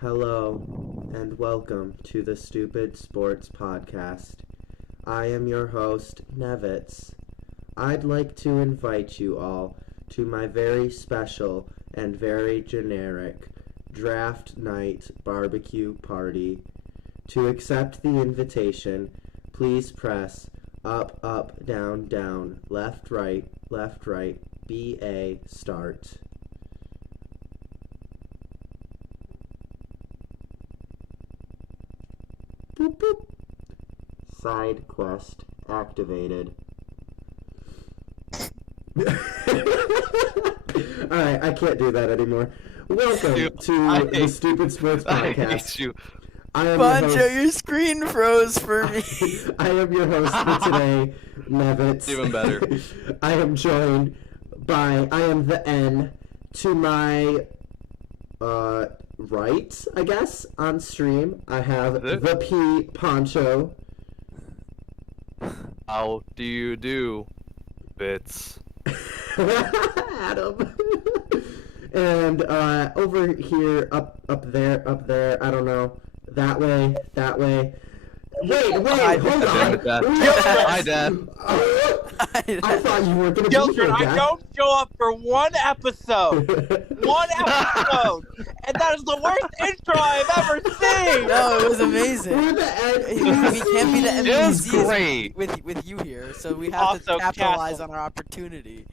Hello, and welcome to the Stupid Sports Podcast. I am your host, Nevitz. I'd like to invite you all to my very special and very generic draft night barbecue party. To accept the invitation, please press up, up, down, down, left, right, BA, start. Boop, boop. Side quest activated. Alright, I can't do that anymore. Welcome to the Stupid Sports Podcast. I hate you. I am Pancho, your screen froze for me. I am your host for today, Nevitz. Even better. I am joined by, I am the N to my, right, I guess, on stream. I have the P, Pancho. How do you do, bits? Adam. And over here, up there, I don't know, that way. Wait, hold on. Hi, Dad. I thought you were gonna be here, Children, Dad. I don't show up for one episode. And that is the worst intro I've ever seen. No, it was amazing. We're the We can't be the It was NPCs great. with you here, so we have Also, to capitalize Castle. on our opportunity.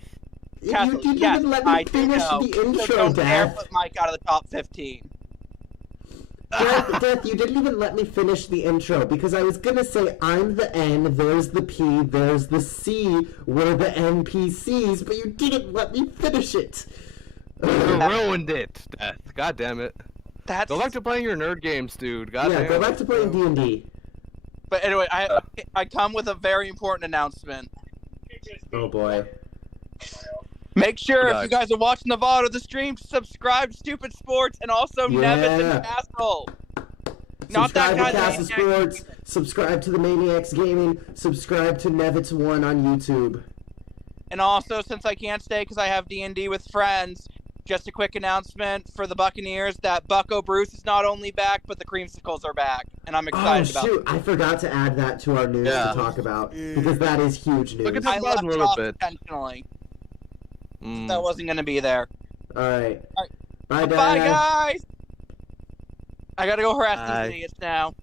You didn't even let me finish the So intro, don't dare Dad. put Mike out of the top 15. Death, you didn't even let me finish the intro because I was gonna say I'm the N, there's the P, there's the C, we're the NPCs, but you didn't let me finish it. You ruined it, Death. God damn it. That's Go back to playing your nerd games, dude. God Yeah, damn go it. back to playing D&D. But anyway, I come with a very important announcement. Oh boy. Make sure if Nice. you guys are watching the VOD of the stream, subscribe to Stupid Sports and also Nevitz Yeah. and Castle. Not Subscribe that to guy. Castle Sports, subscribe to the Maniacs Gaming, subscribe to Nevitz1 on YouTube. And also, since I can't stay because I have D&D with friends, just a quick announcement for the Buccaneers that Bucko Bruce is not only back, but the creamsicles are back, and I'm Oh excited about shoot, I forgot to add that to our news Yeah. to talk about, because that is huge news. Look at it. I Talk about left it a it little off bit. intentionally. Mm. That wasn't going to be there. Alright. Alright. Bye, Dad. Bye, guys! I gotta go harass Bye. these idiots now.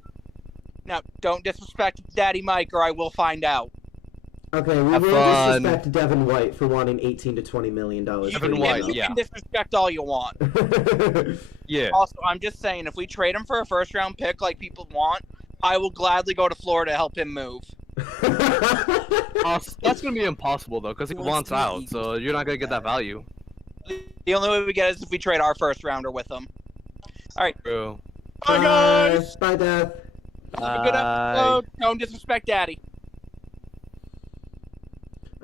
Now, don't disrespect Daddy Mike or I will find out. Okay, we Have will fun. disrespect Devin White for wanting $18 to $20 million. Devin And White, you yeah. can disrespect all you want. Yeah. Also, I'm just saying, if we trade him for a first-round pick like people want, I will gladly go to Florida to help him move. That's gonna be impossible though, because he He wants wants to be out, Eagles. so you're not gonna get that value. The only way we get it is if we trade our first-rounder with him. True. Bye, guys! Bye, Death. Have a good episode. Don't disrespect Daddy.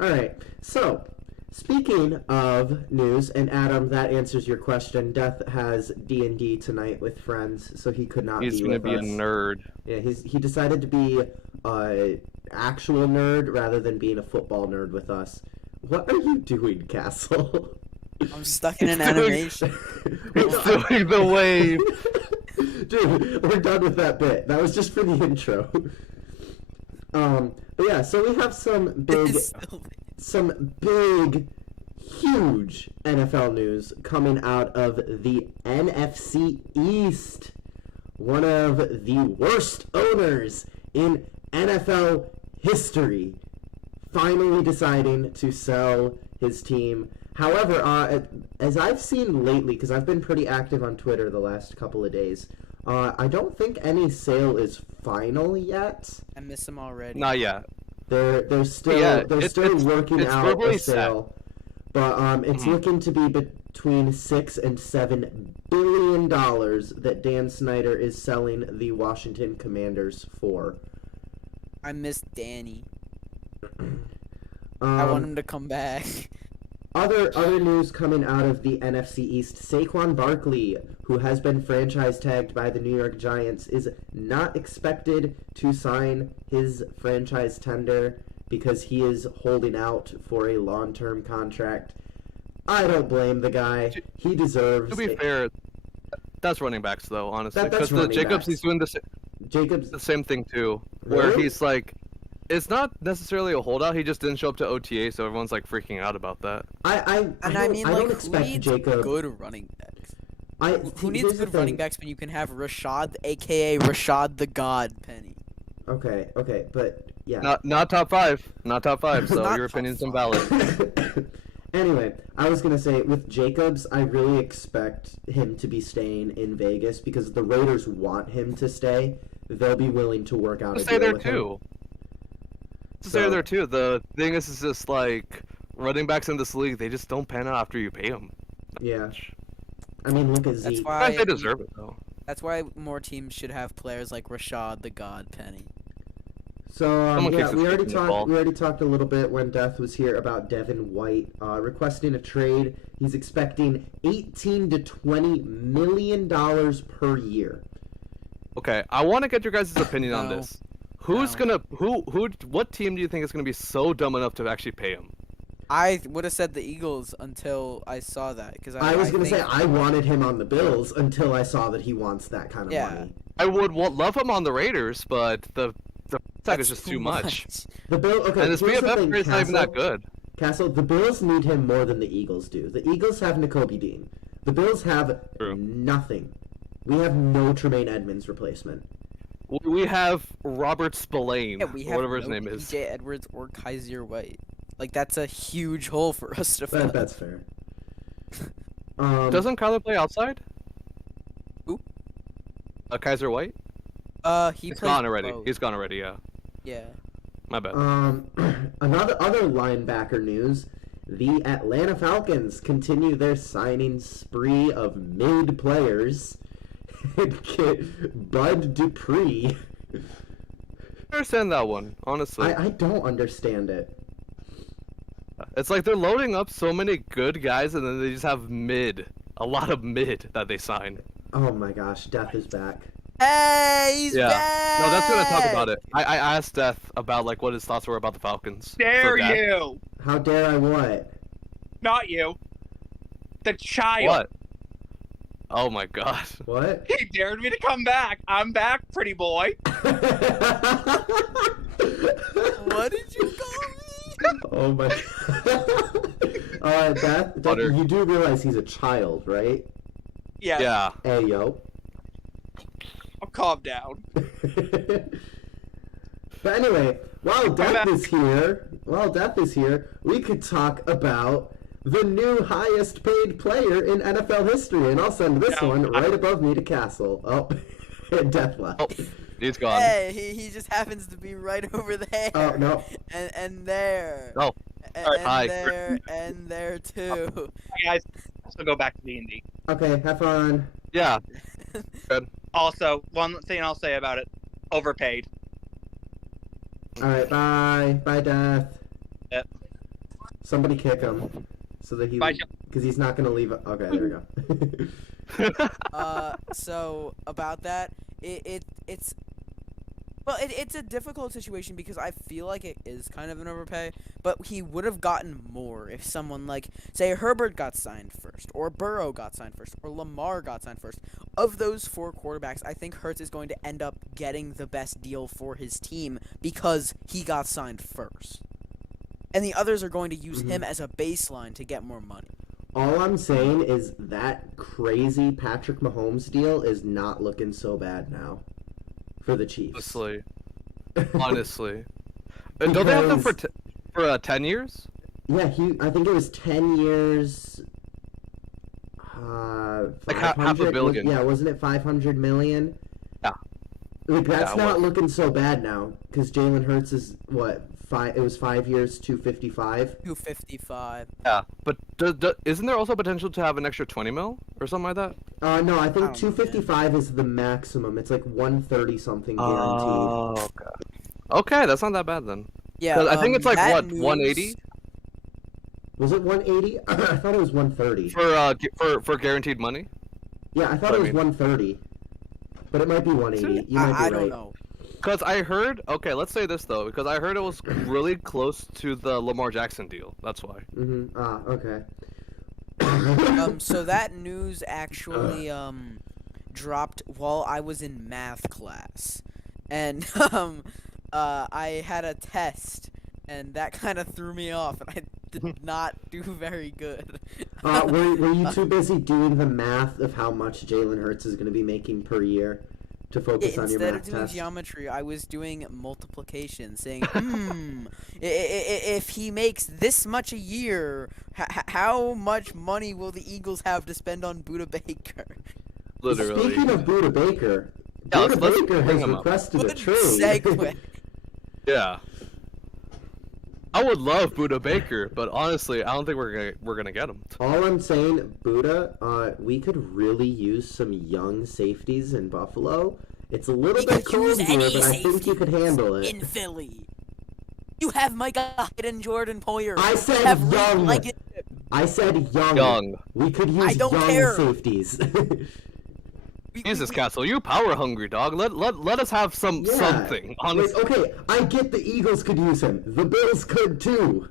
Alright, so, speaking of news, and Adam, that answers your question. Death has D&D tonight with friends, so he could not He's be gonna with be a us. nerd. Yeah, he decided to be a actual nerd rather than being a football nerd with us. What are you doing, Castle? I'm stuck in an He's doing- animation. He's doing the wave. Dude, we're done with that bit. That was just for the intro. But yeah, so we have some big, huge NFL news coming out of the NFC East. One of the worst owners in NFL history finally deciding to sell his team. However, as I've seen lately, because I've been pretty active on Twitter the last couple of days, I don't think any sale is final yet. I miss him already. Not yet. They're still Yeah, they're it's- still it's- working it's out verbally a sale, but it's Mhm. looking to be between $6 and $7 billion that Dan Snyder is selling the Washington Commanders for. I miss Danny. I want him to come back. Other news coming out of the NFC East, Saquon Barkley, who has been franchise tagged by the New York Giants, is not expected to sign his franchise tender because he is holding out for a long-term contract. I don't blame the guy. He deserves To be it. fair, that's running backs though, honestly. That's Because the running Jacobs, backs. he's doing Jacobs. the same thing too, where Really? he's like, it's not necessarily a holdout. He just didn't show up to OTA, so everyone's like freaking out about that. And I mean, I like, don't who expect needs Jacob. good running backs? I, Who needs here's the good running thing. backs when you can have Rashad, aka Rashad the God Penny? Okay, but yeah. Not top five, not top five. So Not your top opinion's five. invalid. Anyway, I was gonna say with Jacobs, I really expect him to be staying in Vegas because the Raiders want him to stay. They'll be willing to work out To a stay deal there with him. too. To stay So- there too. The thing is just like running backs in this league, they just don't pan out after you pay them. Yeah. I mean, look at That's Zeke. Sometimes why they deserve it though. That's why more teams should have players like Rashad the God Penny. So Someone yeah, kicks his we feet already in the talked. ball. We already talked a little bit when Death was here about Devin White requesting a trade. He's expecting $18 to $20 million per year. Okay, I want to get your guys' opinion on No. this. Who's No. gonna what team do you think is gonna be so dumb enough to actually pay him? I would have said the Eagles until I saw that because I was gonna say think- I wanted him on the Bills until I saw that he wants that kind of Yeah. money. I would love him on the Raiders, but the tag is that's just too much. The Bill. Okay, And his here's the BFF thing, is not even that Castle. good. Castle, the Bills need him more than the Eagles do. The Eagles have N'Kobe Dean. The Bills have True. nothing. We have no Tremaine Edmonds replacement. We have Robert Spillane, Yeah, we or have whatever his no name is. PJ Edwards or Kaiser White. Like that's a huge hole for us to fill. That's fair. Doesn't Kyler play outside? Who? Kaiser White? He He's plays gone already. both. He's gone already. Yeah, Yeah. my bad. other linebacker news: the Atlanta Falcons continue their signing spree of mid players. Get Bud Dupree. I understand that one, honestly. I don't understand it. It's like they're loading up so many good guys, and then they just have a lot of mid that they sign. Oh my gosh, Death is back. Hey, he's Yeah. back! No, that's gonna talk about it. I asked Death about like what his thoughts were about the Falcons. Dare So, Death, you? How dare I what? Not you. The child. What? Oh my god. What? He dared me to come back. I'm back, pretty boy. What did you call me? Oh my. Death, Butter. you do realize he's a child, right? Yeah. Yeah. Hey yo. I'll calm down. But anyway, while Death back. is here, we could talk about the new highest paid player in NFL history, and I'll send this No, one right above me to Castle. Oh, and Death left. Oh, he's gone. Hey, he just happens to be right over there. Oh no. And there. Oh, And, Alright, hi. and there too. Guys, so go back to D&D. Okay, have fun. yeah. Also, one thing I'll say about it: overpaid. All right, bye, bye, Death. Yep. Somebody kick him, so that he, Bye, Joe. because he's not gonna leave. Okay, there we go. So about that, it's a difficult situation because I feel like it is kind of an overpay, but he would have gotten more if someone like, say, Herbert got signed first, or Burrow got signed first, or Lamar got signed first. Of those four quarterbacks, I think Hurts is going to end up getting the best deal for his team because he got signed first. And the others are going to use him as a baseline to get more money. All I'm saying is that crazy Patrick Mahomes deal is not looking so bad now for the Chiefs. Honestly. And don't they have them Because- for 10 years? Yeah, I think it was 10 years. Like half a 500 billion. Yeah, wasn't it 500 million? Yeah. Like that's Yeah, it not was. looking so bad now, because Jalen Hurts is what It was 5 years, 255. 255. Yeah. But isn't there also potential to have an extra 20 mil or something like that? No, I think I don't know, 255 is the maximum. It's like 130 something guaranteed. Oh, okay. Okay, that's not that bad then. Yeah, 'Cause I think it's like that what, news- 180 Was it 180? I thought it was 130. for guaranteed money. Yeah, I thought I it was mean- 130. But it might be 180. You might be I right. don't know. Because I heard, okay, let's say this though, because I heard it was really close to the Lamar Jackson deal. That's why. Mm-hmm. Ah, okay. So that news actually dropped while I was in math class, and I had a test, and that kind of threw me off, and I did not do very good. Were you too busy doing the math of how much Jalen Hurts is going to be making per year to focus on your Instead math of doing test? geometry, I was doing multiplication, saying, if he makes this much a year, how much money will the Eagles have to spend on Buda Baker? Literally. Speaking of Buda Baker, Yeah, Buda let's Baker bring has him up. requested a Good trade. segue. Yeah. I would love Buda Baker, but honestly, I don't think we're gonna get him. All I'm saying, Buda, we could really use some young safeties in Buffalo. It's a little We bit could use cold here, any but I think you could handle it. in Philly. You have Micah Hyde and Jordan Poyer. I You said have Reed young. Blankenship. I said young. Young. We could I use don't young care. safeties. Jesus, Castle, you power hungry, dog. Let us have Yeah. something. Honestly. Like, okay, I get the Eagles could use him. The Bills could too.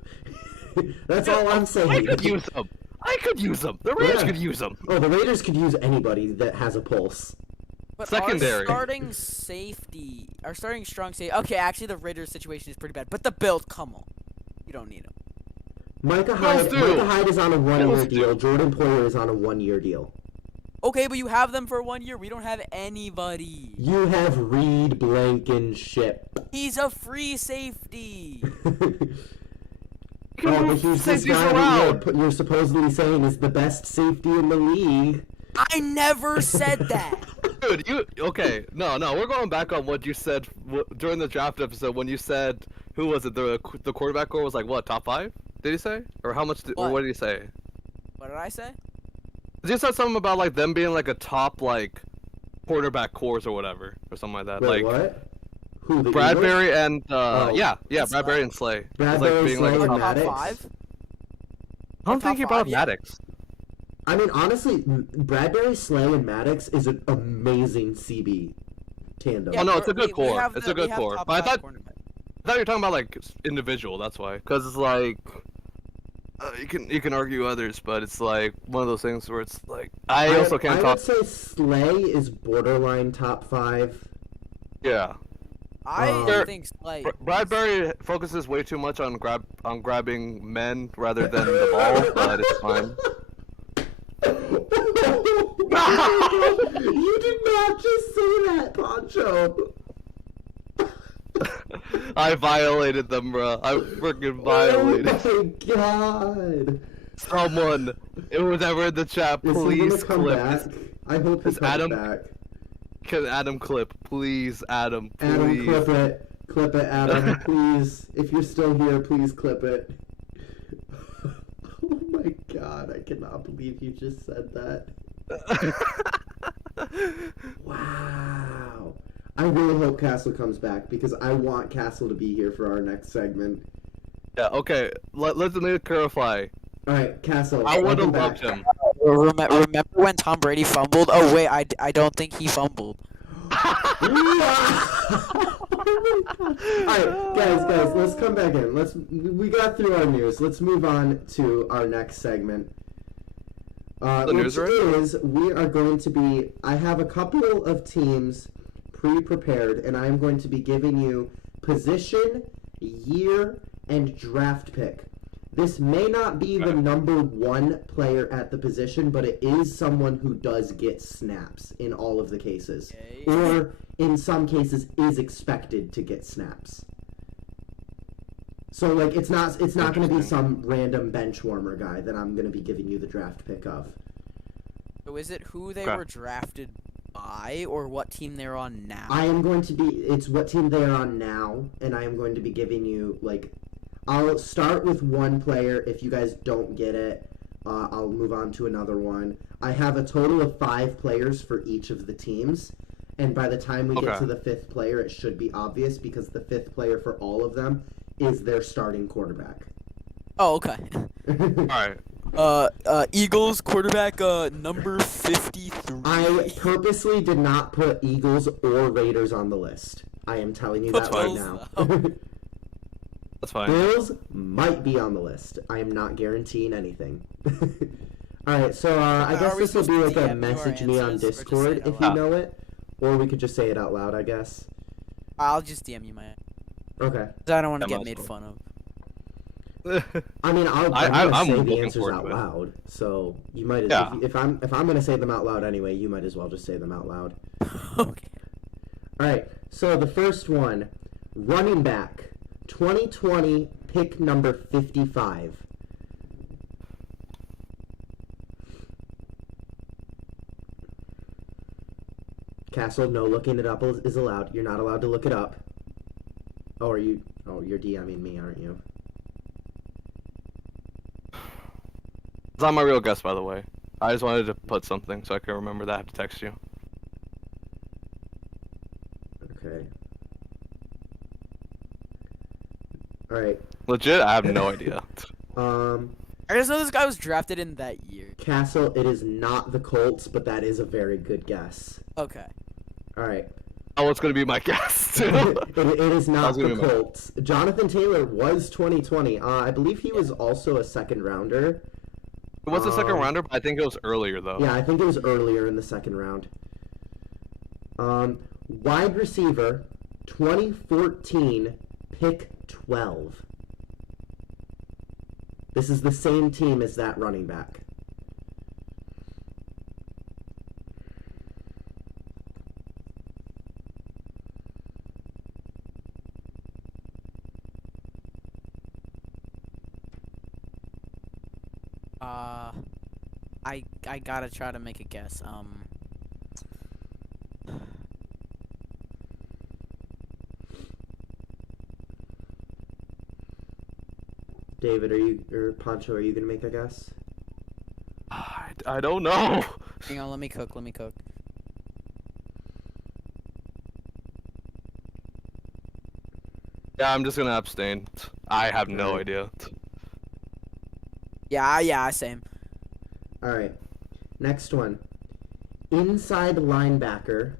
That's all I'm saying. I could use him. I could use him. The Raiders Yeah. could use him. Oh, the Raiders could use anybody that has a pulse. But Secondary. our starting strong safety. Okay, actually, the Raiders situation is pretty bad. But the Bills, come on, you don't need them. Micah Bills do. Hyde is on a 1 year Bills deal. do. Jordan Poyer is on a 1 year deal. Okay, but you have them for 1 year. We don't have anybody. You have Reed Blankenship. He's a free safety. can Oh, but move he's this safeties guy around. that you're supposedly saying is the best safety in the league. I never said that. Dude, okay? No, we're going back on what you said during the draft episode when you said who was it? The quarterback core was like what, top 5? Did he say? Or how much? Or what did he say? What did I say? You said something about like them being like a top like quarterback cores or whatever or something like that. Wait, like what? Who, the Bradbury Eagles? and Oh. yeah, Slay. Bradbury and Slay. It's Bradbury, like being Slay, like and top. Top Maddox? 5? I don't think he top brought five, yeah. Maddox. I mean, honestly, Bradbury, Slay, and Maddox is an amazing CB tandem. Oh, no, it's a good we core. have It's the- a good we have core. top But I 5 thought cornerback. you were talking about like individual. That's why, because it's like you can argue others, but it's like one of those things where it's like I also can't I talk. would say Slay is borderline top 5. Yeah, I think Slay. Bradbury focuses way too much on grabbing men rather than the ball, but it's fine. You did not just say that, Poncho. I violated them, bro. I freaking violated. Oh my god. Someone, it was ever in the chat. Is he Please gonna come clip. back? I hope he is comes Adam- back. Can Adam clip, please, Adam, please. Adam, clip it. Clip it, Adam, please. If you're still here, please clip it. Oh my god, I cannot believe you just said that. Wow. I really hope Castle comes back because I want Castle to be here for our next segment. Yeah. Okay. Let me clarify. Alright, Castle. I would welcome have loved back. him. Remember when Tom Brady fumbled? Oh wait, I don't think he fumbled. Alright, guys, let's come back in. We got through our news. Let's move on to our next segment. The Which news room? is, we are going to be, I have a couple of teams pre-prepared, and I am going to be giving you position, year, and draft pick. This may not be the number 1 player at the position, but it is someone who does get snaps in all of the cases. Okay. Or, in some cases, is expected to get snaps. So, like, it's not going to be some random bench warmer guy that I'm going to be giving you the draft pick of. So is it who they Okay. were drafted by, or what team they're on now? I am going to be, it's what team they are on now, and I am going to be giving you, like, I'll start with one player. If you guys don't get it, I'll move on to another one. I have a total of 5 players for each of the teams, and by the time we get Okay. to the 5th player, it should be obvious because the 5th player for all of them is their starting quarterback. Oh, okay. Alright. Eagles quarterback, number 53. I purposely did not put Eagles or Raiders on the list. I am telling you Put that right both, now. That's fine. Bills might be on the list. I am not guaranteeing anything. All right, so I Are guess we this will supposed be to like a DM you our message me on answers, or just say Discord it out if you loud? know it, or we could just say it out loud, I guess. I'll just DM you my. Okay. 'Cause I don't want to Yeah, get might made as fun of. I mean, I'm I'm gonna say the looking answers forward out to it. loud, so you might as Yeah. if I'm gonna say them out loud anyway, you might as well just say them out loud. Okay. All right, so the first one, running back, 2020, pick number 55. Castle, no looking it up is allowed. You're not allowed to look it up. Oh, are you? Oh, you're DMing me, aren't you? It's not my real guess, by the way. I just wanted to put something so I can remember that I have to text you. Okay. All right. Legit, I have no idea. I just know this guy was drafted in that year. Castle, it is not the Colts, but that is a very good guess. Okay. All right. Oh, it's gonna be my guess too. it is not That was gonna the be my- Colts. Jonathan Taylor was 2020. I believe he was also a second rounder. It was the second Um, rounder, but I think it was earlier though. Yeah, I think it was earlier in the second round. Wide receiver, 2014, pick 12. This is the same team as that running back. I gotta try to make a guess. David, or Pancho, are you gonna make a guess? I don't know. Hang on, let me cook. Yeah, I'm just gonna abstain. I have no Alright. idea. Yeah, same. All right. Next one. Inside linebacker,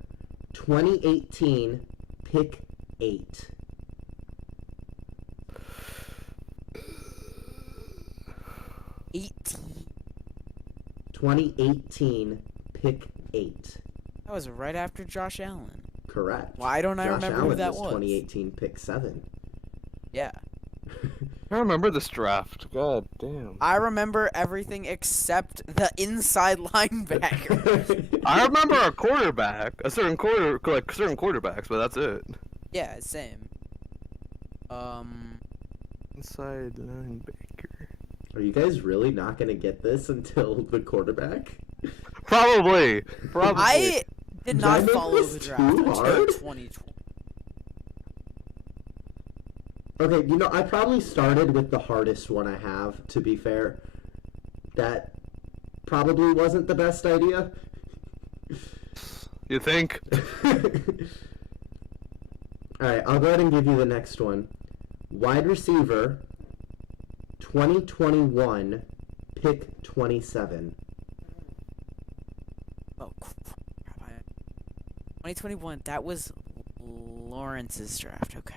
2018, pick 8. Eight. 2018, pick 8. That was right after Josh Allen. Correct. Why don't I Josh remember Allen who that was? was? 2018, pick 7. Yeah. I remember this draft. God damn. I remember everything except the inside linebacker. I remember a quarterback, certain quarterbacks, but that's it. Yeah, same. Inside linebacker. Are you guys really not going to get this until the quarterback? Probably. I did Did I not make follow this the too draft until hard? 2020. Okay, you know, I probably started with the hardest one I have, to be fair. That probably wasn't the best idea. You think? Alright, I'll go ahead and give you the next one. Wide receiver, 2021, pick 27. Oh, crap. 2021, that was Lawrence's draft. Okay.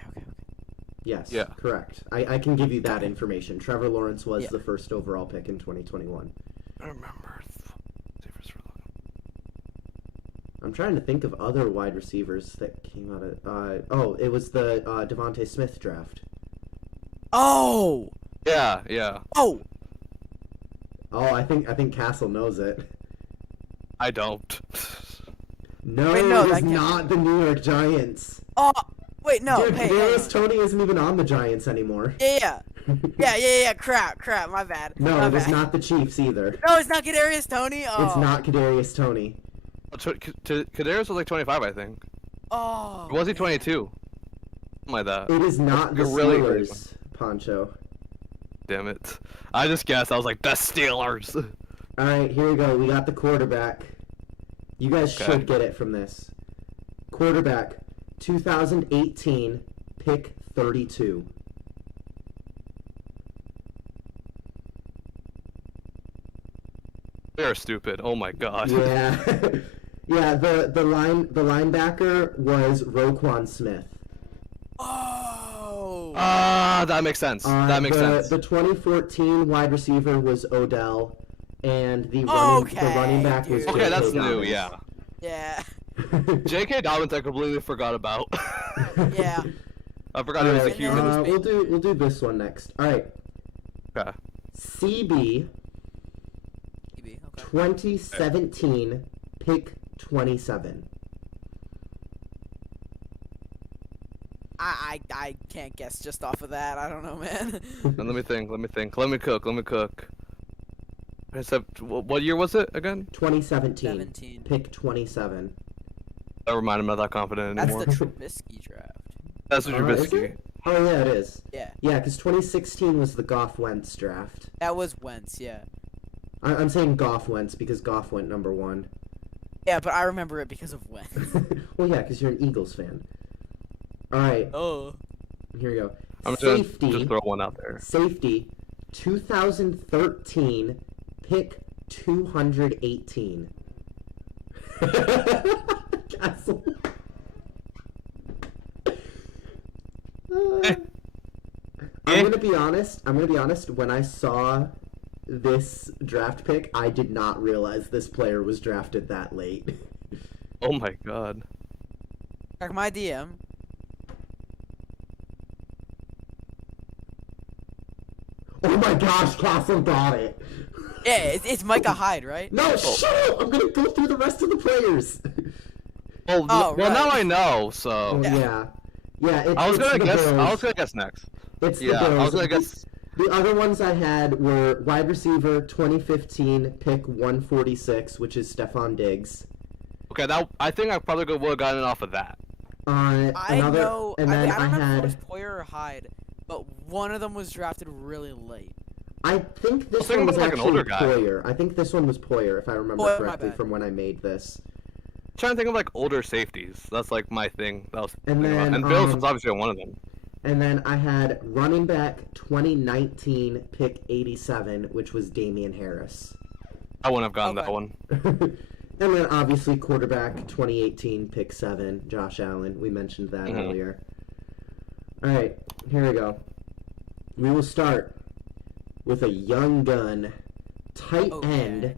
Yes, Yeah. correct. I can give you that information. Trevor Lawrence was Yeah. the first overall pick in 2021. I remember. I'm trying to think of other wide receivers that came out of... it was the Devontae Smith draft. Oh! Yeah. Oh! Oh, I think Castle knows it. I don't. No, Wait, no, it is that can't- not the New York Giants. Oh! Wait, no. Dude, Hey, hang Kadarius on. Toney isn't even on the Giants anymore. Yeah. Crap. My bad. No, my it is bad. not the Chiefs either. No, it's not Kadarius Toney. Oh. It's not Kadarius Toney. Kadarius was like 25, I think. Oh. Or was he 22? Something like that. It is not the You're really Steelers, Poncho. Damn it. I just guessed. I was like, the Steelers. All right, here we go. We got the quarterback. You guys Okay. should get it from this. Quarterback, 2018, pick 32. They're stupid. Oh my god. Yeah, yeah. The linebacker was Roquan Smith. Oh. Ah, that makes sense. That makes sense. The 2014 wide receiver was Odell, and the running Okay, back was dude. Okay, J.K. that's new. Dobbins. Yeah. Yeah. J.K. Dobbins, I completely forgot about. Yeah. I forgot he was a Alright, human. we'll do this one next. All right. Okay. CB Okay. 2017 pick 27. I can't guess just off of that. I don't know, man. And let me think. Let me cook. Except, what year was it again? 2017 17. pick 27. Never mind, I'm not that confident That's anymore. the Trubisky draft. That's the Is Trubisky. it? Oh yeah, it is. Yeah. Yeah, because 2016 was the Goff Wentz draft. That was Wentz, yeah. I'm saying Goff Wentz because Goff went number 1. Yeah, but I remember it because of Wentz. Well, yeah, because you're an Eagles fan. All right, Oh. here we go. I'm just gonna Safety. just throw one out there. Safety, 2013, pick 218. Castle. I'm gonna be honest. When I saw this draft pick, I did not realize this player was drafted that late. Oh my god. Check my DM. Oh my gosh, Castle got it. Yeah, it's Micah Hyde, right? No, shut up! I'm gonna go through the rest of the players. Oh, Oh, well, now right. I know. So Oh, Yeah. yeah. It's, I was it's gonna the guess. I Bills. was gonna guess next. It's the Yeah, I was Bills. gonna guess. The other ones I had were wide receiver 2015 pick 146, which is Stephon Diggs. Okay, that I think I probably would have gotten it off of that. I Another, know. and I then mean, I don't remember if had. it was Poyer or Hyde, but one of them was drafted really late. I think this thinking one was about, like, an actually older guy. Poyer. I think this one was Poyer, if I remember Poyer, my correctly bad. from when I made this. I'm trying to think of like older safeties. That's like my thing. That was And thinking about. then, And Bills um, was obviously one of them. And then I had running back 2019 pick 87, which was Damian Harris. I wouldn't have gotten Okay. that one. And then obviously quarterback 2018 pick 7, Josh Allen. We mentioned that Mhm. earlier. All right, here we go. We will start with a young gun, tight Okay. end,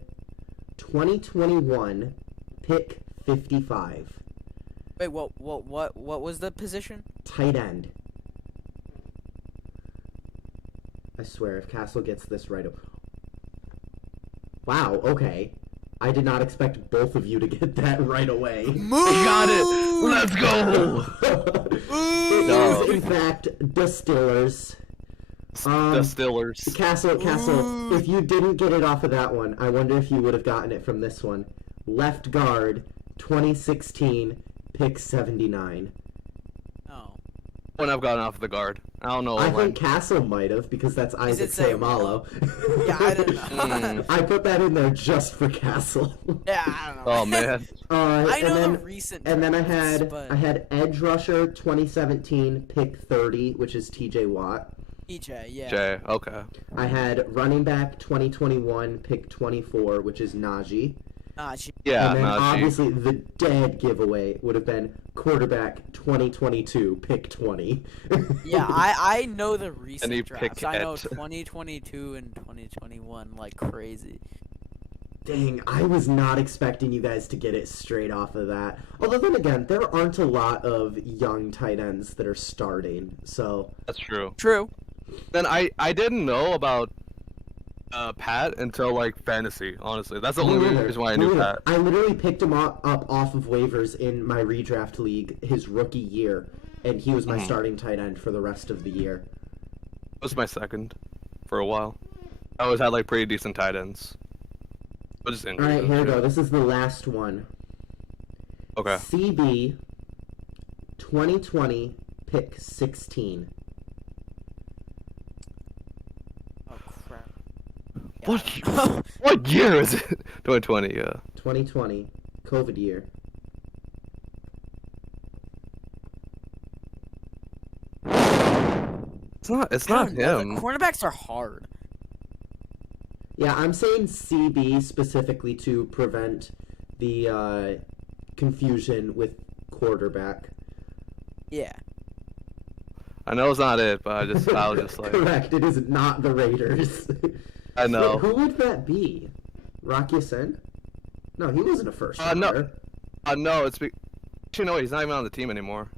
2021 pick 55, Wait, what was the position? tight end. I swear, if Castle gets this right, wow. Okay, I did not expect both of you to get that right away. Move! Got it. Let's go. It No. is, in fact, the Steelers. The Steelers. Castle, if you didn't get it off of that one, I wonder if you would have gotten it from this one. Left guard, 2016, pick 79. Oh. Wouldn't have gotten off the guard. I don't know. I when. think Castle might have, because that's Isaac it say Sayamalo. Yeah, I don't know. I put that in there just for Castle. Yeah, I don't know. Oh man. I and know then, the recent And then I drafts, had but edge rusher 2017 pick 30, which is TJ Watt. EJ, yeah. Jay. Okay. I had running back 2021 pick 24, which is Najee. Yeah. And then No, she. obviously the dead giveaway would have been quarterback 2022 pick 20. Yeah, I know the recent you drafts. pick I know it. 2022 and 2021 like crazy. Dang, I was not expecting you guys to get it straight off of that. Although then again, there aren't a lot of young tight ends that are starting, so That's true. True. Then I didn't know about Pat until like fantasy. Honestly, that's the only Me neither. reason why I Me knew neither. Pat. I literally picked him up off of waivers in my redraft league his rookie year, and he was my Mhm. starting tight end for the rest of the year. It was my second for a while. I always had like pretty decent tight ends. But just All injuries right, and here we shit. go. This is the last one. Okay. CB 2020 pick 16. Oh crap. What? I don't know. What year is it? 2020. Yeah. 2020 COVID year. It's not. It's I not don't know, him. the cornerbacks are hard. Yeah, I'm saying CB specifically to prevent the confusion with quarterback. Yeah. I know it's not it, but I was just like, Correct. It is not the Raiders. I know. Wait, who would that be? Rocky Sin? No, he wasn't a first No. rounder. No, actually, no, he's not even on the team anymore.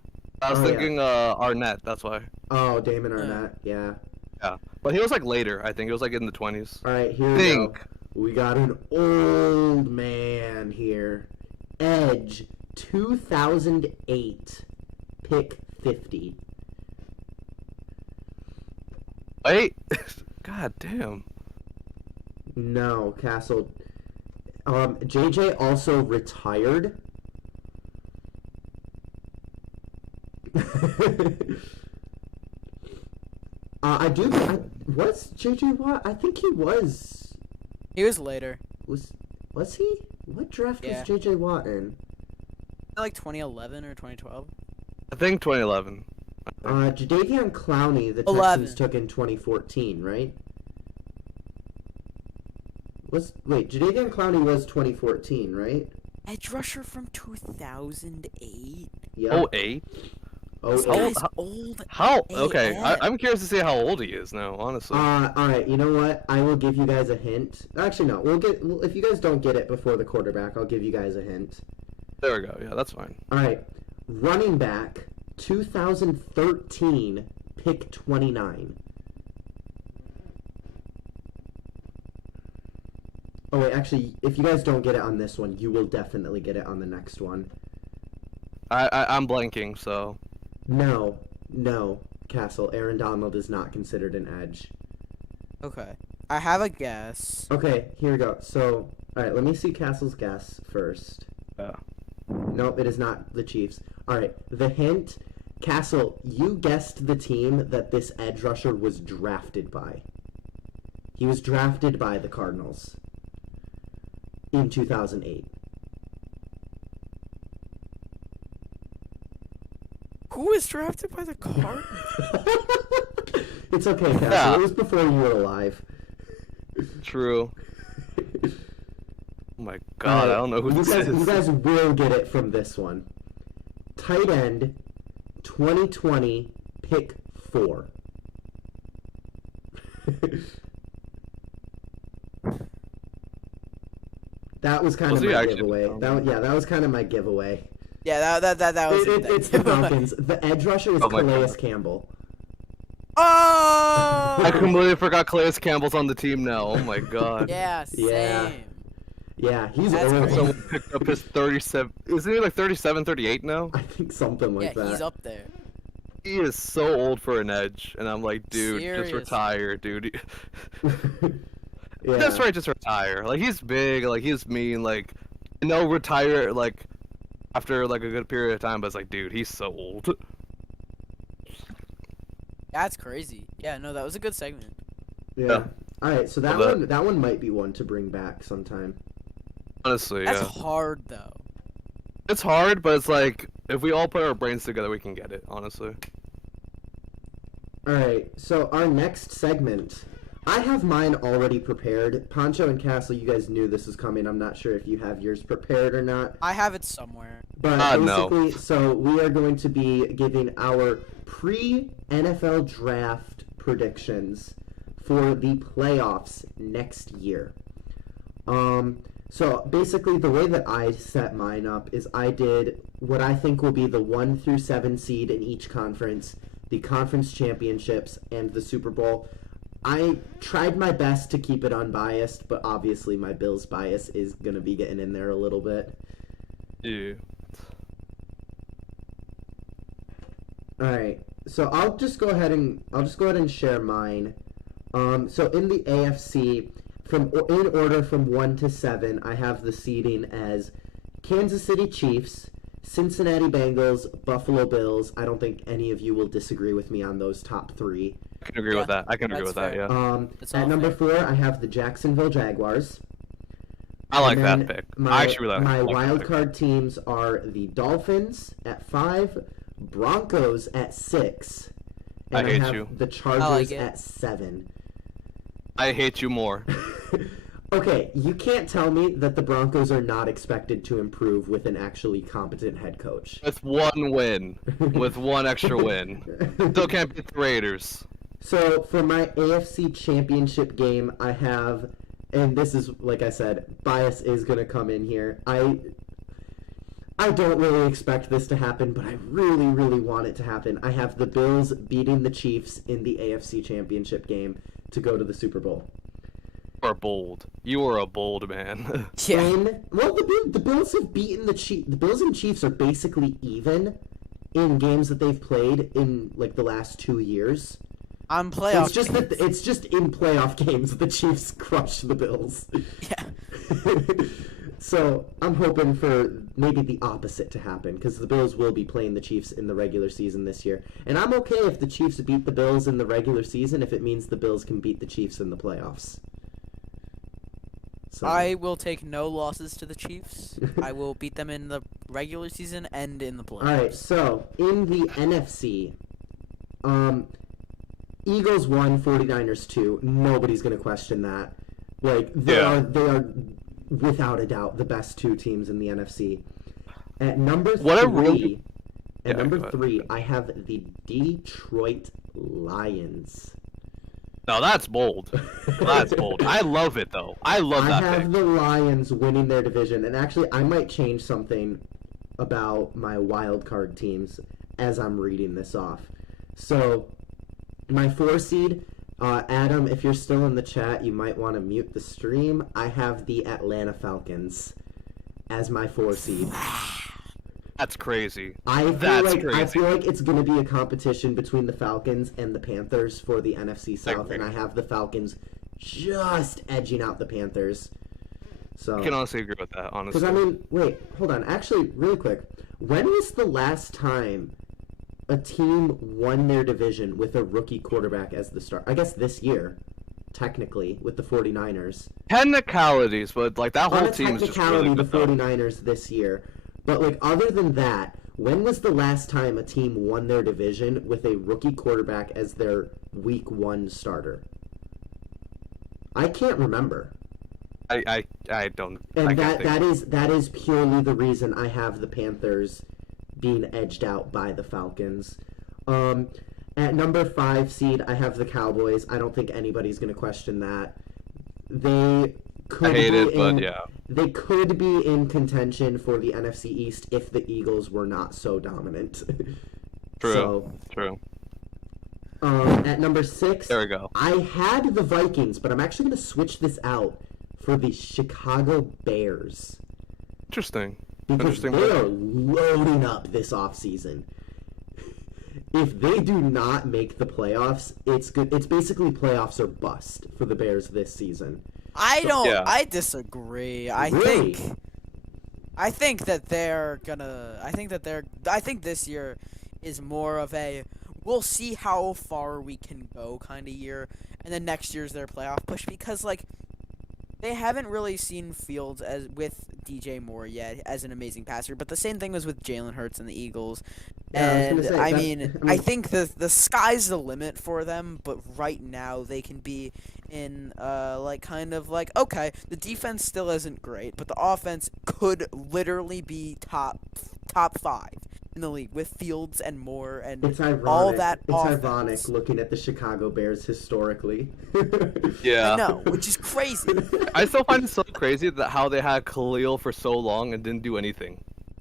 I was Oh, yeah. thinking Arnett, that's why. Oh, Damon Arnett, yeah. Yeah. But he was like later, I think. It was like in the 20s. Alright, here we Think. go. We got an old man here. Edge, 2008, pick 50. Wait. God damn. No, Castle. JJ also retired. Was JJ Watt? I think he was. He was later. Was he? What draft Yeah. was JJ Watt in? Like 2011 or 2012. I think 2011. Jadeveon Clowney, the 11. Texans took in 2014, right? Jadeveon Clowney was 2014, right? Edge rusher from 2008. Yeah. 08? This Oh, guy's how- old. Okay, AF. I'm curious to see how old he is now, honestly. Alright, you know what? I will give you guys a hint. Actually, no. If you guys don't get it before the quarterback, I'll give you guys a hint. There we go. Yeah, that's fine. Alright. Running back, 2013, pick 29. Oh, wait, actually, if you guys don't get it on this one, you will definitely get it on the next one. I'm blanking, so. No, Castle. Aaron Donald is not considered an edge. Okay. I have a guess. Okay, here we go. So, alright, let me see Castle's guess first. Yeah. Nope, it is not the Chiefs. Alright, the hint, Castle, you guessed the team that this edge rusher was drafted by. He was drafted by the Cardinals in 2008. Who was drafted by the Cardinals? It's okay, Castle. Yeah. It was before you were alive. True. Oh my god, I don't know who you this guys, is. You guys will get it from this one. Tight end, 2020, pick 4. That was kind Was of he my actually? giveaway. Oh. That was kind of my giveaway. Yeah, that was It's the Falcons. The edge rusher was Oh my Calais God. Campbell. Oh! I completely forgot Calais Campbell's on the team now. Oh my god. Yeah, same. Yeah. Yeah, he's That's old. crazy. Someone picked up his 37. Isn't he like 37, 38 now? I think something like Yeah, that. he's up there. He is so old for an edge, and I'm like, dude, just Seriously. retire, dude. Yeah. That's right, just retire. Like he's big, like he's mean, like no retire like after like a good period of time, but it's like, dude, he's so old. That's crazy. Yeah, no, that was a good segment. Yeah. Yeah. All right, so Love that one might be one to bring back sometime. Honestly, That's yeah. hard though. It's hard, but it's like if we all put our brains together, we can get it. Honestly. All right, so our next segment, I have mine already prepared. Poncho and Castle, you guys knew this was coming. I'm not sure if you have yours prepared or not. I have it somewhere. But No. basically, so we are going to be giving our pre-NFL draft predictions for the playoffs next year. So basically, the way that I set mine up is I did what I think will be the 1 through 7 seed in each conference, the conference championships, and the Super Bowl. I tried my best to keep it unbiased, but obviously my Bills bias is going to be getting in there a little bit. Yeah. All right, so I'll just go ahead and share mine. So in the AFC, in order from 1 to 7, I have the seeding as Kansas City Chiefs, Cincinnati Bengals, Buffalo Bills. I don't think any of you will disagree with me on those top 3. I can agree with that. I can agree that's with that. fair. Yeah. That's At all number fair. 4, I have the Jacksonville Jaguars. I like And that then pick. My, I actually really my like that wild pick. card teams are the Dolphins at 5, Broncos at 6, and I hate have you. the Chargers it. at 7. I hate you more. Okay, you can't tell me that the Broncos are not expected to improve with an actually competent head coach. With one win, with one extra win, still can't beat the Raiders. So for my AFC Championship game, I have and this is, like I said, bias is going to come in here. I don't really expect this to happen, but I really, really want it to happen. I have the Bills beating the Chiefs in the AFC Championship game to go to the Super Bowl. You are bold. You are a bold man. Yeah. Well, the Bills have beaten the Chiefs. The Bills and Chiefs are basically even in games that they've played in like the last 2 years. On playoff. It's just in playoff games that the Chiefs crushed the Bills. Yeah. So I'm hoping for maybe the opposite to happen, because the Bills will be playing the Chiefs in the regular season this year. And I'm okay if the Chiefs beat the Bills in the regular season if it means the Bills can beat the Chiefs in the playoffs. So. I will take no losses to the Chiefs. I will beat them in the regular season and in the playoffs. Alright, so in the NFC, Eagles 1, 49ers 2. Nobody's going to question that. Like, they are without a doubt the best two teams in the NFC. At number 3, I have the Detroit Lions. No, that's bold. That's bold. I love it, though. I love that I have pick. the Lions winning their division, and actually, I might change something about my wild card teams as I'm reading this off. So, my 4 seed, Adam, if you're still in the chat, you might want to mute the stream. I have the Atlanta Falcons as my 4 seed. That's crazy. I Crazy. feel like it's going to be a competition between the Falcons and the Panthers for the NFC South, and I have the Falcons just edging out the Panthers. So I can honestly agree with that, honestly. because, I mean, wait, hold on. Actually, really quick. When was the last time a team won their division with a rookie quarterback as the star? I guess this year, technically, with the 49ers. Technicalities, but, like, that On whole a team is just technicality, really the good, though. 49ers this year. But, like, other than that, when was the last time a team won their division with a rookie quarterback as their week 1 starter? I can't remember. I don't. And I can't think. that is purely the reason I have the Panthers being edged out by the Falcons. At number 5 seed, I have the Cowboys. I don't think anybody's going to question that. They could I hate be it, but yeah. They could be in contention for the NFC East if the Eagles were not so dominant. True. True. At number 6, There we go. I had the Vikings, but I'm actually going to switch this out for the Chicago Bears. Interesting. Because Interesting. they are loading up this offseason. If they do not make the playoffs, it's good. It's basically playoffs or bust for the Bears this season. I disagree. I Really? think that they're gonna. I think this year is more of a we'll see how far we can go kind of year, and then next year's their playoff push, because like they haven't really seen Fields as with DJ Moore yet as an amazing passer, but the same thing was with Jalen Hurts and the Eagles. Yeah, I was And gonna say, I that- mean, I mean- I think the sky's the limit for them, but right now they can be in like kind of like, okay, the defense still isn't great, but the offense could literally be top 5 in the league with Fields and Moore and It's ironic. all that It's offense. ironic looking at the Chicago Bears historically. Yeah. I know, which is crazy. I still find it so crazy that how they had Khalil for so long and didn't do anything.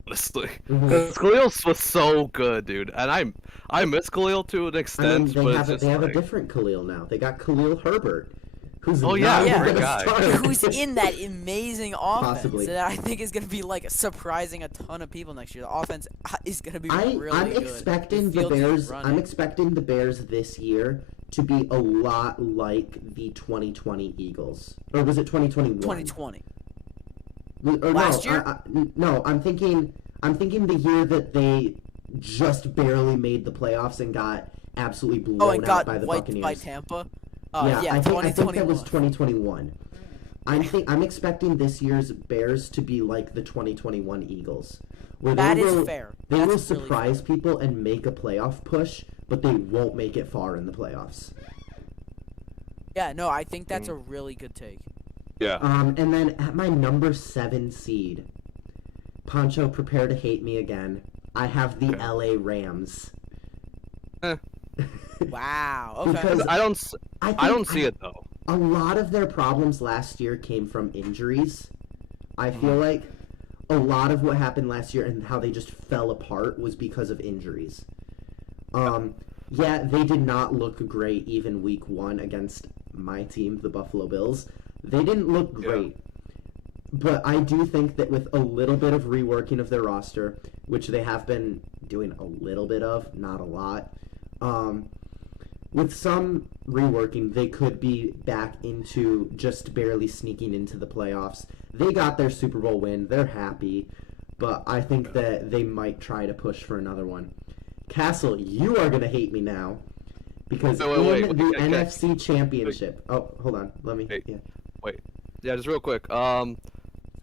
Honestly, Mhm. because Khalil was so good, dude, and I miss Khalil to an I mean, extent, but it's just they have like, a different Khalil now. They got Khalil Herbert, who's Oh, not yeah, yeah. even great gonna guy. start. Who's in that amazing offense Possibly. that I think is going to be like surprising a ton of people next year. The offense is going to be really I'm good. expecting If the Fields can Bears. run I'm it. expecting the Bears this year to be a lot like the 2020 Eagles, or was it 2021? 2020. Or Last no, year? no, I'm thinking the year that they just barely made the playoffs and got absolutely blown Oh, and out got by the wiped Buccaneers. by Tampa. Yeah, I think that was 2021. 2021. I'm expecting this year's Bears to be like the 2021 Eagles, where That they is will, fair. They That's will really surprise people and make a playoff push, but they won't make it far in the playoffs. Yeah, no, I think that's a really good take. yeah. And then at my number 7 seed, Poncho, prepare to hate me again. I have the Okay. LA Rams. Eh. Wow. Okay. Because I don't see it though. a lot of their problems last year came from injuries. I feel like a lot of what happened last year and how they just fell apart was because of injuries. Yeah, they did not look great even week 1 against my team, the Buffalo Bills. They didn't look great. But I do think that with a little bit of reworking of their roster, which they have been doing a little bit of, not a lot, with some reworking, they could be back into just barely sneaking into the playoffs. They got their Super Bowl win. They're happy. But I think that they might try to push for another one. Castle, you are going to hate me now. Because in the NFC Championship... Oh, hold on. Let me... Wait. Yeah, just real quick. I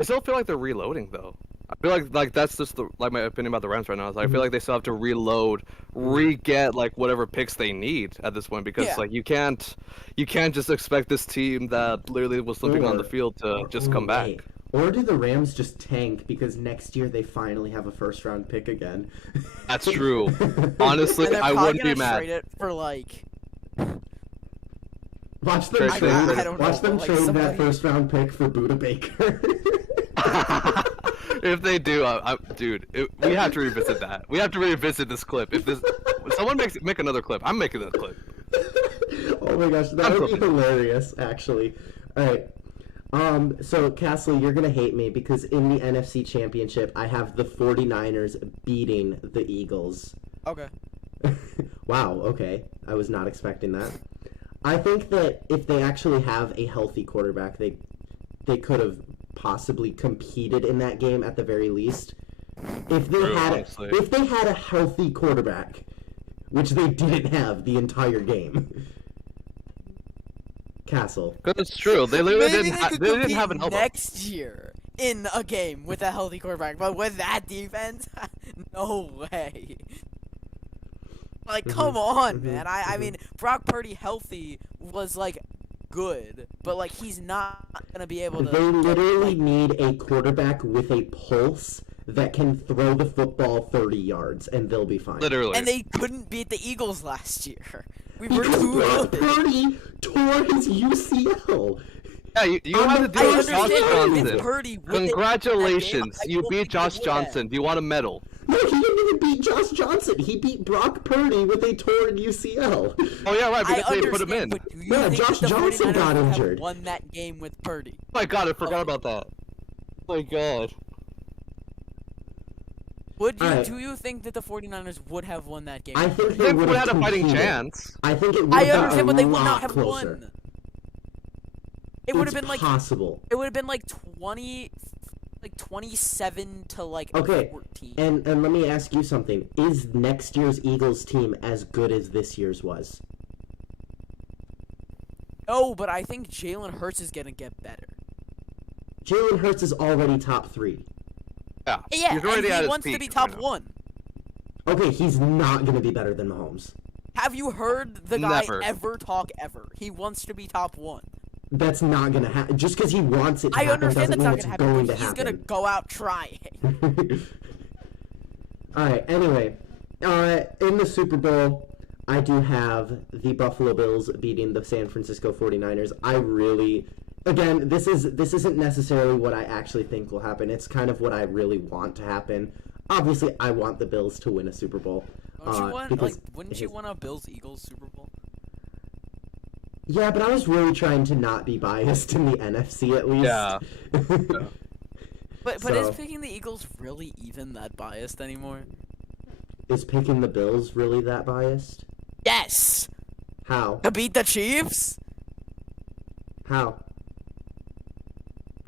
still feel like they're reloading, though. I feel like that's just my opinion about the Rams right now. Is I feel like they still have to reload, re-get like whatever picks they need at this point because like you can't just expect this team that literally was limping on the field to just come back. Or do the Rams just tank because next year they finally have a first-round pick again? That's true. Honestly, I wouldn't be mad. Trade it for like. Watch them trade that first-round pick for Buda Baker. If they do, dude, we have to revisit that. We have to revisit this clip. If someone make another clip, I'm making that clip. Oh my gosh, that would be hilarious, actually. All right. So Castle, you're gonna hate me because in the NFC Championship, I have the 49ers beating the Eagles. Okay. Wow. Okay, I was not expecting that. I think that if they actually have a healthy quarterback, they could have possibly competed in that game at the very least. If they had a healthy quarterback, which they didn't have the entire game. Castle. That's true. They literally didn't have an elbow. Next year in a game with a healthy quarterback, but with that defense, no way. Like, come on, man. I mean, Brock Purdy healthy was like good, but like he's not gonna be able to. They literally need a quarterback with a pulse that can throw the football 30 yards, and they'll be fine. Literally. And they couldn't beat the Eagles last year. We were because too Brock good. Purdy tore his UCL. Yeah, you had to I deal with Josh understand Johnson. Purdy Congratulations, that game. you beat Josh Johnson. Do you want a medal? No, he didn't even beat Josh Johnson. He beat Brock Purdy with a torn UCL. Oh yeah, right, because they put him in. But do you Yeah, think Josh the Johnson 49ers got would have injured. won that game with Purdy? Oh my god, I forgot about that. Oh my god. Do you think that the 49ers would have won that game? I think They they would would have have had a fighting competed. chance. I think it would I have got understand, a but they would not lot have closer. won. It would have It's been like possible. it would have been like 27 to like Okay, 14. and let me ask you something. Is next year's Eagles team as good as this year's was? No, but I think Jalen Hurts is gonna get better. Jalen Hurts is already top 3. Yeah, Yeah, he's already and at he his wants to peak be top right now. 1. Okay, he's not going to be better than Mahomes. Have you heard the guy Never. ever talk ever? He wants to be top 1. That's not going to happen. Just because he wants it to I happen understand doesn't that's mean not it's gonna happen, going but to he's gonna happen. go out trying. Alright, anyway. In the Super Bowl, I do have the Buffalo Bills beating the San Francisco 49ers. I really... Again, this isn't necessarily what I actually think will happen. It's kind of what I really want to happen. Obviously, I want the Bills to win a Super Bowl. Wouldn't you want a Bills-Eagles Super Bowl? Yeah, but I was really trying to not be biased in the NFC at least. Yeah. But So- is picking the Eagles really even that biased anymore? Is picking the Bills really that biased? Yes! How? To beat the Chiefs? How?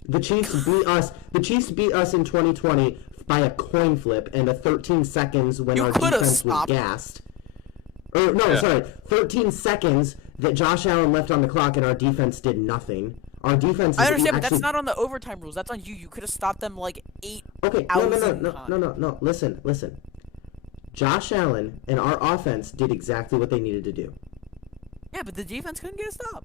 The Chiefs beat us. The Chiefs beat us in 2020 by a coin flip and a 13 seconds when You our coulda defense was stopped. gassed. Or no, Yeah. sorry, 13 seconds that Josh Allen left on the clock and our defense did nothing. Our defense. I understand, but actually... that's not on the overtime rules. That's on you. You could have stopped them like 8. Okay, thousand no. Listen. Josh Allen and our offense did exactly what they needed to do. Yeah, but the defense couldn't get a stop.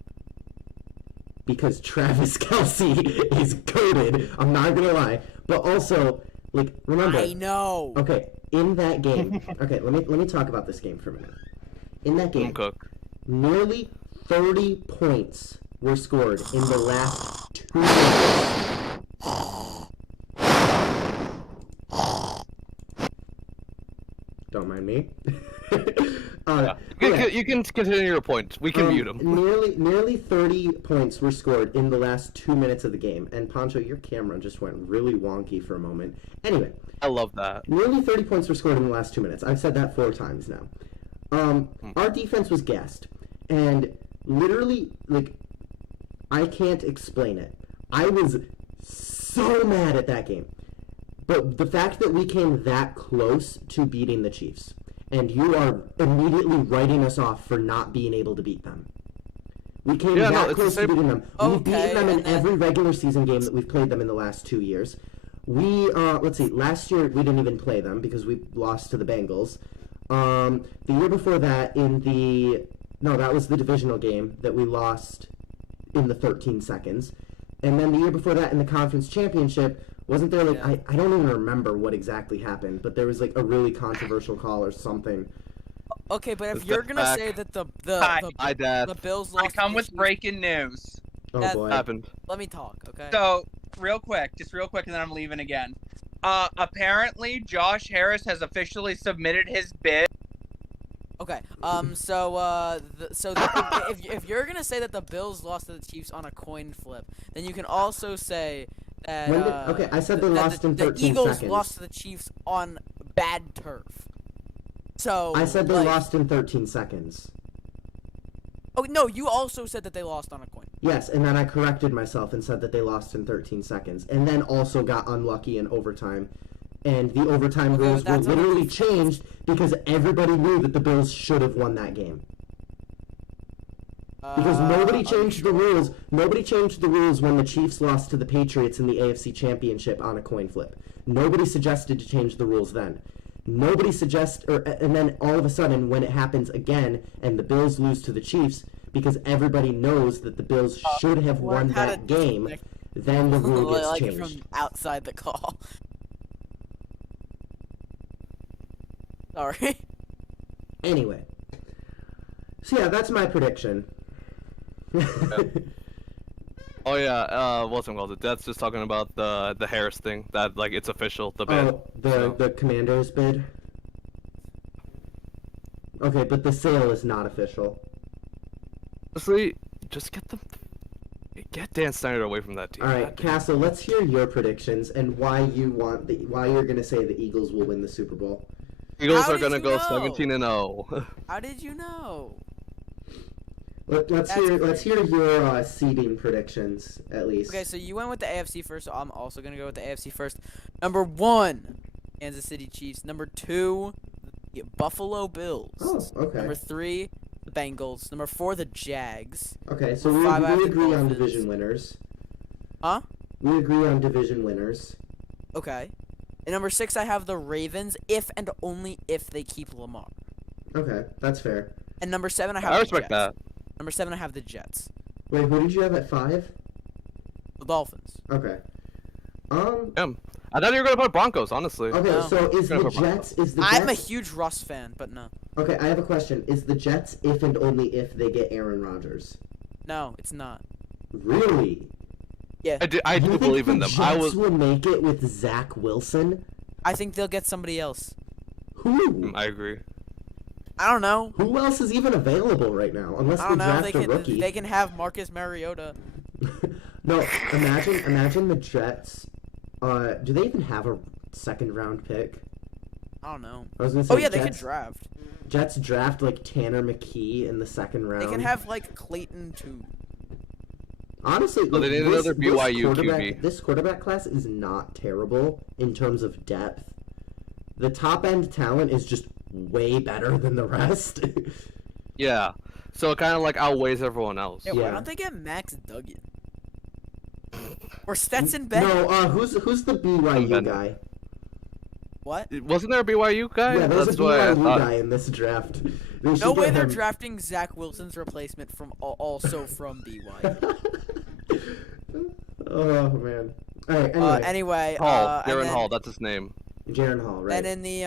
Because Travis Kelce is goated. I'm not gonna lie, but also, like, remember. I know. Okay, in that game. Okay, let me talk about this game for a minute. In that game, Cook. nearly 30 points were scored in the last 2 minutes. Don't mind me. You can continue your point. We can mute him. Nearly 30 points were scored in the last 2 minutes of the game. And Poncho, your camera just went really wonky for a moment. Anyway. I love that. Nearly 30 points were scored in the last 2 minutes. I've said that 4 times now. Our defense was gassed. And literally, like, I can't explain it. I was so mad at that game. But the fact that we came that close to beating the Chiefs, and you are immediately writing us off for not being able to beat them. We came close to beating them. We've beaten them in every regular season game that we've played them in the last 2 years. We, let's see, last year we didn't even play them because we lost to the Bengals. The year before that that was the divisional game that we lost in the 13 seconds. And then the year before that in the conference championship, wasn't there I don't even remember what exactly happened, but there was like a really controversial call or something. Okay, but if you're gonna say that the Bills lost, I come with breaking news. Oh boy, happened. Let me talk, okay? So real quick, and then I'm leaving again. Apparently Josh Harris has officially submitted his bid. Okay. If you're gonna say that the Bills lost to the Chiefs on a coin flip, then you can also say that I said they lost in 13 the Eagles seconds. lost to the Chiefs on bad turf. So I said they lost in 13 seconds. Oh no, you also said that they lost on a coin. Yes, and then I corrected myself and said that they lost in 13 seconds, and then also got unlucky in overtime. And the overtime rules were literally changed because everybody knew that the Bills should have won that game. Because nobody changed the rules. Nobody changed the rules when the Chiefs lost to the Patriots in the AFC Championship on a coin flip. Nobody suggested to change the rules then. Nobody and then all of a sudden, when it happens again and the Bills lose to the Chiefs, because everybody knows that the Bills should have won that game, then the rule gets changed. From outside the call. Sorry. Anyway. So yeah, that's my prediction. Oh yeah, what's it called? That's just talking about the Harris thing. That like it's official. The bid. Oh, the Commander's bid. Okay, but the sale is not official. Honestly, just get Dan Snyder away from that team. All right, Castle, let's hear your predictions and why you're gonna say the Eagles will win the Super Bowl. Eagles are gonna go 17-0. How did you know? Let's hear your seeding predictions at least. Okay, so you went with the AFC first, so I'm also gonna go with the AFC first. Number 1, Kansas City Chiefs. Number 2, the Buffalo Bills. Oh, okay. Number 3, the Bengals. Number 4, the Jags. Okay, so we agree on division winners. Huh? We agree on division winners. Okay. And number 6, I have the Ravens, if and only if they keep Lamar. Okay, that's fair. And number 7, I have I the respect Jets. that. Number 7, I have the Jets. Wait, who did you have at 5? The Dolphins. Okay. I thought you were gonna put Broncos, honestly. Okay, No. so is the Jets? I'm a huge Russ fan, but no. Okay, I have a question. Is the Jets if and only if they get Aaron Rodgers? No, it's not. Really? Yeah. I do believe in them. I will make it with Zach Wilson. I think they'll get somebody else. Who? I agree. I don't know. Who else is even available right now? Unless I don't they know. draft a rookie. They can have Marcus Mariota. No, imagine the Jets. Do they even have a second round pick? I don't know. I was gonna say Oh yeah, they Jets, could draft. Jets draft like Tanner McKee in the second round. They can have like Clayton too. Honestly, Well, they need another BYU QB. This quarterback class is not terrible in terms of depth. The top end talent is just way better than the rest. Yeah. So it kind of like outweighs everyone else. Yeah, why don't they get Max Duggan? Or Stetson Bennett? No, who's the BYU Bennett. guy? What? Wasn't there a BYU guy? Yeah, there's That's a what I BYU thought. guy in this draft. No way they're drafting Zach Wilson's replacement from also from BYU. Oh man. All right. Anyway, Hall. and Darren then- Hall. That's his name. Jaren Hall, right? And in the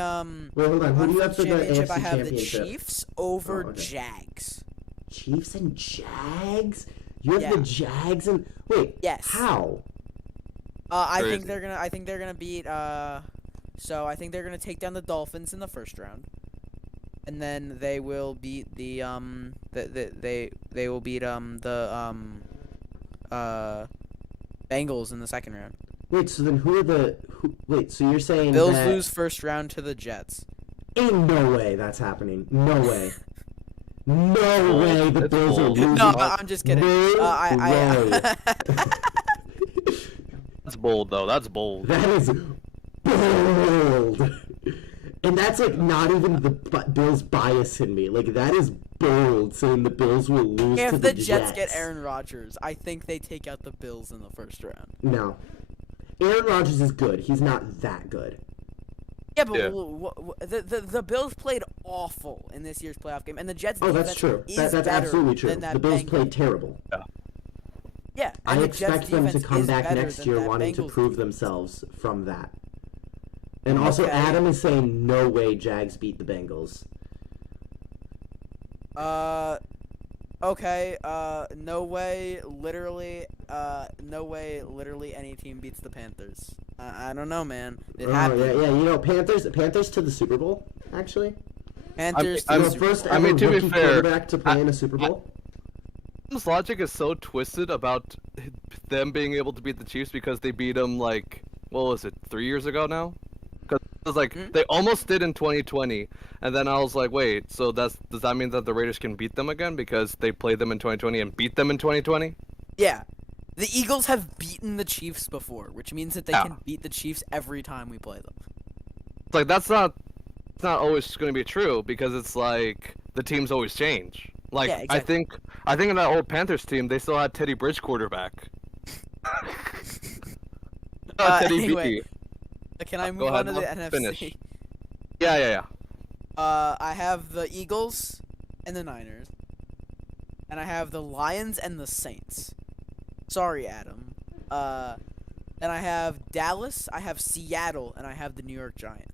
Wait, hold on. Who do you have conference for the championship, AFC I have the championship? Chiefs over Oh, okay. Jags. Chiefs and Jags. You have Yeah. the Jags and wait. Yes. How? I Crazy. think they're gonna. I think they're gonna beat. So I think they're gonna take down the Dolphins in the first round, and then they will beat they will beat Bengals in the second round. Wait. So then who are the? Wait. So you're saying Bills that lose first round to the Jets. ain't no way that's happening. No way. No way the It's Bills are bold. losing. No, I'm just kidding. No way. That's bold though. That's bold. That is bold. And that's like not even the Bills bias in me. Like that is bold saying the Bills will lose to If the the Jets get Aaron Rodgers, I think they take out the Bills in the first round. No. Aaron Rodgers is good. He's not that good. Yeah, but Yeah. the Bills played awful in this year's playoff game, and the Jets. Oh, that's defense true. is That's better absolutely true. than that The Bills Bengals. played terrible. Yeah, I and the Jets expect them to defense come is back better next than year that wanting to Bengals prove defense. themselves from that. And also, Okay. Adam is saying no way Jags beat the Bengals. Okay, no way, literally any team beats the Panthers. I don't know, man. It Oh, happened. yeah, you know, Panthers to the Super Bowl, actually. Panthers. I'm- to The the first Super ever Bowl. I mean, to be rookie fair, quarterback to play in a Super Bowl. Adam's logic is so twisted about them being able to beat the Chiefs because they beat them like what was it 3 years ago now? Because it was like they almost did in 2020, and then I was like, wait, so does that mean that the Raiders can beat them again because they played them in 2020 and beat them in 2020? Yeah. The Eagles have beaten the Chiefs before, which means that they Yeah. can beat the Chiefs every time we play them. It's like that's not always going to be true because it's like the teams always change. Like Yeah, exactly. I think in that old Panthers team they still had Teddy Bridge quarterback. Teddy anyway, B. Can I Go move on ahead, to the Noah. NFC? Finish. Yeah. I have the Eagles and the Niners, and I have the Lions and the Saints. Sorry, Adam. Then I have Dallas, I have Seattle, and I have the New York Giants.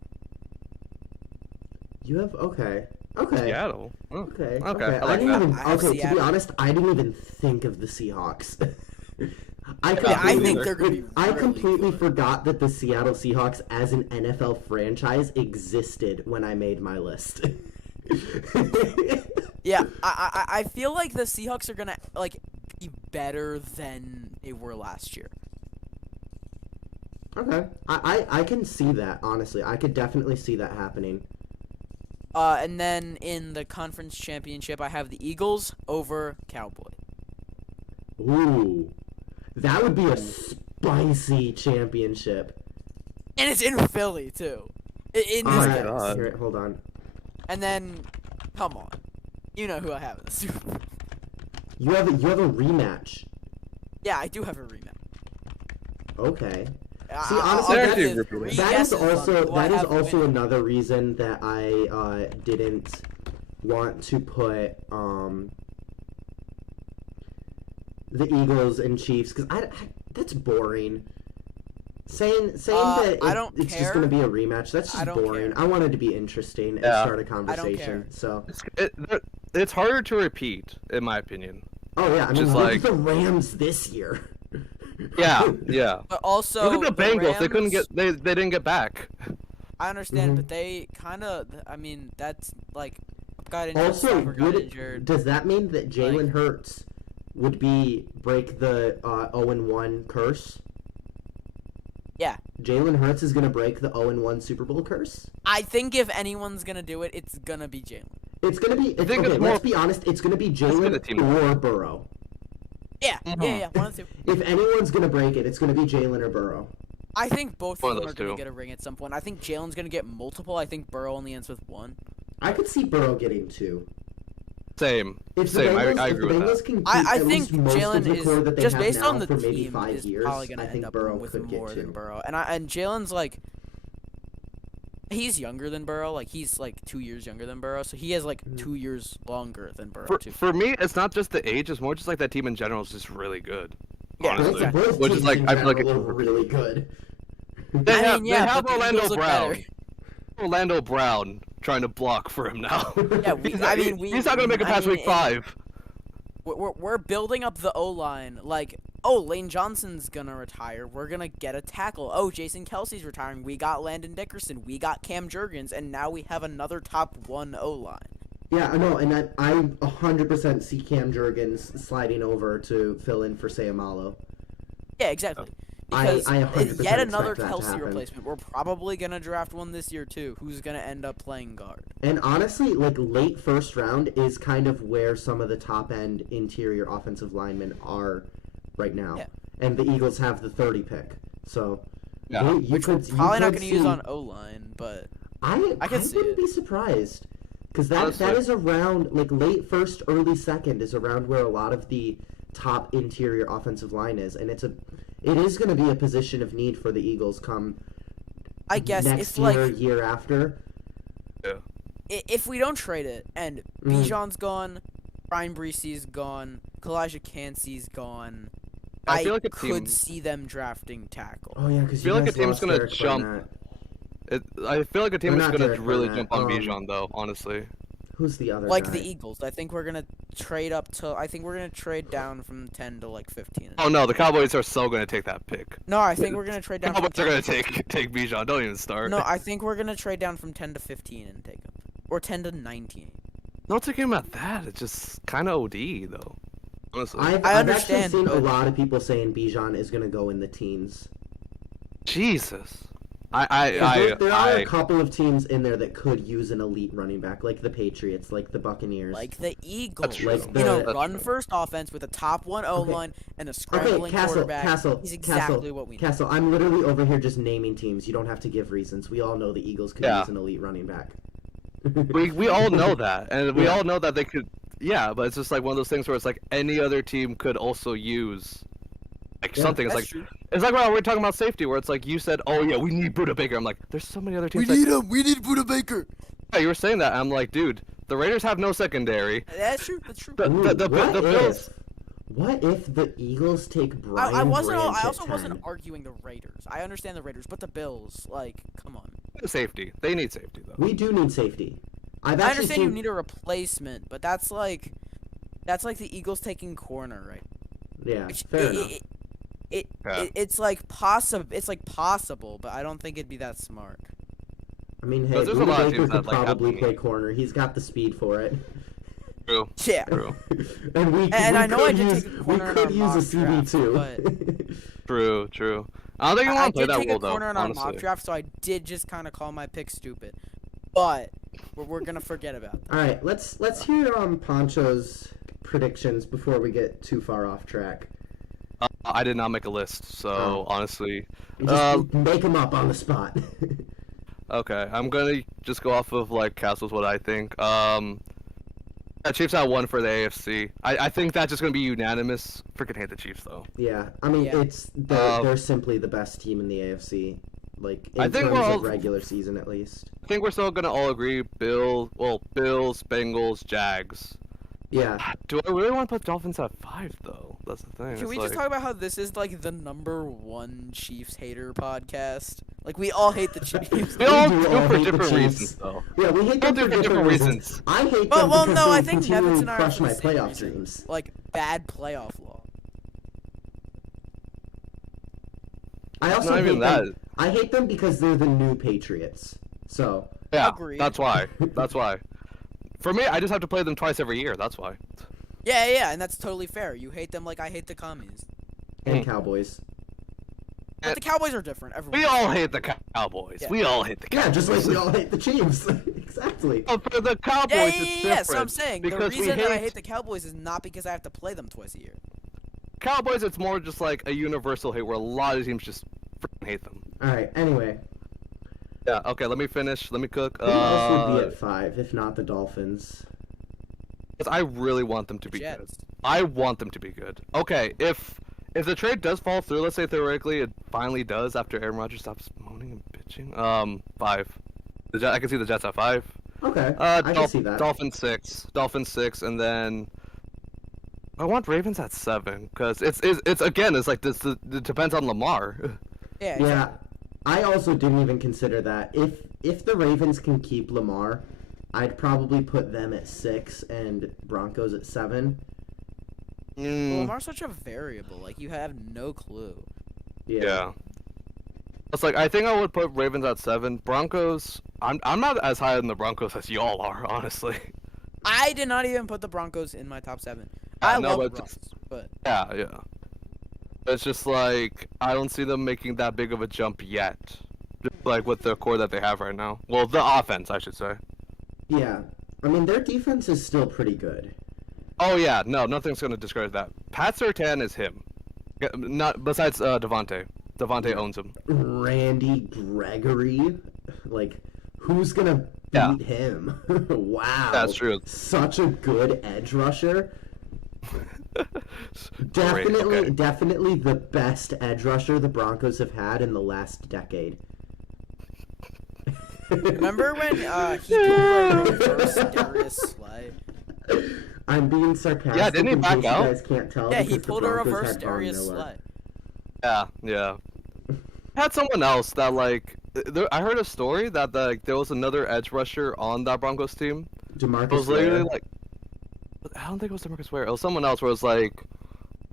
You have okay. Seattle. Oh. Okay. Okay, I I like didn't that. even. I have Okay, to be Seattle. honest, I didn't even think of the Seahawks. I Yeah, I completely, think they're gonna be. I really completely good. forgot that the Seattle Seahawks as an NFL franchise existed when I made my list. Yeah, I feel like the Seahawks are gonna like be better than they were last year. Okay. I can see that, honestly. I could definitely see that happening. And then in the conference championship, I have the Eagles over Cowboys. Ooh. That would be a spicy championship. And it's in Philly too. In this Alright, case. God. here, hold on. And then, come on, you know who I have in the Super Bowl. You have a rematch. Yeah, I do have a rematch. Okay. I- See, I'll- honestly, I'll that's- give you That three That is guesses on also who I have winning. another reason that I didn't want to put the Eagles and Chiefs because I that's boring. Saying that I don't it's just care. gonna be a rematch, that's I just don't boring. care. I wanted to be interesting and Yeah. start a conversation. care. So It's harder to repeat, in my opinion. oh yeah, I mean Just look like- at the Rams this year. Yeah. But also, Look at the Bengals. They couldn't Rams- get. They didn't get back. I understand, Mhm. but they kind of. I mean, that's like got injured. Also, Stafford got would injured. does that mean that Jalen Like- Hurts would break the 0-1 curse? Yeah. Jalen Hurts is gonna break the 0-1 Super Bowl curse. I think if anyone's gonna do it, it's gonna be Jalen. It's gonna be. think Okay, it's more- let's be honest. It's gonna be be the Jalen team. or Burrow. Yeah, Mhm. yeah, one of the two. If anyone's gonna break it, it's gonna be Jalen or Burrow. I think both One of of them are those gonna two. get a ring at some point. I think Jalen's gonna get multiple. I think Burrow only ends with one. I could see Burrow getting 2. Same. If the Same. Bengals, I if agree the with Bengals that. can keep I at think least most of Jalen the core is that they just have based now on the for maybe team 5 is years, probably gonna I end think up Burrow with could more get than 2. Burrow. And Jalen's like he's younger than Burrow. Like he's like 2 years younger than Burrow, so he has like 2 years longer than Burrow too. For me, it's not just the age. It's more just like that team in general is just really good. Yeah, honestly. exactly. Both Which is teams like in I feel like general it's are really good. They I have, mean, yeah, they have but the Orlando Eagles look Brown. better. Orlando Brown trying to block for him now. Yeah, He's not gonna make it past week 5. we're building up the O-line. Like, oh, Lane Johnson's gonna retire. We're gonna get a tackle. Oh, Jason Kelsey's retiring. We got Landon Dickerson. We got Cam Jurgens, and now we have another top 1 O-line. Yeah, I know, and I 100% see Cam Jurgens sliding over to fill in for Sayamalo. Yeah, exactly. I Because 100% yet another expect that to Kelsey happen. replacement. We're probably gonna draft one this year too. Who's gonna end up playing guard? And honestly, like late first round is kind of where some of the top end interior offensive linemen are right now. Yeah. And the Eagles have the 30 pick. So Yeah. you could Probably not could gonna use see- on O-line, but I can see wouldn't it. be surprised. Because that Honestly. is around, like, late first, early second is around where a lot of the top interior offensive line is. And it is going to be a position of need for the Eagles come I guess next if like year after. Yeah. if we don't trade it and Mhm. Bijan's gone, Brian Breesy's gone, Kalijah Cansey's gone, I I, feel like a could team- see them drafting tackle. Oh, yeah, because I feel you like a guys team's lost gonna Derek jump. Barnett. I feel like a team Or is not gonna Derek really Barnett, jump on um, Bijan though. Honestly. Who's the other Like guy? the Eagles, I think we're gonna trade up to. I think we're gonna trade down from 10 to like 15. Oh no, the Cowboys are so gonna take that pick. No, I think we're gonna trade down. From Cowboys are 10 gonna to take Bijan. Don't even start. No, I think we're gonna trade down from 10 to 15 and take him, or 10 to 19. Don't take him at that. It's just kind of OD though. Honestly. I've understand, actually seen a but- lot of people saying Bijan is going to go in the teens. Jesus. 'Cause there are I a couple of teams in there that could use an elite running back, like the Patriots, like the Buccaneers. Like the Eagles, true. Like you know, the- run That's first offense with a top 1 O line and a scrambling Castle, quarterback. Castle, He's exactly Castle, what we need. Castle. I'm literally over here just naming teams. You don't have to give reasons. We all know the Eagles could Yeah. use an elite running back. we all know that, and we Yeah. all know that they could. Yeah, but it's just like one of those things where it's like any other team could also use like Yeah, something. It's That's like true. it's like when we're talking about safety, where it's like you said, "Oh yeah, we need Buda Baker." I'm like, there's so many other teams. that- him. We need Buda Baker. Yeah, you were saying that. I'm like, dude, the Raiders have no secondary. That's true. That's true. The- Ooh, the what Bills- What if the Eagles take Brian I wasn't. Branch I at also 10? wasn't arguing the Raiders. I understand the Raiders, but the Bills, like, come on. Safety. They need safety though. We do need safety. I've I actually understand you seen... need a replacement, but that's like the Eagles taking corner, right? Yeah, Which fair enough. Yeah. It's like possible. It's like possible, but I don't think it'd be that smart. I mean, hey, But there's a Buda lot of Baker teams could that, like, have probably the play need. corner. He's got the speed for it. True. Yeah. True. And we And we I know I could did use, take a we corner in could our use mock a CB too. draft, True. True. I don't think you I want to play did that take role a though. corner in our Honestly. mock draft, so I did just kind of call my pick stupid. But we're gonna forget about that. All right, let's hear Poncho's predictions before we get too far off track. I did not make a list, so Oh. honestly, Just make them up on the spot. okay, I'm gonna just go off of like Castle's what I think. Yeah, Chiefs at 1 for the AFC. I think that's just gonna be unanimous. Freaking hate the Chiefs though. Yeah, I mean Yeah. they're simply the best team in the AFC, like in I think terms we're all- of regular season at least. I think we're still gonna all agree. Bills, Bengals, Jags. Yeah, Do I really want to put Dolphins at 5 though? That's the thing. Can It's we like, just talk about how this is like the #1 Chiefs hater podcast? Like we all hate the Chiefs. We all do do all for hate the different Chiefs. reasons though. yeah, we hate All them for different different reasons. reasons. I hate Well, them well, because no, they I think continually Nevitz and I are crush for my the same playoff reason. dreams. Like bad playoff law. I also Not hate even them. that. I hate them because they're the new Patriots. So Yeah, Agreed. that's why. That's why. For me, I just have to play them twice every year. That's why. Yeah, and that's totally fair. You hate them like I hate the commies. and Mm. Cowboys. But the Cowboys are different. Everyone. We all hate the Cowboys. Yeah. We all hate the Yeah, Cowboys. just like we all hate the Chiefs. Exactly. Oh, for the Cowboys, Yeah, it's yeah. different. So I'm saying the because we reason that I hate hate the Cowboys is not because I have to play them twice a year. Cowboys. It's more just like a universal hate where a lot of teams just freaking hate them. All right. Anyway, Yeah. Okay. Let me finish. Let me cook. who else would be at 5 if not the Dolphins? 'Cause I really want them to be Jets. good. I want them to be good. Okay. If the trade does fall through, let's say theoretically it finally does after Aaron Rodgers stops moaning and bitching. 5. I can see the Jets at 5. Okay, I can see that. Dolphins 6, and then I want Ravens at 7 because it's again it's like this. It depends on Lamar. Yeah. Yeah, I also didn't even consider that. If the Ravens can keep Lamar, I'd probably put them at 6 and Broncos at 7. Mm, Lamar's such a variable. Like you have no clue. yeah. It's like I think I would put Ravens at 7. Broncos. I'm not as high on the Broncos as y'all are, honestly. I did not even put the Broncos in my top 7. I I know, love but the Broncos, but Yeah. It's just like I don't see them making that big of a jump yet. Just like with the core that they have right now. Well, the offense, I should say. Yeah. I mean, their defense is still pretty good. Oh yeah, no, nothing's gonna discourage that. Pat Surtain is him. Not besides Devontae. Devontae owns him. Randy Gregory, like, who's gonna Yeah. beat him? Wow. That's true. Such a good edge rusher. Great, okay. Definitely the best edge rusher the Broncos have had in the last decade. remember when he pulled a reverse Darius Slay? I'm being sarcastic. Yeah, didn't he in back case out? You guys can't tell. Yeah, he because the pulled a Broncos reverse had Von Darius Miller. Slay. Yeah. Had someone else that like I heard a story that like there was another edge rusher on that Broncos team. It DeMarcus was literally Ware. like I don't think it was DeMarcus Ware. It was someone else where it was like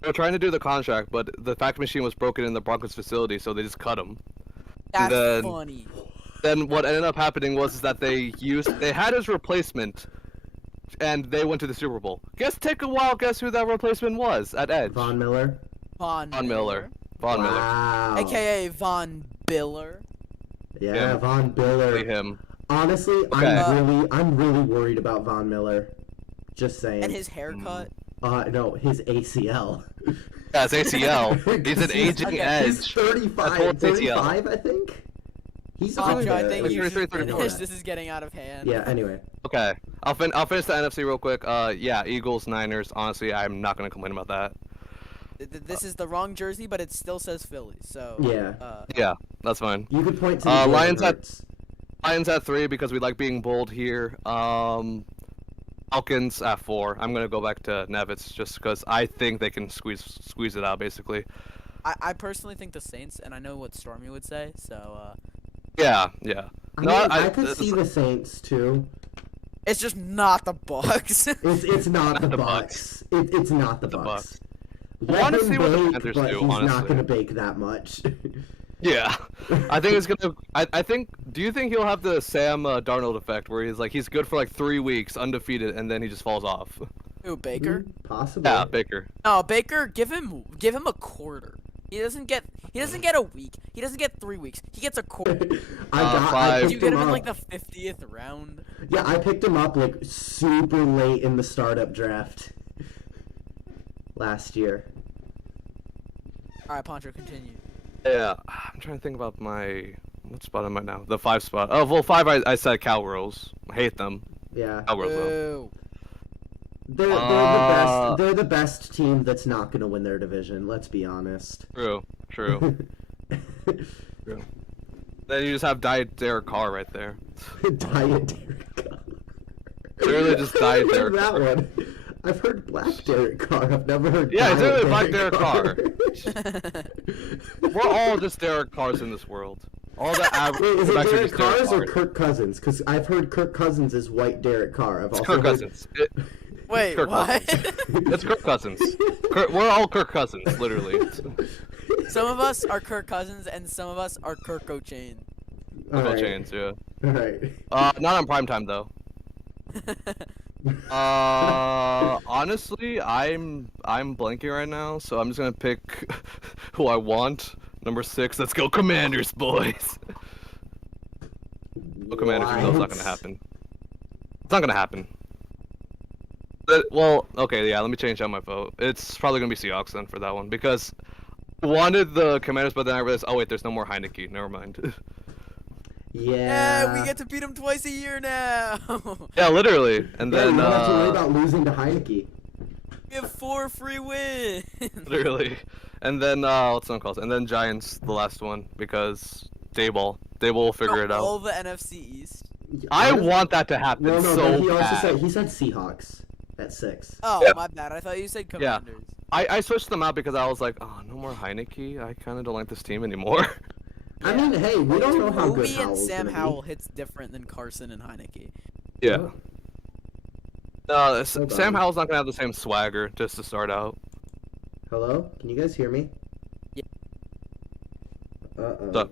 they were trying to do the contract, but the fax machine was broken in the Broncos facility, so they just cut him. That's then- funny. Then what ended up happening was that they had his replacement, and they went to the Super Bowl. Take a wild guess who that replacement was at edge. Von Miller. Von Miller. Von Miller. Wow. AKA Von Biller. Yeah, Him. Von Really Miller. him. Honestly, Okay. I'm really worried about Von Miller. Just saying. And his haircut. No, his ACL. Yeah, it's ACL. He's an aging okay, edge. He's 35, That's what ACL. 35, I think. He's on Sancho, I there. think Like you 33, should 34. finish. This is getting out of hand. Yeah, anyway. Okay, I'll finish the NFC real quick. Yeah, Eagles, Niners. Honestly, I'm not gonna complain about that. This is the wrong jersey, but it still says Philly. So Yeah. Yeah, that's fine. You could point to Uh, the Lions at- Hurts. Lions at 3 because we like being bold here. Falcons at 4. I'm gonna go back to Nevitz just because I think they can squeeze it out basically. I personally think the Saints, and I know what Stormy would say. So Yeah. I No, mean, I I- could see the Saints too. it's just not the Bucks. It's not the the Bucks. It's not the The Bucks. Bucks. I wanna Let him see what the bake, Panthers but do, he's not honestly. gonna bake that much. Yeah, I think it's gonna. I think. Do you think he'll have the Sam Darnold effect, where he's good for like 3 weeks, undefeated, and then he just falls off? Who, Baker? Possible. Yeah, Baker. No, Baker. Give him a quarter. He doesn't get a week. He doesn't get 3 weeks. He gets a quarter. I 5. Did picked you get him in up. like the 50th round? Yeah, I picked him up like super late in the startup draft last year. All right, Poncho, continue. Yeah, I'm trying to think about what spot am I now? The 5 spot. Oh, well, 5. I said Cowgirls. I hate them. Yeah. Cowgirls though. Boo. They're the best. They're the best team that's not gonna win their division. Let's be honest. True. Then you just have Diet Derek Carr right there. Diet Derek Carr. Literally just Diet I've Derek heard that Carr. one. I've heard Black Derek Carr. I've never heard. Yeah, it's Diet literally Black Derek Carr. We're all just Derek Carrs in this world. All the average. Wait, is it actually Derek just Derek Carr's or Carrs. Kirk Cousins? Because I've heard Kirk Cousins is white Derek Carr. I've It's also Kirk heard... Cousins. Wait, Kirk what? It's Kirk Cousins. We're all Kirk Cousins, literally. Some of us are Kirk Cousins, and some of us are Kirk O'Chain. Football Alright. chains, yeah. Alright. Not on primetime though. Honestly, I'm blanking right now, so I'm just gonna pick who I want. Number 6. Let's go, Commanders, boys. Go Commanders, even though it's not gonna happen. It's not gonna happen. Well, okay, yeah. Let me change out my vote. It's probably gonna be Seahawks then for that one because I wanted the Commanders, but then I realized, oh wait, there's no more Heineke. Never mind. Yeah. Yeah, we get to beat him twice a year now. Yeah, literally. And Yeah, then you don't have to worry about losing to Heineke. We have 4 free wins. literally. And then what's it called? And then Giants, the last one, because Dayball will figure it All out. the NFC East. I want that to happen No, so but he also bad. said Seahawks at 6. Oh, Yeah. my bad. I thought you said Yeah. Commanders. I switched them out because I was like, oh, no more Heineke. I kind of don't like this team anymore. I mean, hey, we don't know how good Jacoby and Howell's Sam gonna Howell hits different than Carson and Heineke. Yeah. No, Hold Sam on. Howell's not gonna have the same swagger just to start out. Hello? Can you guys hear me? Yeah. Uh-oh. What's up?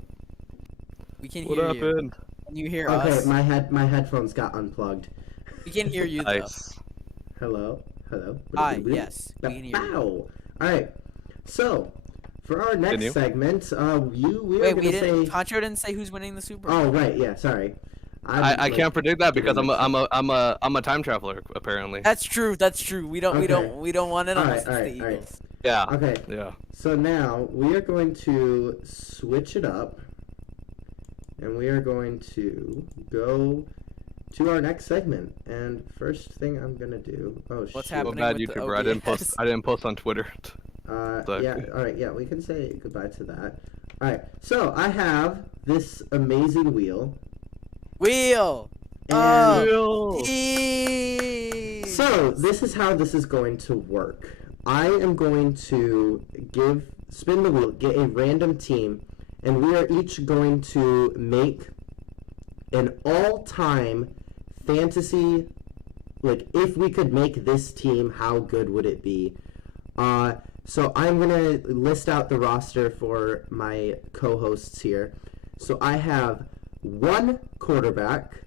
We can What hear you. happened? Can you hear Okay, us? my headphones got unplugged. We can hear you though. Nice. Hello? Hello? Hi, yes, we can hear you. Bow. Alright. So, for our next Continue. segment, we are Wait, we gonna didn't. say Poncho didn't say who's winning the Super Bowl. Oh right, yeah, sorry. I can't predict that because giving I'm a time traveler apparently. That's true. That's true. We don't. Okay. We don't want it unless Alright, it's the alright, Eagles. Yeah. Okay. Yeah. So now we are going to switch it up, and we are going to go to our next segment. And first thing I'm gonna do. Oh What's shoot. Well, happening bad with the YouTuber. I didn't post. OBS? I didn't post on Twitter. So- Yeah. All right. Yeah, we can say goodbye to that. All right. So I have this amazing wheel. Wheel. And Ease. so this is how this is going to work. I am going to spin the wheel, get a random team, and we are each going to make an all-time fantasy. Like, if we could make this team, how good would it be? So I'm gonna list out the roster for my co-hosts here. So I have one quarterback.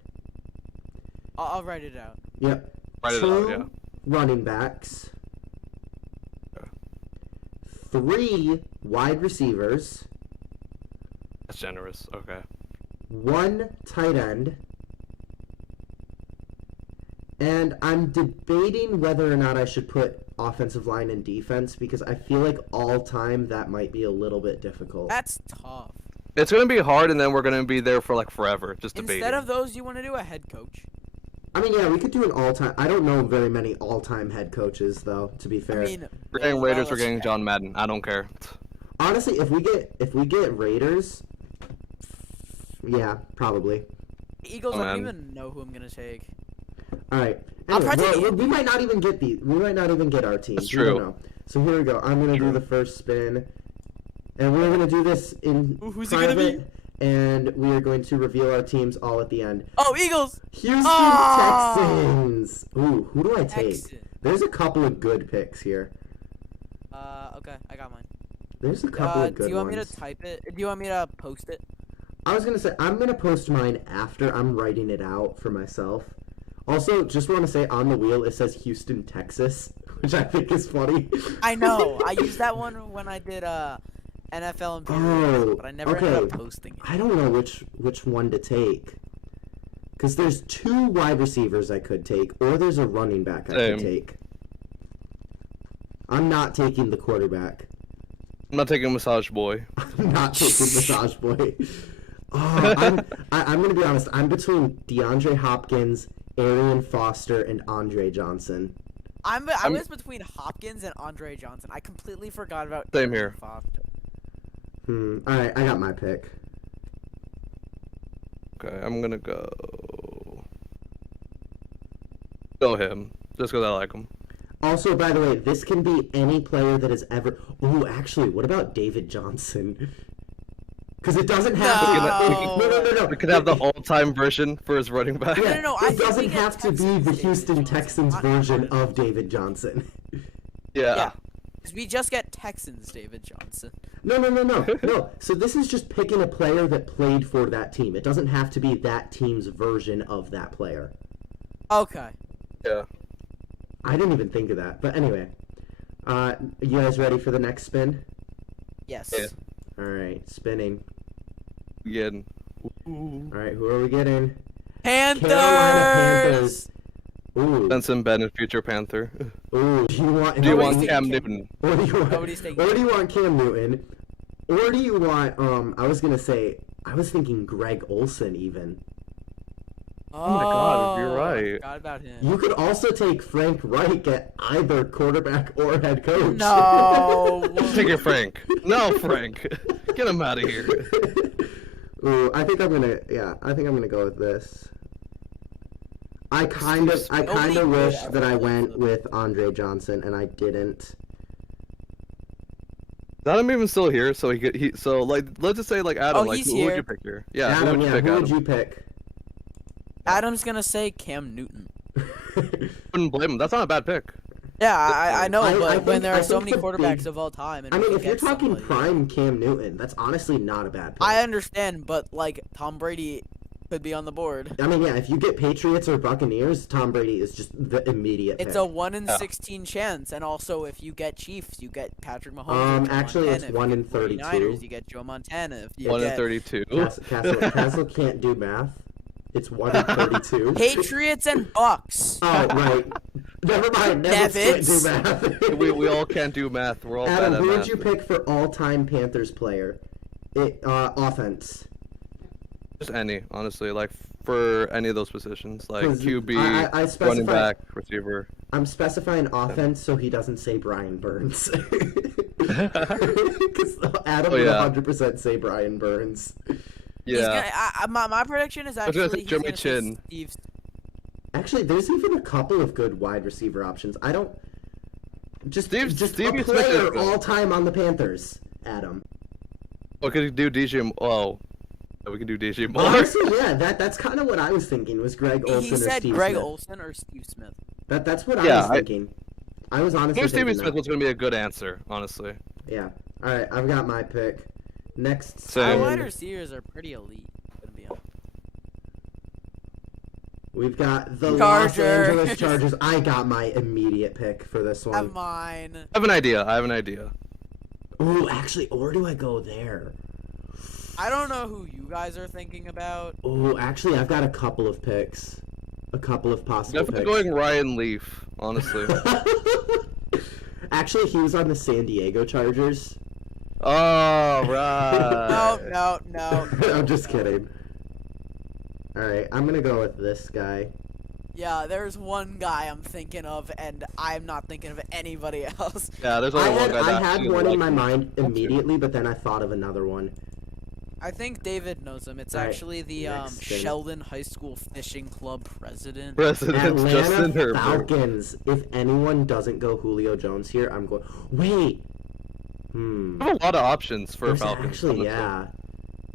I'll write it out. Yep. Write it Two out, yeah. running backs. Okay. 3 wide receivers. That's generous. Okay. 1 tight end. And I'm debating whether or not I should put offensive line and defense because I feel like all time that might be a little bit difficult. That's tough. It's gonna be hard, and then we're gonna be there for like forever, just debating. Instead of those, you want to do a head coach. I mean, yeah, we could do an all-time. I don't know very many all-time head coaches, though. To be fair, I mean, We're getting Raiders. We're Belichick. getting John Madden. I don't care. honestly, if we get Raiders, yeah, probably. Eagles. Oh, I don't man. even know who I'm gonna take. All right. I'll Anyway, probably take we might not even get these. We might not even get our team. That's We don't true. know. So here we go. I'm gonna do the first spin, and we're gonna do this in Ooh, who's it gonna be? private, and we are going to reveal our teams all at the end. Oh, Eagles. Houston Ah! Texans. Ooh, who do I take? Texans. There's a couple of good picks here. Okay, I got mine. There's a couple of good do you want ones. me to type it? Do you want me to post it? I was gonna say I'm gonna post mine after I'm writing it out for myself. Also, just want to say on the wheel it says Houston, Texas, which I think is funny. I know. I used that one when I did NFL and Patriots, Oh, but I never ended okay. up posting it. I don't know which one to take. Because there's 2 wide receivers I could take, or there's a running back I could Same. take. I'm not taking the quarterback. I'm not taking Massage Boy. I'm not taking Massage Boy. Oh, I'm going to be honest. I'm between DeAndre Hopkins, Arian Foster, and Andre Johnson. I was between Hopkins and Andre Johnson. I completely forgot about Same Arian here. Foster. Alright, I got my pick. Okay, I'm gonna go him just because I like him. Also, by the way, this can be any player that has ever... Ooh, actually, what about David Johnson? Because it doesn't have No. to... No. We could have the all-time version for his running back. Yeah, No, I it think we doesn't get have to be Texans the David Houston Johnson. Texans I- version of David Johnson. Yeah. Yeah. Because we just get Texans David Johnson. No. So this is just picking a player that played for that team. It doesn't have to be that team's version of that player. Okay. Yeah. I didn't even think of that. But anyway, you guys ready for the next spin? Yes. Yeah. All right, spinning. Again. All right, who are we getting? Panthers. Carolina Panthers. Ooh. Benson Bennett, future Panther. Ooh. Do you want? Do you Nobody's want taking Cam Cam Newton? Or do you want? Nobody's taking Or do you want Cam Newton? Or do you want? I was gonna say. I was thinking Greg Olson even. Oh my God, you're right. I forgot about him. You could also take Frank Reich at either quarterback or head coach. No. Take it, Frank. No, Frank. Get him out of here. Ooh, I think I'm gonna go with this. I kind of Nobody good wish at that I both went of them. with Andre Johnson and I didn't. Not him even still here, so so like let's just say like Adam, Oh, like he's who would here. you pick here? Yeah, Adam, who would you pick? who Adam? would you pick? Adam's gonna say Cam Newton. Wouldn't blame him. That's not a bad pick. Yeah, I know, I but think- when there I are so think many the quarterbacks big- of all time, and I we mean, can if you're get talking somebody- prime Cam Newton, that's honestly not a bad pick. I understand, but like Tom Brady could be on the board. I mean, yeah, if you get Patriots or Buccaneers, Tom Brady is just the immediate It's pick. a 1 in Yeah. 16 chance, and also if you get Chiefs, you get Patrick Mahomes. or Joe Actually, it's Montana. If 1 you in get 32. 49ers, you get Joe Montana. If you 1 in get 32. Castle can't do math. It's 1 in 32. Patriots and Bucks. Oh, right. Never mind. Nevitz can't do Nevitz. math. we all can't do math. We're all Adam, bad at who would math. you pick for all-time Panthers player? Offense. Just any, honestly, like for any of those positions, like 'Cause QB, I running specify- back, receiver. I'm specifying offense so he doesn't say Brian Burns. Because Adam Oh, would yeah. 100% say Brian Burns. He's Yeah. gonna, my prediction is was gonna actually say he's Jimmy gonna say Chin. Steve. Actually, there's even a couple of good wide receiver options. I don't. Just Stevie a Smith is player good. all time on the Panthers, Adam. Oh, could you do DJ? Oh, we can do DJ Moore. Honestly, yeah, that's kind of what I was thinking. Was Greg Olson He or said Steve Greg Smith? Olson or Steve Smith. That's what I Yeah, was thinking. I was I honestly knew Stevie thinking Smith that. was gonna be a good answer, honestly. Yeah. All right, I've got my pick. Next, Same. Our spin, wide receivers are pretty elite. To be honest. we've got the Los Chargers. Angeles Chargers. I got my immediate pick for this Have one. mine. I have an idea. Ooh, actually, or do I go there? I don't know who you guys are thinking about. Ooh, actually, I've got a couple of picks. A couple of possible Definitely picks. going Ryan Leaf, honestly. Actually, he was on the San Diego Chargers. Oh, right. No. I'm just kidding. Alright, I'm gonna go with this guy. Yeah, there's one guy I'm thinking of, and I'm not thinking of anybody else. Yeah, there's I only one had, guy I that had actually one in liked my him. mind immediately, but then I thought of another one. I think David knows him. It's Alright, actually the next spin. Sheldon High School Fishing Club president. President Justin Atlanta Herbert. Falcons. If anyone doesn't go Julio Jones here, I'm going. Wait. I have a lot of options for There's Falcons. actually, honestly. yeah.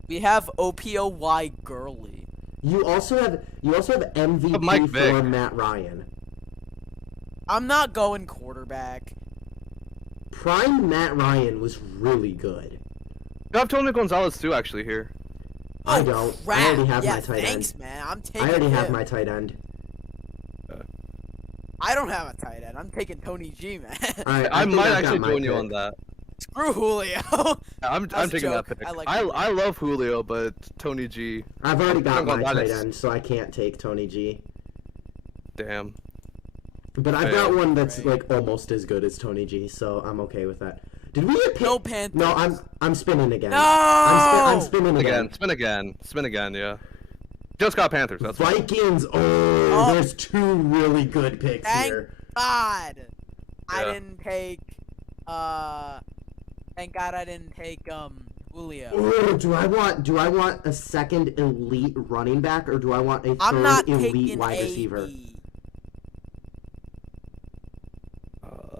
We have OPOY Gurley. You also have MVP Mike for Vick. Matt Ryan. I'm not going quarterback. Prime Matt Ryan was really good. You have Tony Gonzalez too, actually here. I Oh, don't. I crap. already have yeah, my tight thanks, end. man. I'm taking I already have him. my tight end. I don't have a tight end. I'm taking Tony G, man. Alright, I think might I've got actually my join you pick. on that. Screw Julio. I'm That's a taking that joke. pick. I like I Julio. love Julio, but Tony G, I've already got Tony my tight Gonzalez. end, so I can't take Tony G. damn. But I've Fair. got one that's Right. like almost as good as Tony G, so I'm okay with that. Did we get picked? No Panthers. No, I'm spinning again. No! I'm spinning again. Spin again, yeah. Just got Panthers, that's right. Vikings. Oh, Oh. there's two really good picks Thank here. God. I Yeah. didn't take. Thank God I didn't take Julio. Oh, do I want a second elite running back or do I want a I'm third not elite taking wide AD. receiver?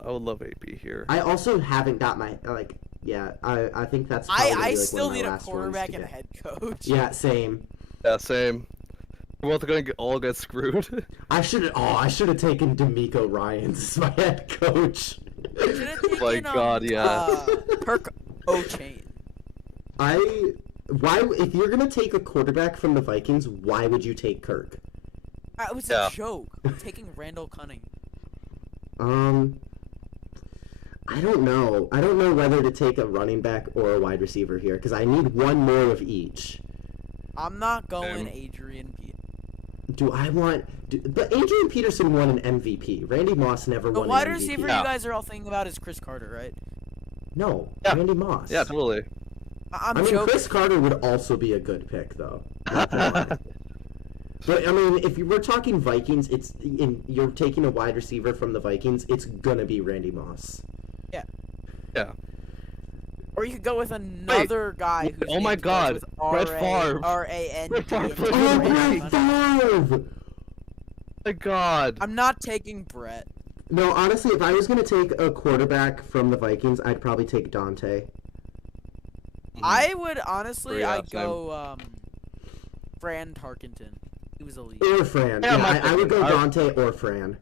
I would love AP here. I also haven't got my I think that's probably gonna be, I like, still one of need my a last ones quarterback to and a get. head coach. Yeah, same. Yeah, same. We're both gonna all get screwed. I should have taken D'Amico Ryans as my head coach. Should've My taken, God, yeah. Kirk O'Chain. If you're gonna take a quarterback from the Vikings, why would you take Kirk? It was Yeah. a joke. I'm taking Randall Cunningham. I don't know. I don't know whether to take a running back or a wide receiver here because I need one more of each. I'm not going Same. Adrian Peterson. But Adrian Peterson won an MVP. Randy Moss never The won wide an MVP. receiver Yeah. you guys are all thinking about is Chris Carter, right? No, Yeah. Randy Moss. Yeah, totally. I'm I mean, joking. Chris Carter would also be a good pick, though. Not gonna lie. But I mean, if you were talking Vikings, you're taking a wide receiver from the Vikings, it's gonna be Randy Moss. Yeah. Or you could go with another guy who's oh my God, Brett Favre. R-A-N-D. Brett Favre and played Oh, for the Randy Brett Cunningham. Favre! My God. I'm not taking Brett. No, honestly, if I was gonna take a quarterback from the Vikings, I'd probably take Dante. I would honestly, Yeah, I'd go Fran Tarkenton. He was elite. Or Fran. Yeah, Yeah, my I would go pick. Dante or Fran.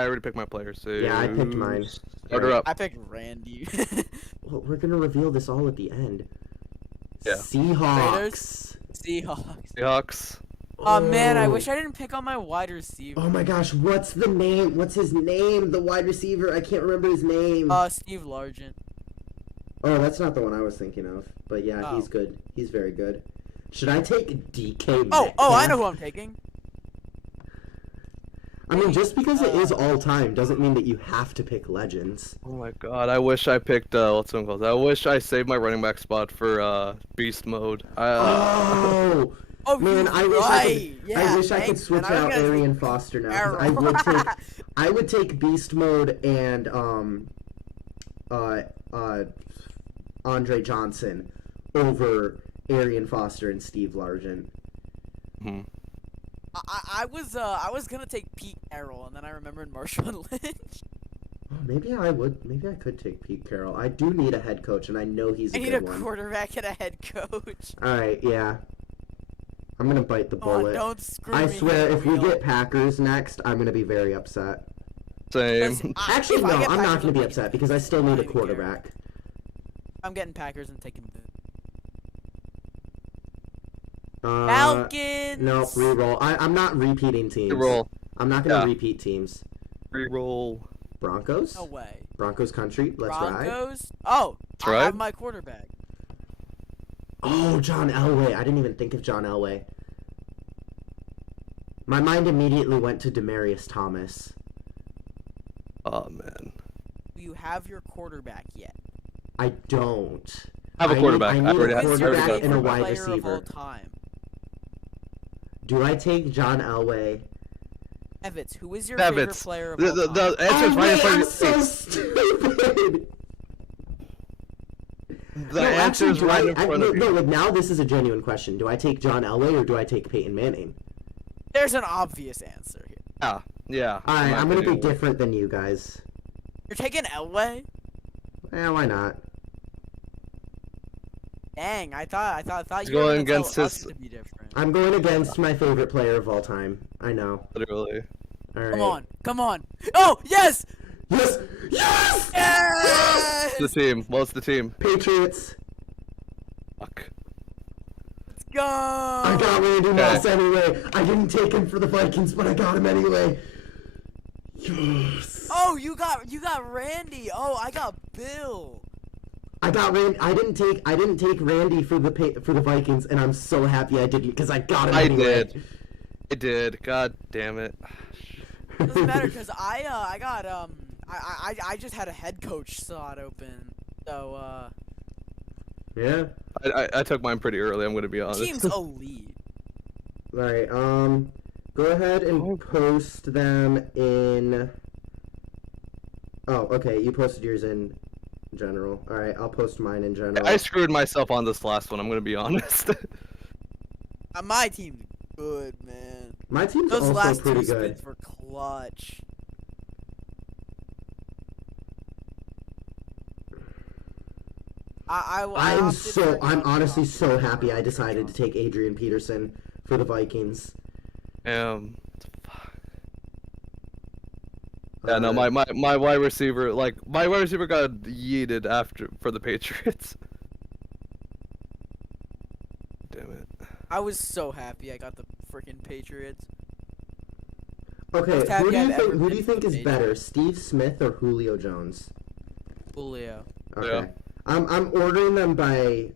already picked my player. So Yeah, I picked mine. Start her up. I picked Randy. Well, we're gonna reveal this all at the end. Yeah. Seahawks. Seahawks. Seahawks. Oh man, I wish I didn't pick on my wide receiver. Oh my gosh, what's the name? What's his name? The wide receiver. I can't remember his name. Steve Largent. Oh, that's not the one I was thinking of. But yeah, Oh. he's good. He's very good. Should I take DK Oh, Metcalf? I know who I'm taking. I mean, just because it is all time doesn't mean that you have to pick legends. Oh my god, I wish I picked what's it called? I wish I saved my running back spot for beast mode. Oh! Oh, Man, you're I wish right. I wish I could thanks, switch man. I was out gonna Arian take Foster now. 'Cause Arrow. I would take beast mode and Andre Johnson over Arian Foster and Steve Largent. Mhm. I was gonna take Pete Carroll, and then I remembered Marshawn Lynch. Oh, maybe I could take Pete Carroll. I do need a head coach, and I know he's a I need a good one. quarterback and a head coach. All right, yeah. I'm gonna bite the Come on, bullet. don't screw I me swear, here, if we Will. get Packers next, I'm gonna be very upset. Same. Actually, If I no, get I'm not Packers, gonna be taking upset because I still need a don't even care. quarterback. I'm getting Packers and taking the Uh, Falcons. No, reroll. I'm not repeating teams. Reroll. I'm not gonna Yeah. repeat teams. Reroll. Broncos. No way. Broncos country. Let's ride. Broncos. Oh, That's I right. have my quarterback. Oh, John Elway. I didn't even think of John Elway. My mind immediately went to Demaryius Thomas. Oh man. Do you have your quarterback yet? I don't. I have a quarterback. I I need already a have- I already quarterback got a and a quarterback. wide player of all receiver. time. Do I take John Elway? Evans, who is your favorite Evans. player of The, all the, time? the answer is right in wait, front I'm of so your stupid. The answer actually, is do right I, in front of you. no, like now this is a genuine question. Do I take John Elway or do I take Peyton Manning? There's an obvious answer here. Yeah. Alright, in my I'm gonna be opinion. different than you guys. You're taking Elway? Why not? Dang, I thought He's you were going gonna against tell us his- to be different. I'm going against my favorite player of all time. I know. Literally. Alright. Come on. Oh, yes! Yes! Yes! Yes! The team. What's the team? Patriots. Fuck. Let's go! I got Randy Moss anyway. I didn't take him for the Vikings, but I got him anyway. Yes. Oh, you got Randy. Oh, I got Bill. I got Randy. I didn't take Randy for the Vikings, and I'm so happy I didn't because I got him I anyway. did. I did. God damn it. Doesn't matter because I got I just had a head coach slot open. So Yeah. I took mine pretty early. I'm gonna be honest. team's elite. All right. Go ahead and post them in. Oh, okay. You posted yours in general. All right. I'll post mine in general. I screwed myself on this last one. I'm gonna be honest. My team's good, man. My team's Those also last pretty two good. spins were clutch. I'm honestly so happy I decided to take Adrian Peterson for the Vikings. Yeah, no, my wide receiver, my wide receiver got yeeted for the Patriots. Damn it. I was so happy I got the freaking Patriots. Okay, Most happy I've ever who do been you for think the is Patriots. better, Steve Smith or Julio Jones? Julio. Okay. Yeah. I'm ordering them by.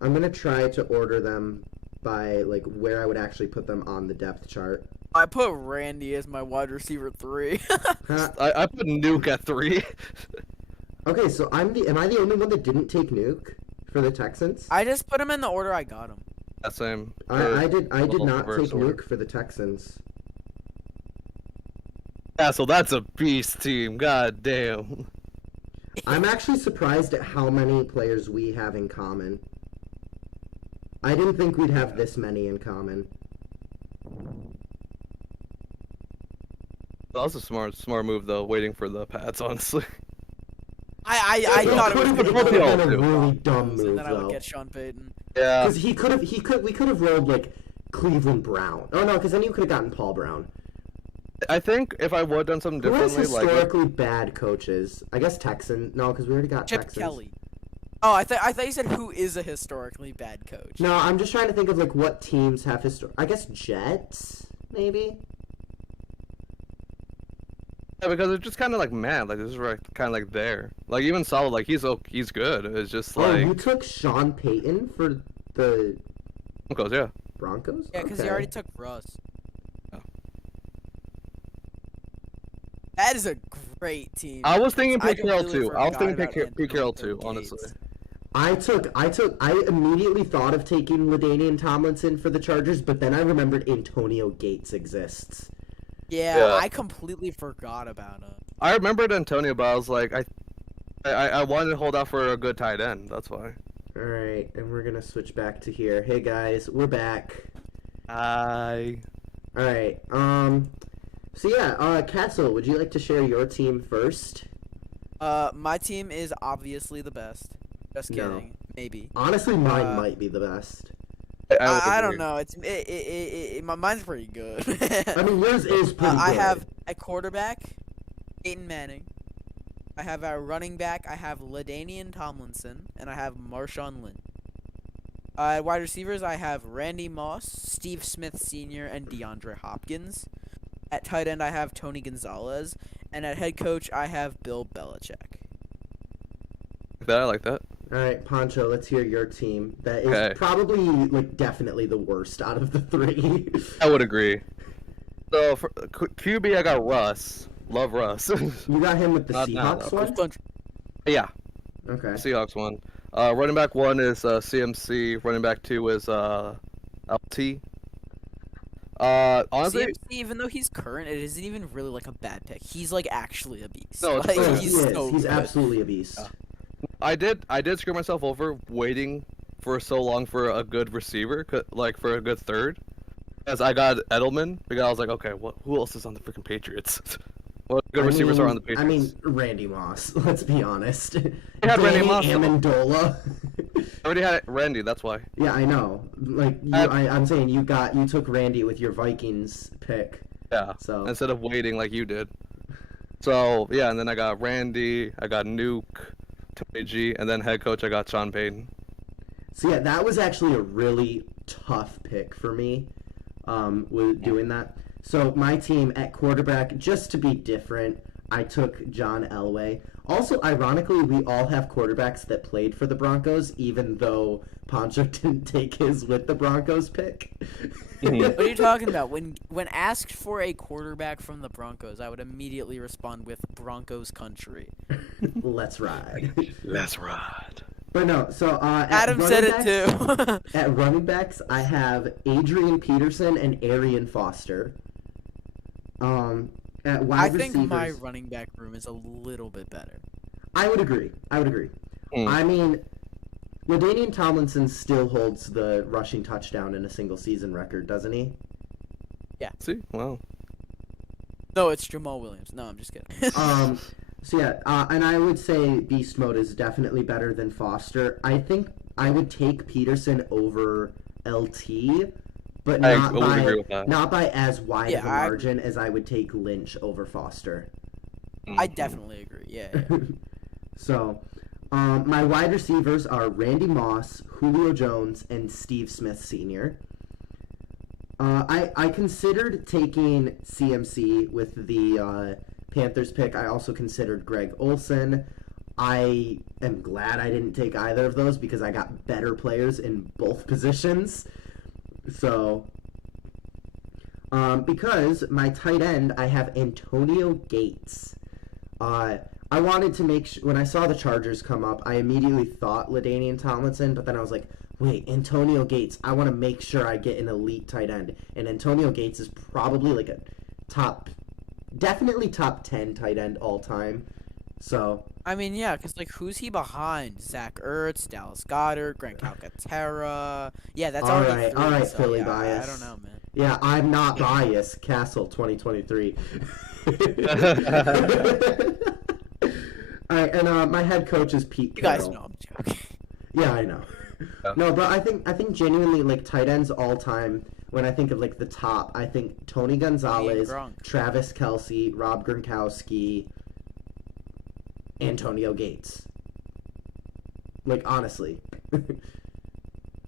I'm gonna try to order them by like where I would actually put them on the depth chart. I put Randy as my wide receiver 3. Huh. I put Nuke at 3. Okay, so am I the only one that didn't take Nuke for the Texans? I just put him in the order I got him. That same. I did little not reverse take order. Nuke for the Texans. Yeah, so that's a beast team. God damn. I'm actually surprised at how many players we have in common. I didn't think we'd have this many in common. That was a smart move though. Waiting for the pads, honestly. I It thought it was could've gonna been- been a too. really dumb and move then I would though. get Sean Payton. Yeah. Because we could have rolled like Cleveland Brown. Oh no, because then you could have gotten Paul Brown. I think if I would have done something Who has differently, like historically bad coaches? I guess Texan. No, because we already got Chip Texans. Kelly. Oh, I thought you said who is a historically bad coach. No, I'm just trying to think of like what teams have I guess Jets, maybe. yeah, because it's just kind of like mad, like this is right, kind of like there, like even Salah, like he's good. It's just Oh, like you took Sean Payton for the Broncos, yeah. Broncos? Yeah, because he Okay. already took Russ. Oh. That is a great team. I was thinking I Pete Carroll completely too. I was forgot thinking about Pete Carroll Antonio too, honestly. Gates. I immediately thought of taking LaDainian Tomlinson for the Chargers, but then I remembered Antonio Gates exists. Yeah, Yeah. I completely forgot about him. I remembered Antonio, but I was like, I wanted to hold out for a good tight end. That's why. All right, and we're gonna switch back to here. Hey guys, we're back. I All right. So yeah, Castle, would you like to share your team first? My team is obviously the best. Just No. kidding. Maybe. Honestly, mine might be the best. I don't agree. know. Mine's pretty good. I mean, yours is pretty I good. have a quarterback, Peyton Manning. I have a running back. I have LaDainian Tomlinson, and I have Marshawn Lynch. At wide receivers, I have Randy Moss, Steve Smith Sr., and DeAndre Hopkins. At tight end, I have Tony Gonzalez, and at head coach, I have Bill Belichick. I like that. All right, Poncho, let's hear your team. That is Okay. probably, like, definitely the worst out of the three. I would agree. So for QB, I got Russ. Love Russ. You got him with the Not now, Seahawks though. one? yeah, Okay. Seahawks one. Running back one is CMC. Running back two is LT. Honestly, CMC, even though he's current, it isn't even really like a bad pick. He's like actually a beast. No, it's like, true. Oh, he's he is. so He's good. absolutely a beast. Yeah. I did screw myself over waiting for so long for a good receiver, like for a good third. As I got Edelman, because I was like, okay, who else is on the freaking Patriots? What good receivers are on the Patriots? I mean, Randy Moss. Let's be honest. had Randy Danny Moss, though. Amendola. I already had Randy, that's why. Yeah, I know. Like, I'm saying you took Randy with your Vikings pick. Yeah. So Instead of waiting like you did. So yeah, and then I got Randy, I got Nuke, Tony G, and then head coach I got Sean Payton. yeah, that was actually a really tough pick for me. With doing that. So my team at quarterback, just to be different, I took John Elway. Also, ironically, we all have quarterbacks that played for the Broncos, even though Poncho didn't take his with the Broncos pick. What are you talking about? When asked for a quarterback from the Broncos, I would immediately respond with Broncos country. Let's ride. Let's ride. But no, so at Adam said running it backs- too. At running backs, I have Adrian Peterson and Arian Foster. At wide I think receivers, my running back room is a little bit better. I would agree. Mm. I mean, LaDainian Tomlinson still holds the rushing touchdown in a single season record, doesn't he? See? Wow. No, it's Jamal Williams. No, I'm just kidding. So yeah, and I would say Beast Mode is definitely better than Foster. I think I would take Peterson over LT, but I not would by agree with that. not by as wide of a Yeah, I- margin as I would take Lynch over Foster. I definitely agree. Yeah. So, my wide receivers are Randy Moss, Julio Jones, and Steve Smith Sr. I considered taking CMC with the Panthers pick. I also considered Greg Olsen. I am glad I didn't take either of those because I got better players in both positions. So, because my tight end, I have Antonio Gates. I wanted to make when I saw the Chargers come up, I immediately thought LaDainian Tomlinson, but then I was like, wait, Antonio Gates, I want to make sure I get an elite tight end. And Antonio Gates is probably like a definitely top 10 tight end all time. So, I mean, yeah, because, like, who's he behind? Zach Ertz, Dallas Goedert, Grant Calcaterra. Yeah, that's All already right, three, all right, so, Philly yeah, bias. I don't know, man. yeah, I'm not biased. Castle 2023. All right, and my head coach is Pete You Carroll. guys know I'm joking. Yeah, I know. Yeah. No, but I think genuinely like tight ends all time. when I think of like the top, I think Tony Gonzalez, Gronk. Travis Kelce, Rob Gronkowski, Antonio Gates. Like honestly,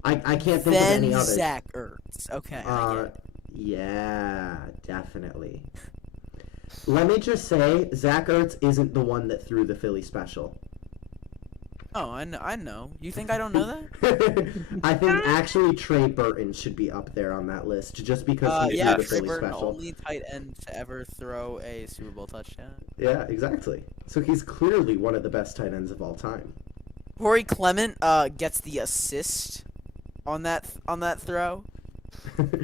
I can't think of Then any others. Zach Ertz. Okay. I get it. Yeah, definitely. Let me just say, Zach Ertz isn't the one that threw the Philly special. Oh, I know. You think I don't know that? I think actually Trey Burton should be up there on that list just because he Yeah, threw the Trey Philly Burton, special. only tight end to ever throw a Super Bowl touchdown. Yeah, exactly. So he's clearly one of the best tight ends of all time. Corey Clement gets the assist on that throw.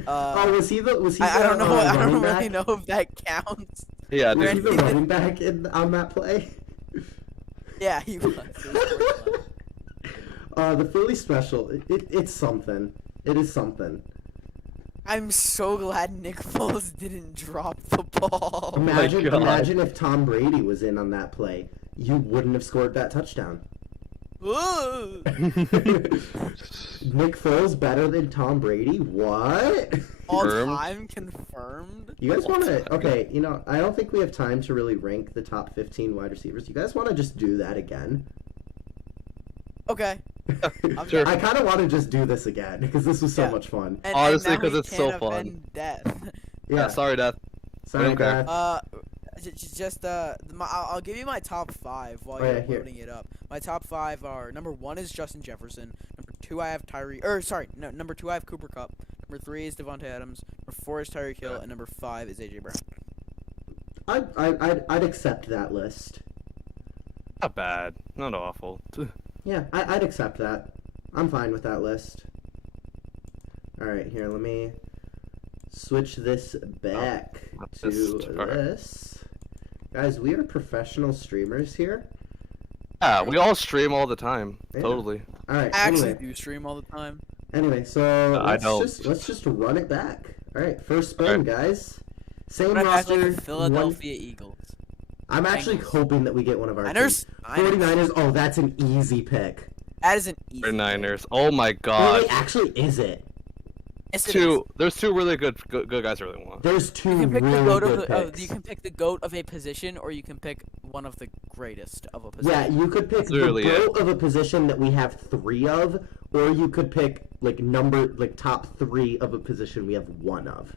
Oh, was he the I don't know. I running don't back? really know if that counts. Yeah, Was he dude. the running back on that play? Yeah, he was. The Philly special, it's something. It is something. I'm so glad Nick Foles didn't drop the ball. Imagine, God. imagine if Tom Brady was in on that play. You wouldn't have scored that touchdown. Ooh. Nick Foles better than Tom Brady? What? All Confirmed. time confirmed. You guys want to? Okay, you know, I don't think we have time to really rank the top 15 wide receivers. You guys want to just do that again? Okay. Sure. I kind of want to just do this again because this was so Yeah. much fun. And, Honestly, and now 'cause we it's so can't fun. avenge Death. Yeah. Sorry, Death. Sorry, Okay. Beth. I'll give you my top 5 while Oh, yeah, you're here. loading it up. My top 5 are: number 1 is Justin Jefferson. Number 2 I have number 2 I have Cooper Kupp. Number 3 is Devontae Adams. Number 4 is Tyreek Hill, and number 5 is AJ Brown. I'd accept that list. Not bad. Not awful. Yeah, I'd accept that. I'm fine with that list. Alright, here, let me switch this back to Alright. this. Guys, we are professional streamers here. Yeah, we all stream all the time. Yeah. Totally. Alright, I actually anyway. do stream all the time. Anyway, so I don't. let's just run it back. Alright, first spin, guys. Same But I feel roster. like the Philadelphia Eagles. I'm actually Bengals. hoping that we get one of our Niners. teams. 49ers, oh, that's an easy pick. That is an easy. For Niners. Oh my Oh, god. wait, actually, is it? Yes, it is. There's two really good guys I really want. There's two You can pick really the goat good of picks. you can pick the goat of a position, or you can pick one of the greatest of a position. Yeah, you could pick That's really the it. goat of a position that we have 3 of, or you could pick top 3 of a position we have 1 of.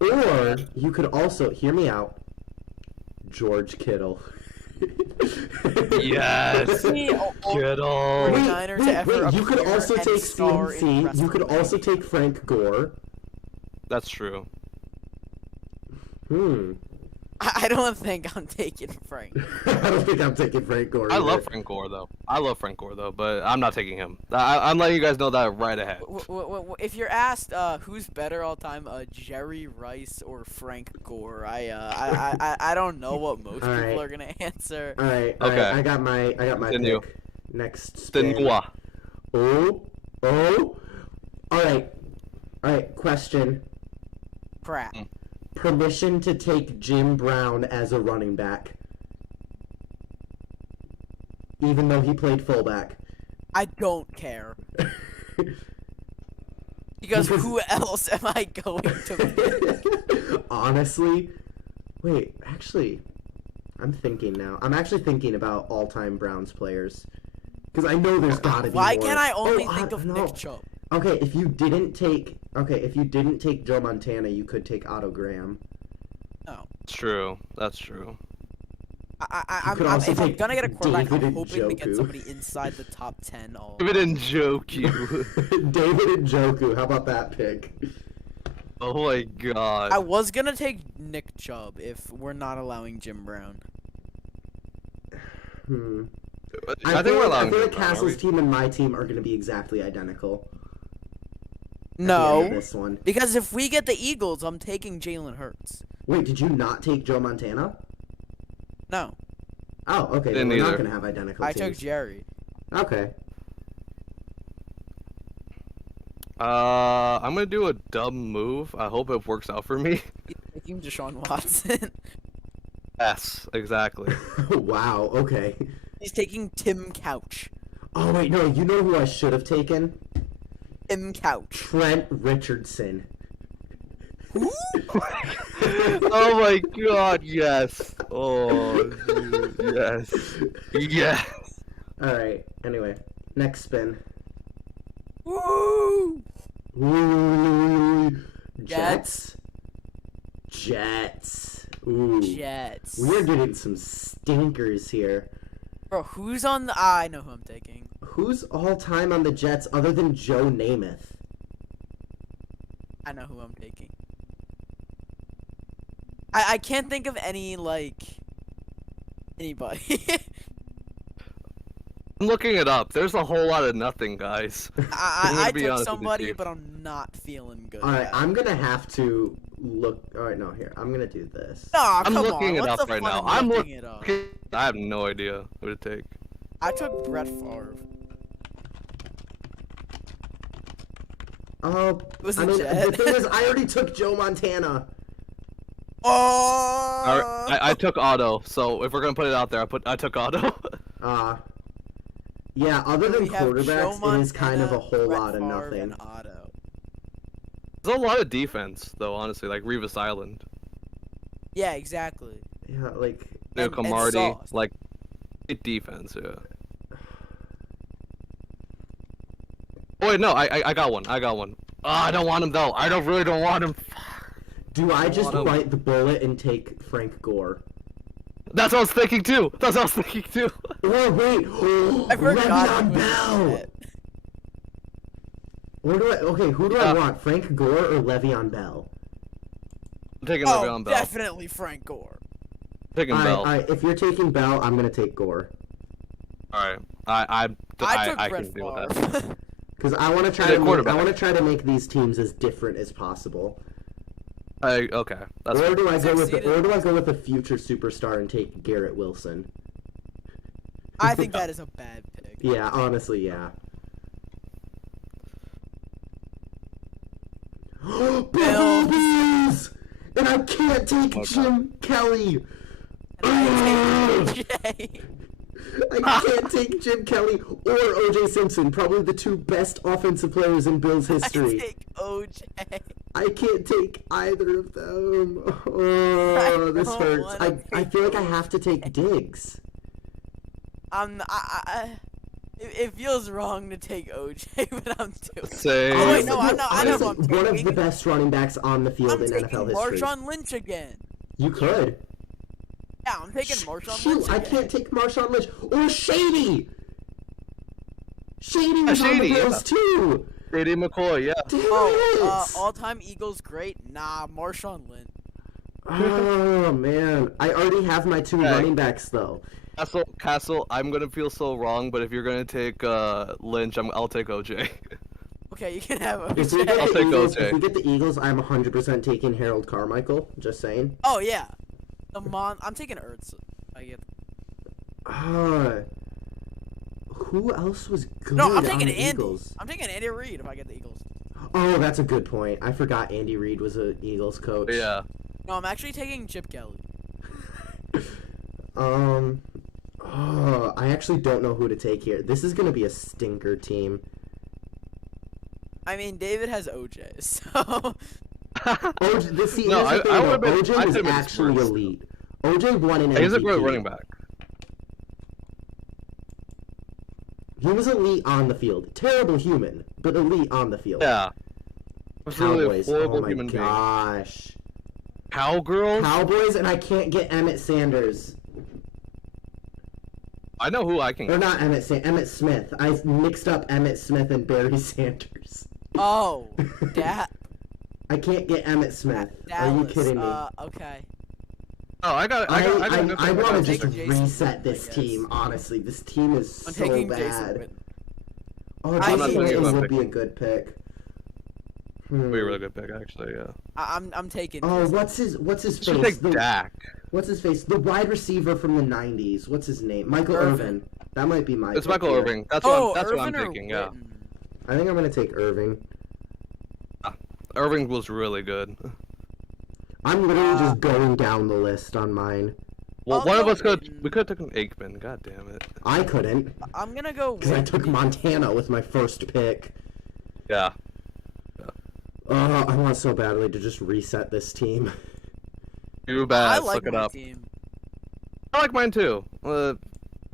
Or you could also hear me out. George Kittle. Yes. Kittle. 49ers to ever You could appear also and take star in CMC. You could also take Frank Gore. That's true. I don't think I'm taking Frank. I don't think I'm taking Frank Gore. I either. love Frank Gore though. But I'm not taking him. I'm letting you guys know that right ahead. If you're asked who's better all time, Jerry Rice or Frank Gore, I don't know what most All right. people are gonna answer. All right. Okay. I got my Continue. pick. Next spin. Stinua. Oh. All right. Question. Crap. Permission to take Jim Brown as a running back, even though he played fullback. I don't care. Because who else am I going to pick? Honestly, wait. Actually, I'm thinking now. I'm actually thinking about all-time Browns players because I know there's gotta be Why more. can't I only Oh, think of no. Nick Chubb? Okay, if you didn't take Joe Montana, you could take Otto Graham. No. It's true. That's true. could also If I'm take gonna get a quarterback, I'm David hoping to get Njoku. somebody inside the top 10. All. David Njoku. David Njoku, how about that pick? Oh my god. I was gonna take Nick Chubb if we're not allowing Jim Brown. I think we're allowing I feel like Jim Brown, are Castle's we? team and my team are going to be exactly identical. at the end of No, this one. because if we get the Eagles, I'm taking Jalen Hurts. Wait, did you not take Joe Montana? No, Oh, okay. Then Didn't we're not either. going to have identical I teams. took Jerry. Okay. I'm gonna do a dumb move. I hope it works out for me. He's taking Deshaun Watson. Yes, exactly. Wow, okay. He's taking Tim Couch. Oh wait, no, you know who I should have taken? Couch. Trent Richardson. Oh my god, yes. Oh, dude, yes. Yes. Alright, anyway. Next spin. Woo! Ooh, Jets. Jets. Ooh. Jets. We're getting some stinkers here. Bro, who's on the... I know who I'm taking. Who's all time on the Jets other than Joe Namath? I know who I'm taking. I can't think of any, like... Anybody. I'm looking it up. There's a whole lot of nothing, guys. I be took honest with you, somebody, Steve. but I'm not feeling good. Alright, I'm gonna have to look. Alright, no, here. I'm gonna do this. Nah, I'm come looking on. it What's up the right fun now. of I'm looking it up? I have no idea who to take. I took Brett Favre. Oh, Was I it mean, Jet? the thing is, I already took Joe Montana. Oh! I took Otto, so if we're gonna put it out there, I took Otto. Yeah, other than We have Joe quarterbacks, it is kind of a Montana, whole Brett lot of Favre, nothing. and Otto. There's a lot of defense, though. Honestly, like Revis Island, Yeah, exactly. Yeah, like, Nico and Marty, Sauce. like good defense. Yeah. Oh wait, no, I got one. I got one. Oh, I don't want him though. I really don't want him. do I just wanna- bite the bullet and take Frank Gore? That's what I was thinking too. That's what I was thinking too. Oh wait, I forgot. Le'Veon he was Bell. Jet. Where do I? Okay, who do I Yeah. want? Frank Gore or Le'Veon Bell? I'm taking Oh, Le'Veon Bell. definitely Frank Gore. Taking All Bell. right, if you're taking Bell, I'm gonna take Gore All right. I took I Brett can deal with that. Favre. because I want to try They're to. I quarterback. want to try to make these teams as different as possible. Okay. That's Or fine. do I go with? Succeeded. Or do I go with a future superstar and take Garrett Wilson? I think that is a bad pick. Yeah, honestly, yeah. Bills! And I can't take Okay. Jim Kelly. And I take OJ. I can't take Jim Kelly or OJ Simpson, probably the two best offensive players in Bills I history. take OJ. I can't take either of them. Oh, this don't hurts. wanna I take feel like I have to take Diggs. It feels wrong to take OJ, but I'm doing it. Say. Oh, wait, no, I know Honestly, who I'm one of the taking. best running backs on the field I'm in taking NFL history. Marshawn Lynch again. You could. Yeah, I'm taking Marshawn Shoot, Lynch I again. can't take Marshawn Lynch or Shady. Shady was on the Shady, yeah. Bills too. J.D. McCoy, yeah. Damn Oh, it. all-time Eagles great? Nah, Marshawn Lynch. Oh man, I already have my two Hey. running backs though. Castle, I'm gonna feel so wrong, but if you're gonna take Lynch, I'll take OJ. Okay, you can have If we get I'll OJ. the take Eagles, OJ. if we get the Eagles, I'm 100% taking Harold Carmichael. Just saying. Oh yeah, I'm taking Ertz. I get. Who else was good No, I'm on taking the Andy. Eagles? I'm taking Andy Reid if I get the Eagles. Oh, that's a good point. I forgot Andy Reid was an Eagles coach. Yeah. No, I'm actually taking Chip Kelly. I actually don't know who to take here. This is gonna be a stinker team. I mean, David has OJ, so OJ, here's the No, thing, I though. would've been- OJ I was could've been actually Spurs. elite. OJ won an MVP. He's a great running back. He was elite on the field. Terrible human, but elite on the field. Yeah. Absolutely a Cowboys. horrible Oh my human being. gosh. Cowgirls? Cowboys, and I can't get Emmett Sanders. I know who I can Or get. not Emmett Smith. I mixed up Emmett Smith and Barry Sanders. oh, that I can't get Emmett Smith. Are you Dallas. kidding me? Okay. Oh, I got a good I pick want for to just Jason. Jason reset Witten, this I guess. team, honestly. This team is I'm so taking Jason bad. Witten. Oh, I'm Jason not thinking Witten about would be a picking. good pick. Would be a really good pick, actually. Yeah. I'm taking. Oh, Jason. what's his Should face? take Dak. What's his face? The wide receiver from the '90s. What's his name? Michael Irvin. Irvin. That might be my. It's pick Michael here. Irving. That's Oh, what I'm Irvin or thinking. Yeah. Witten? I think I'm gonna take Irving. Irving was really good. I'm literally just going down the list on mine. Well, I'll one of go us could. Witten. We could have taken Aikman. God damn it. I couldn't, I'm gonna go because I took Witten. Montana with my first pick. Yeah. I want so badly to just reset this team. Too bad. I like Look it my up. team. I like mine too.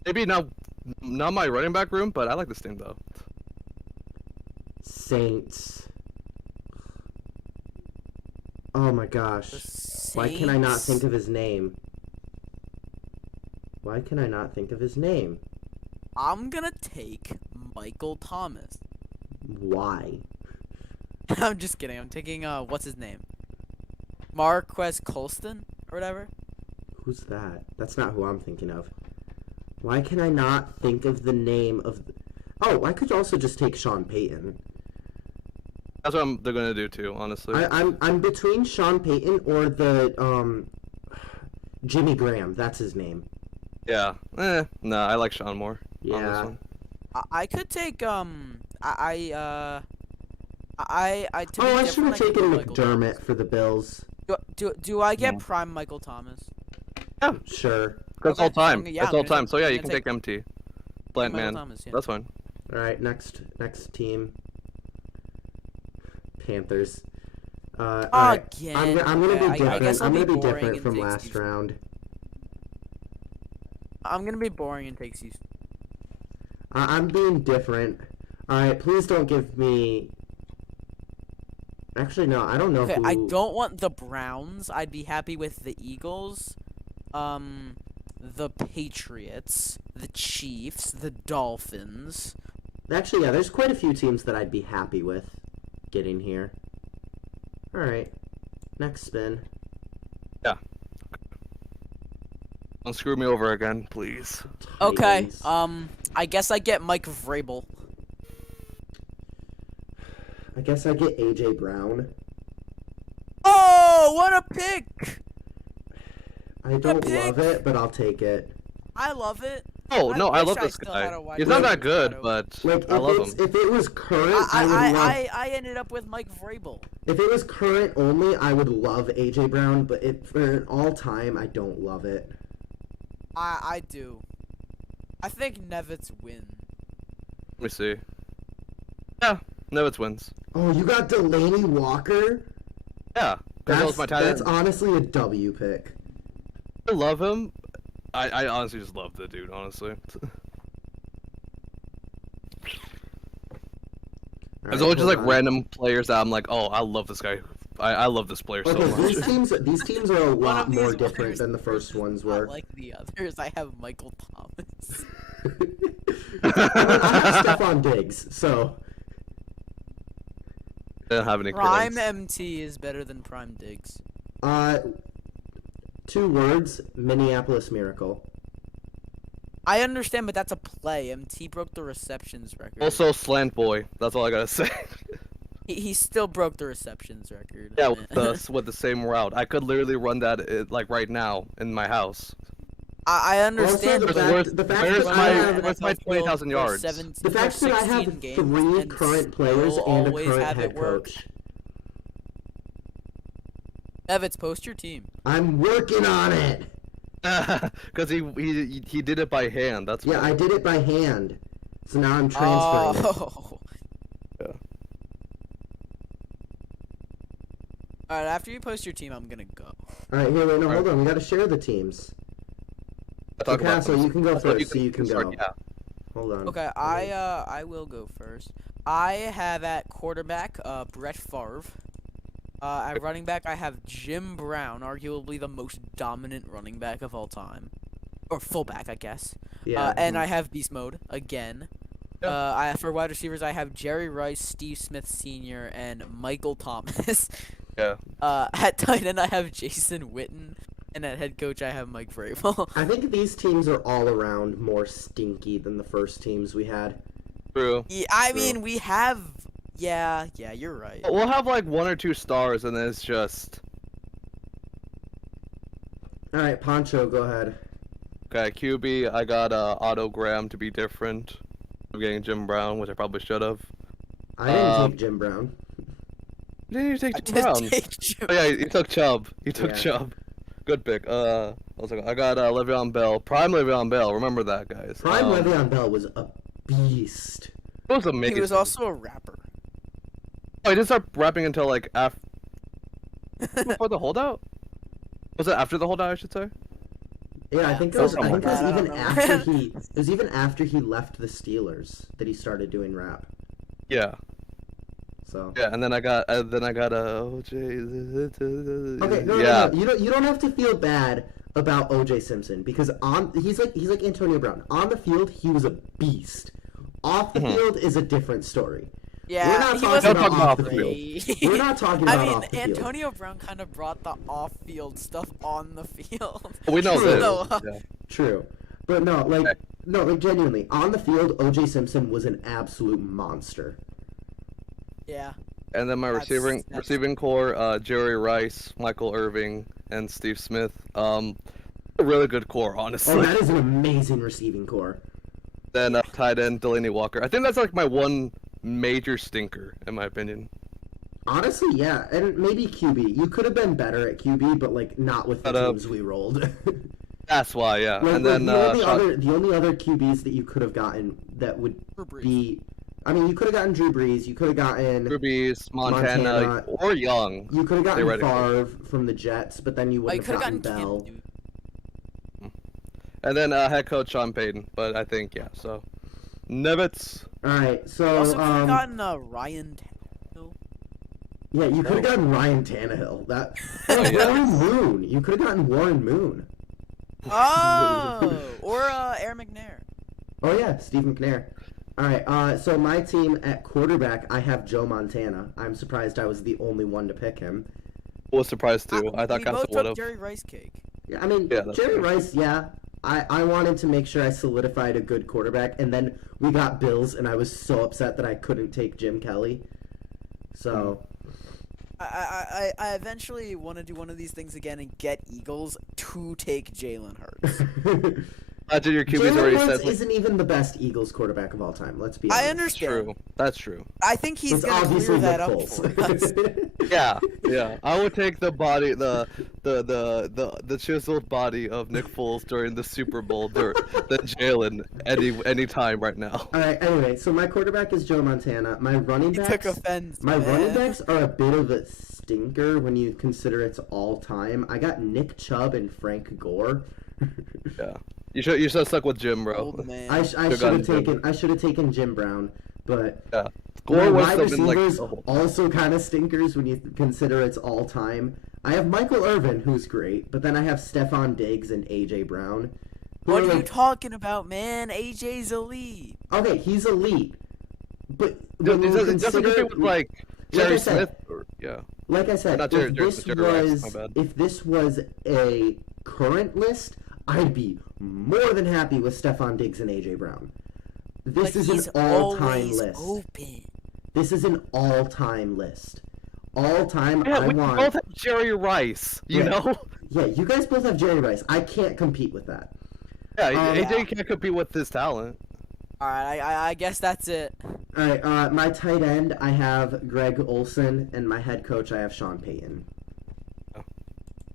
Maybe not my running back room, but I like this team though. Saints. Oh my gosh. The Why can I not Saints? think of his name? Why can I not think of his name? I'm gonna take Michael Thomas. Why? I'm just kidding. I'm taking what's his name? Marquez Colston or whatever. Who's that? That's not who I'm thinking of. Why can I not think of the name of... Oh, I could also just take Sean Payton. That's what they're gonna do too, honestly. I'm between Sean Payton or the Jimmy Graham. That's his name. Yeah. No, I like Sean more. On this Yeah. one. I could take to be Oh, I should different, have could taken go Michael McDermott for the Bills. Do I get No. prime Michael Thomas? Sure. That's Okay, all so time. yeah, That's I'm all gonna time. So yeah, I'm you can gonna take MT. Plant Michael man. Thomas, yeah. That's fine. All right, next team. Panthers. All right. Again. I'm gonna be okay, I different. guess I'll I'm gonna be boring different and from take last Houston. round. I'm gonna be boring and take Houston. I'm being different. All right, please don't give me. Actually, no. I don't know Okay, who. I don't want the Browns. I'd be happy with the Eagles, the Patriots, the Chiefs, the Dolphins. Actually, yeah. There's quite a few teams that I'd be happy with getting here. All right. Next spin. Don't screw me over again, please. Okay, Titans. I guess I get Mike Vrabel. I guess I get AJ Brown. Oh, what a pick! I don't pick. love it, but I'll take it. I love it. Oh no, I wish love I this still guy. had a wide He's not that receiver good, shadow. but Like I love him. if it was current, I would love. I ended up with Mike Vrabel. If it was current only, I would love AJ Brown. But for an all time, I don't love it. I do. I think Nevitz win. Let me see. Yeah, Nevitz wins. Oh, you got Delaney Walker? Yeah, 'cause that was my tight That's end. honestly a W pick. I love him. I honestly just love the dude, honestly. There's always just like random players that I'm like, oh, I love this guy. I love this player so Okay, much. these teams are a One lot of these more players different than the first is ones not were. like the others. I have Michael Thomas. I have Stephon Diggs, so I don't have any Prime killings. MT is better than Prime Diggs. 2 words: Minneapolis Miracle. I understand, but that's a play. MT broke the receptions record. Also, slant boy. That's all I gotta say. he still broke the receptions record. Yeah, with the same route. I could literally run that like right now in my house. I understand, Also, but the fact where's that my- I have, where's my 20,000 yards? the fact that I have 3 current players and a current head coach. Nevitz, post your team. I'm working on it. Because he did it by hand. That's Yeah, why. I did it by hand. So now I'm transferring it. Oh. Yeah. Alright, after you post your team, I'm gonna go. Alright, here, wait, no, Alright. hold on. We gotta share the teams. I talk about Castle, them. you can go I thought first, so you can start, go. Yeah. Hold on. Okay, I will go first. I have at quarterback Brett Favre. At running back, I have Jim Brown, arguably the most dominant running back of all time, or fullback, I guess. Yeah. And I have beast mode again. Yeah. For wide receivers, I have Jerry Rice, Steve Smith Sr., and Michael Thomas. Yeah. At tight end, I have Jason Witten, and at head coach, I have Mike Vrabel. I think these teams are all around more stinky than the first teams we had. True. Yeah, I True. mean, we have. Yeah, you're right. We'll have like 1 or 2 stars, and then it's just Alright, Poncho, go ahead. okay. QB, I got Otto Graham to be different. I'm getting Jim Brown, which I probably should have. I didn't take Jim Brown. Didn't you take I Jim just Brown? take Jim. Oh yeah, he took Chubb. He took Yeah. Chubb. Good pick. I got Le'Veon Bell, prime Le'Veon Bell. Remember that, guys. Prime Le'Veon Bell was a beast. It was amazing. He was also a rapper. Oh, he didn't start rapping until like before the holdout. Was it after the holdout? I should say. Yeah, I think it was. I something think it was like that, I even don't know. after he. It was even after he left the Steelers that he started doing rap. Yeah. So. Yeah, and then I got OJ. Okay, no. You don't have to feel bad about OJ Simpson because he's like Antonio Brown. On the field, he was a beast. Off the field is a different story. Yeah, We're not he talking wasn't about off the great. field. We're not talking about I mean, off the field. Antonio Brown kind of brought the off-field stuff on the field. We know True. this. No, Yeah. True, but no, like genuinely, on the field, OJ Simpson was an absolute monster. Yeah. And then my That's- receiving core, Jerry Rice, Michael Irving, and Steve Smith. A really good core, honestly. Oh, that is an amazing receiving core. Then tight end Delaney Walker. I think that's like my one major stinker, in my opinion. Honestly, yeah, and maybe QB. You could have been better at QB, but like not with the But, teams we rolled. That's why, yeah. Like, And then the only other QBs that you could have gotten that would Drew Brees. be, I mean, you could have gotten Drew Brees. You could have gotten Drew Brees, Montana, Montana. or Young. You could have gotten Theoretically. Favre from the Jets, but then you Oh, you wouldn't could have have gotten gotten Bell. Kim, dude. And then head coach Sean Payton. But I think, yeah, so. Nevitz. All right, You so also could have gotten Ryan Tannehill. yeah, you could have gotten Ryan Tannehill. That yeah. Warren Moon. You could have gotten Warren Moon. Oh, or Aaron McNair. Oh yeah, Steve McNair. All right, so my team at quarterback, I have Joe Montana. I'm surprised I was the only one to pick him. Was surprised too. I thought we Castle both would took have. Jerry Rice Cake. Yeah, I mean, Yeah, that's Jerry true. Rice, yeah. I wanted to make sure I solidified a good quarterback, and then we got Bills, and I was so upset that I couldn't take Jim Kelly. So, I eventually want to do one of these things again and get Eagles to take Jalen Hurts. Imagine your QB's Jalen already Hurts said. isn't even the best Eagles quarterback of all time. Let's be honest. I That's understand. true. That's true. I think he's It's gonna obviously clear that Nick up for us. Foles. Yeah, yeah. I would take the body, the chiseled body of Nick Foles during the Super Bowl than Jalen any time right now. All right. Anyway, so my quarterback is Joe Montana. My running He backs. took offense. My man. running backs are a bit of a stinker when you consider it's all time. I got Nick Chubb and Frank Gore. Yeah. You should have stuck with Jim, bro. Old man. I should have taken Jim Brown, but Yeah. my Gore was wide something like receivers the whole. also kind of stinkers when you consider it's all time. I have Michael Irvin, who's great, but then I have Stephon Diggs and AJ Brown. who What are you like- talking about, man? AJ's elite. Okay, he's elite, but It when you doesn't consider, compete with like Like I Jerry said- Smith. Or, yeah. like I said, Not Jerry- if Jerry- this Jerry Rice, was my bad. if this was a current list, I'd be more than happy with Stephon Diggs and AJ Brown. This But is he's an all-time always list. open. This is an all-time list. All-time, Yeah, I we want. both have Jerry Rice. You Yeah. know. Yeah, you guys both have Jerry Rice. I can't compete with that. Yeah, Yeah. AJ can't compete with his talent. All right, I guess that's it. All right, my tight end, I have Greg Olson, and my head coach, I have Sean Payton. Oh.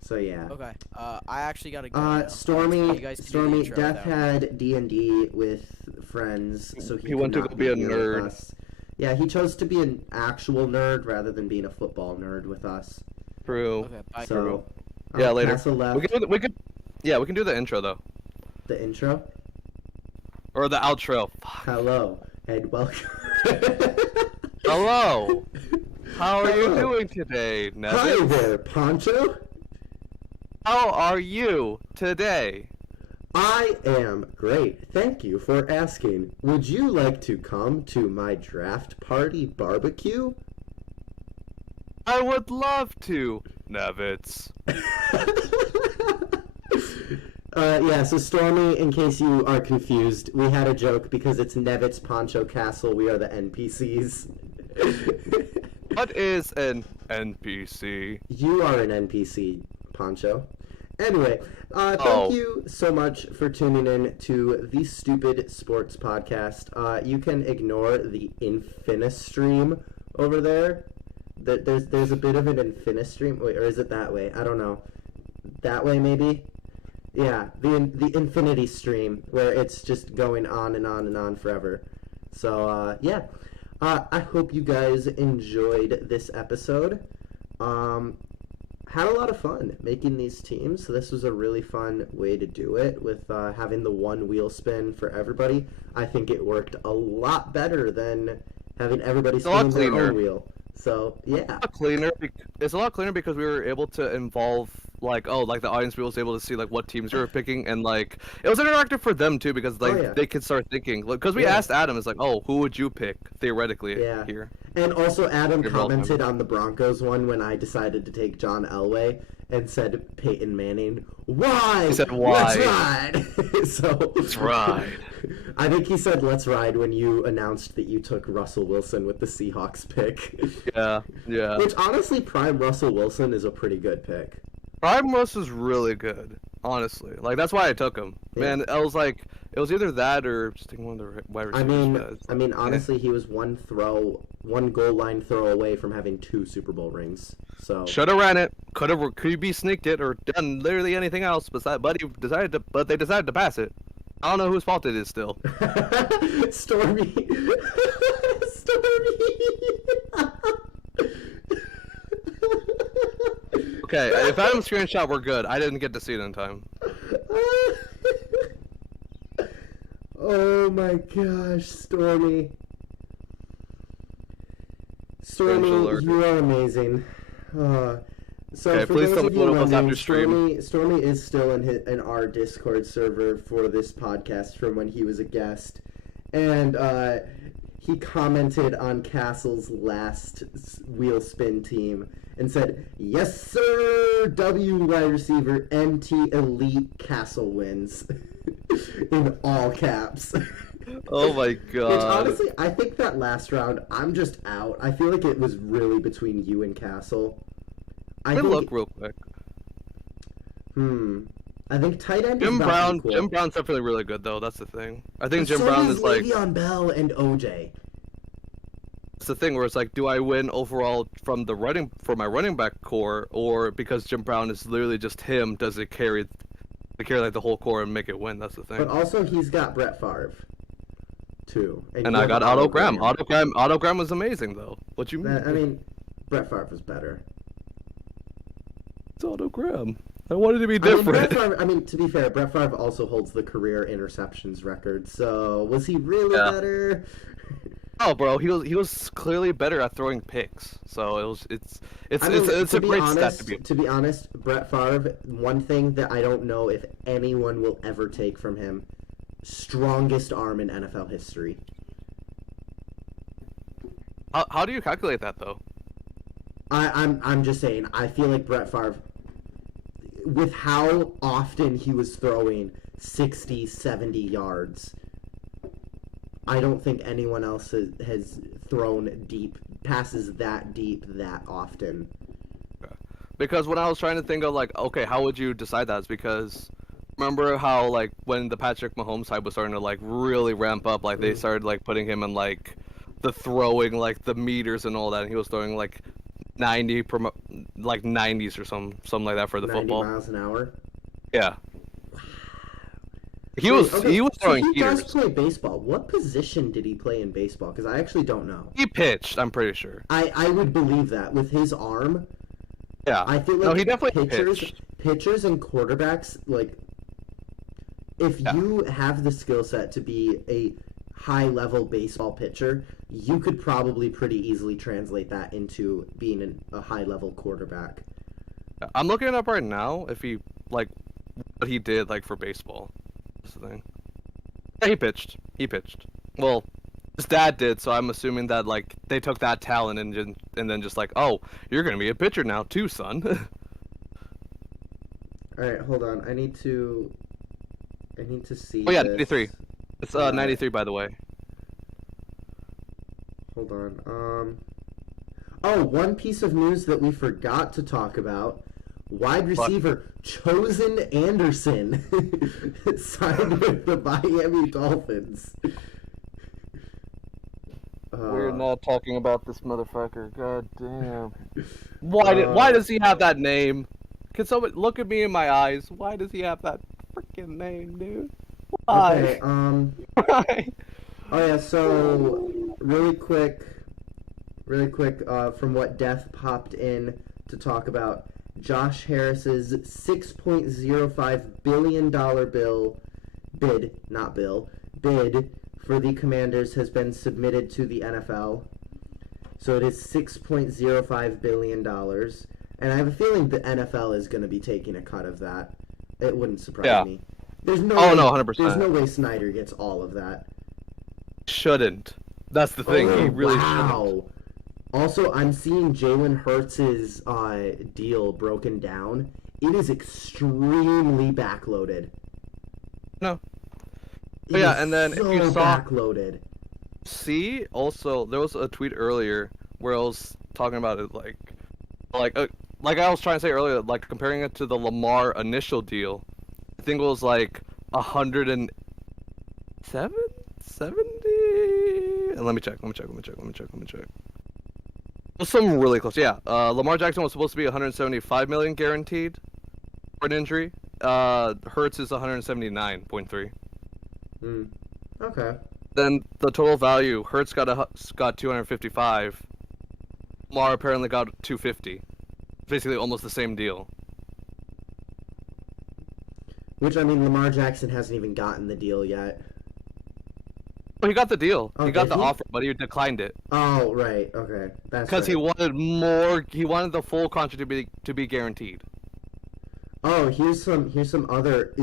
So yeah. Okay. I actually gotta go. now. You Stormy, guys can do the Stormy, intro Death without- had D&D with friends, so he He went could to not go be a here with nerd. us. Yeah, he chose to be an actual nerd rather than being a football nerd with us. True. Okay, bye. So, Yeah, later. Castle left We could. Yeah, we can do the intro though, the intro. or the outro. Fuck. Hello and welcome. Hello. How are you Hello. doing today, Hi Nevin? there, Poncho. How are you today? I am great. Thank you for asking. Would you like to come to my draft party barbecue? I would love to, Nevitz. Yeah, so Stormy, in case you are confused, we had a joke because it's Nevitz Poncho Castle. We are the NPCs. What is an NPC? You are an NPC, Poncho. Anyway, thank Oh. you so much for tuning in to the Stupid Sports Podcast. You can ignore the Infinistream over there. There's a bit of an Infinistream. Wait, or is it that way? I don't know. That way, maybe? Yeah, the infinity stream where it's just going on and on and on forever. So yeah, I hope you guys enjoyed this episode. Had a lot of fun making these teams. So this was a really fun way to do it with having the one wheel spin for everybody. I think it worked a lot better than having everybody spin their own wheel. So yeah, it's a lot cleaner because we were able to involve like the audience was able to see like what teams you were picking, and like it was interactive for them too because like they could start thinking, because we asked Adam, it's like, oh, who would you pick theoretically here? And also Adam commented on the Broncos one when I decided to take John Elway and said Peyton Manning. Why? He said why? Let's ride. So let's ride. I think he said let's ride when you announced that you took Russell Wilson with the Seahawks pick. Yeah. Which honestly, prime Russell Wilson is a pretty good pick. Prime Russell is really good, honestly. Like that's why I took him. Yeah. Man, I was like, it was either that or just taking one of the wide receivers. I mean, honestly, he was one goal line throw away from having 2 Super Bowl rings. So should have ran it, could be sneaked it or done literally anything else. But they decided to pass it. I don't know whose fault it is still. Stormy. Okay, if Adam's screenshot, we're good. I didn't get to see it in time. Oh my gosh, Stormy. Stormy, you are amazing. So okay, for please those tell of me you what it was wondering, after stream. Stormy is still in our Discord server for this podcast from when he was a guest, and he commented on Castle's last wheel spin team and said, "Yes, sir, W wide receiver, MT Elite Castle wins," in all caps. Oh my god. Which honestly, I think that last round, I'm just out. I feel like it was really between you and Castle. Look real quick. I think tight end Jim is Brown. equal. Jim Brown's definitely really good though. That's the thing. I think But Jim Brown is like. Le'Veon Bell and OJ. It's the thing where it's like, do I win overall from my running back core, or because Jim Brown is literally just him, does it carry like the whole core and make it win? That's the thing. But also he's got Brett Favre, too. And I got Otto Graham. Otto Graham was amazing though. What you mean? I mean, Brett Favre was better. It's Otto Graham. I wanted to be different. I mean, to be fair, Brett Favre also holds the career interceptions record. So was he really better? Oh, bro, he was clearly better at throwing picks. So it's a great stat to be. To be honest, Brett Favre, one thing that I don't know if anyone will ever take from him, strongest arm in NFL history. How do you calculate that though? I'm just saying, I feel like Brett Favre, with how often he was throwing 60, 70 yards, I don't think anyone else has thrown passes that deep that often. Because when I was trying to think of like, okay, how would you decide that? It's because remember how like when the Patrick Mahomes hype was starting to like really ramp up, like they started like putting him in like the throwing, like the meters and all that, and he was throwing like 90s or something like that for the 90 football. 90 miles an hour? Yeah. He was throwing he heaters. does play baseball. What position did he play in baseball? Because I actually don't know. He pitched, I'm pretty sure. I would believe that with his arm. Yeah. I feel like he definitely pitched. Pitchers and quarterbacks, like, if you have the skill set to be a high-level baseball pitcher, you could probably pretty easily translate that into being a high-level quarterback. I'm looking it up right now. If he like what he did like for baseball. That's the thing. Yeah, he pitched. Well, his dad did, so I'm assuming that like they took that talent and then just like, oh, you're gonna be a pitcher now too, son. All right, hold on. I need to see. Oh yeah, this. 93. It's 93 by the way. Hold on. Oh, one piece of news that we forgot to talk about. Wide receiver Chosen Anderson signed with the Miami Dolphins. We're not talking about this motherfucker. God damn. Why does he have that name? Can someone look at me in my eyes? Why does he have that freaking name, dude. Okay, Why? oh yeah, so really quick, from what Death popped in to talk about, Josh Harris's $6.05 billion bid for the Commanders has been submitted to the NFL. So it is $6.05 billion. And I have a feeling the NFL is going to be taking a cut of that. It wouldn't surprise me. There's no Oh, way, no, 100%. There's no way Snyder gets all of that. Shouldn't. That's the thing. He really shouldn't. Also, I'm seeing Jalen Hurts' deal broken down. It is extremely backloaded. No. It But yeah, is and then so if you saw, backloaded. see, also there was a tweet earlier where I was talking about it like I was trying to say earlier, like comparing it to the Lamar initial deal. I think it was like 170. And let me check. It was something really close. Yeah, Lamar Jackson was supposed to be 175 million guaranteed for an injury. Hurts is 179.3. Okay. Then the total value, Hurts got 255. Lamar apparently got 250. Basically almost the same deal. Which, I mean, Lamar Jackson hasn't even gotten the deal yet. Well, he got the deal. Oh, he got did the he? offer, but he declined it Oh, right. Okay. That's because he right. wanted more. He wanted the full contract to be guaranteed. Oh, here's some other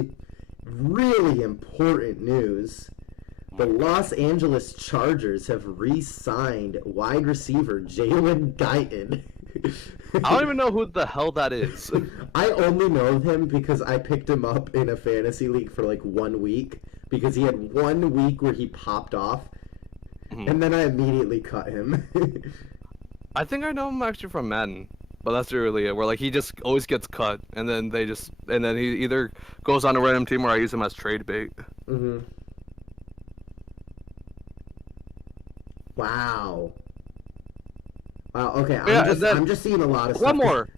really important news. The Los Angeles Chargers have re-signed wide receiver Jalen Guyton. I don't even know who the hell that is. I only know him because I picked him up in a fantasy league for like 1 week because he had 1 week where he popped off, and then I immediately cut him. I think I know him actually from Madden, but that's really it. Where like he just always gets cut, and then he either goes on a random team or I use him as trade bait. Wow. Wow. Okay. Yeah, I'm just seeing a lot of stuff. One more.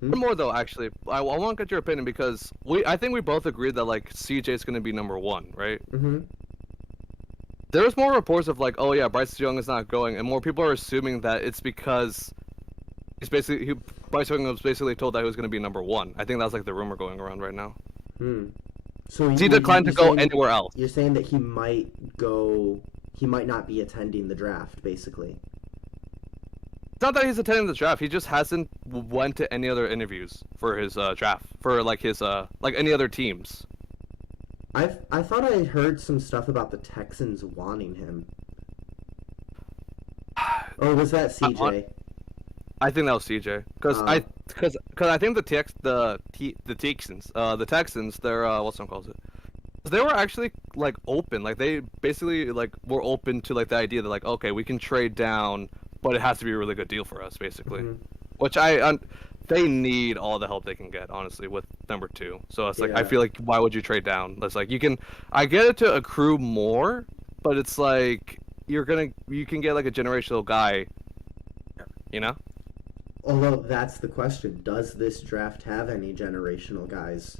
One more though, actually. I want to get your opinion because I think we both agreed that like CJ is going to be number 1, right? There's more reports of like, oh yeah, Bryce Young is not going, and more people are assuming that it's because Bryce Young was basically told that he was going to be number 1. I think that's like the rumor going around right now. So He declined to go anywhere else. You're saying that he might go. He might not be attending the draft, basically. It's not that he's attending the draft. He just hasn't went to any other interviews for his draft for like his like any other teams. I thought I heard some stuff about the Texans wanting him. Or was that CJ? I think that was CJ because I think the Texans, they're what's one calls it. They were actually like open, like they basically like were open to like the idea that like okay, we can trade down, but it has to be a really good deal for us, basically. Which they need all the help they can get, honestly, with number 2. So it's like I feel like why would you trade down? It's like I get it to accrue more, but it's like you can get like a generational guy, you know. Although that's the question: does this draft have any generational guys?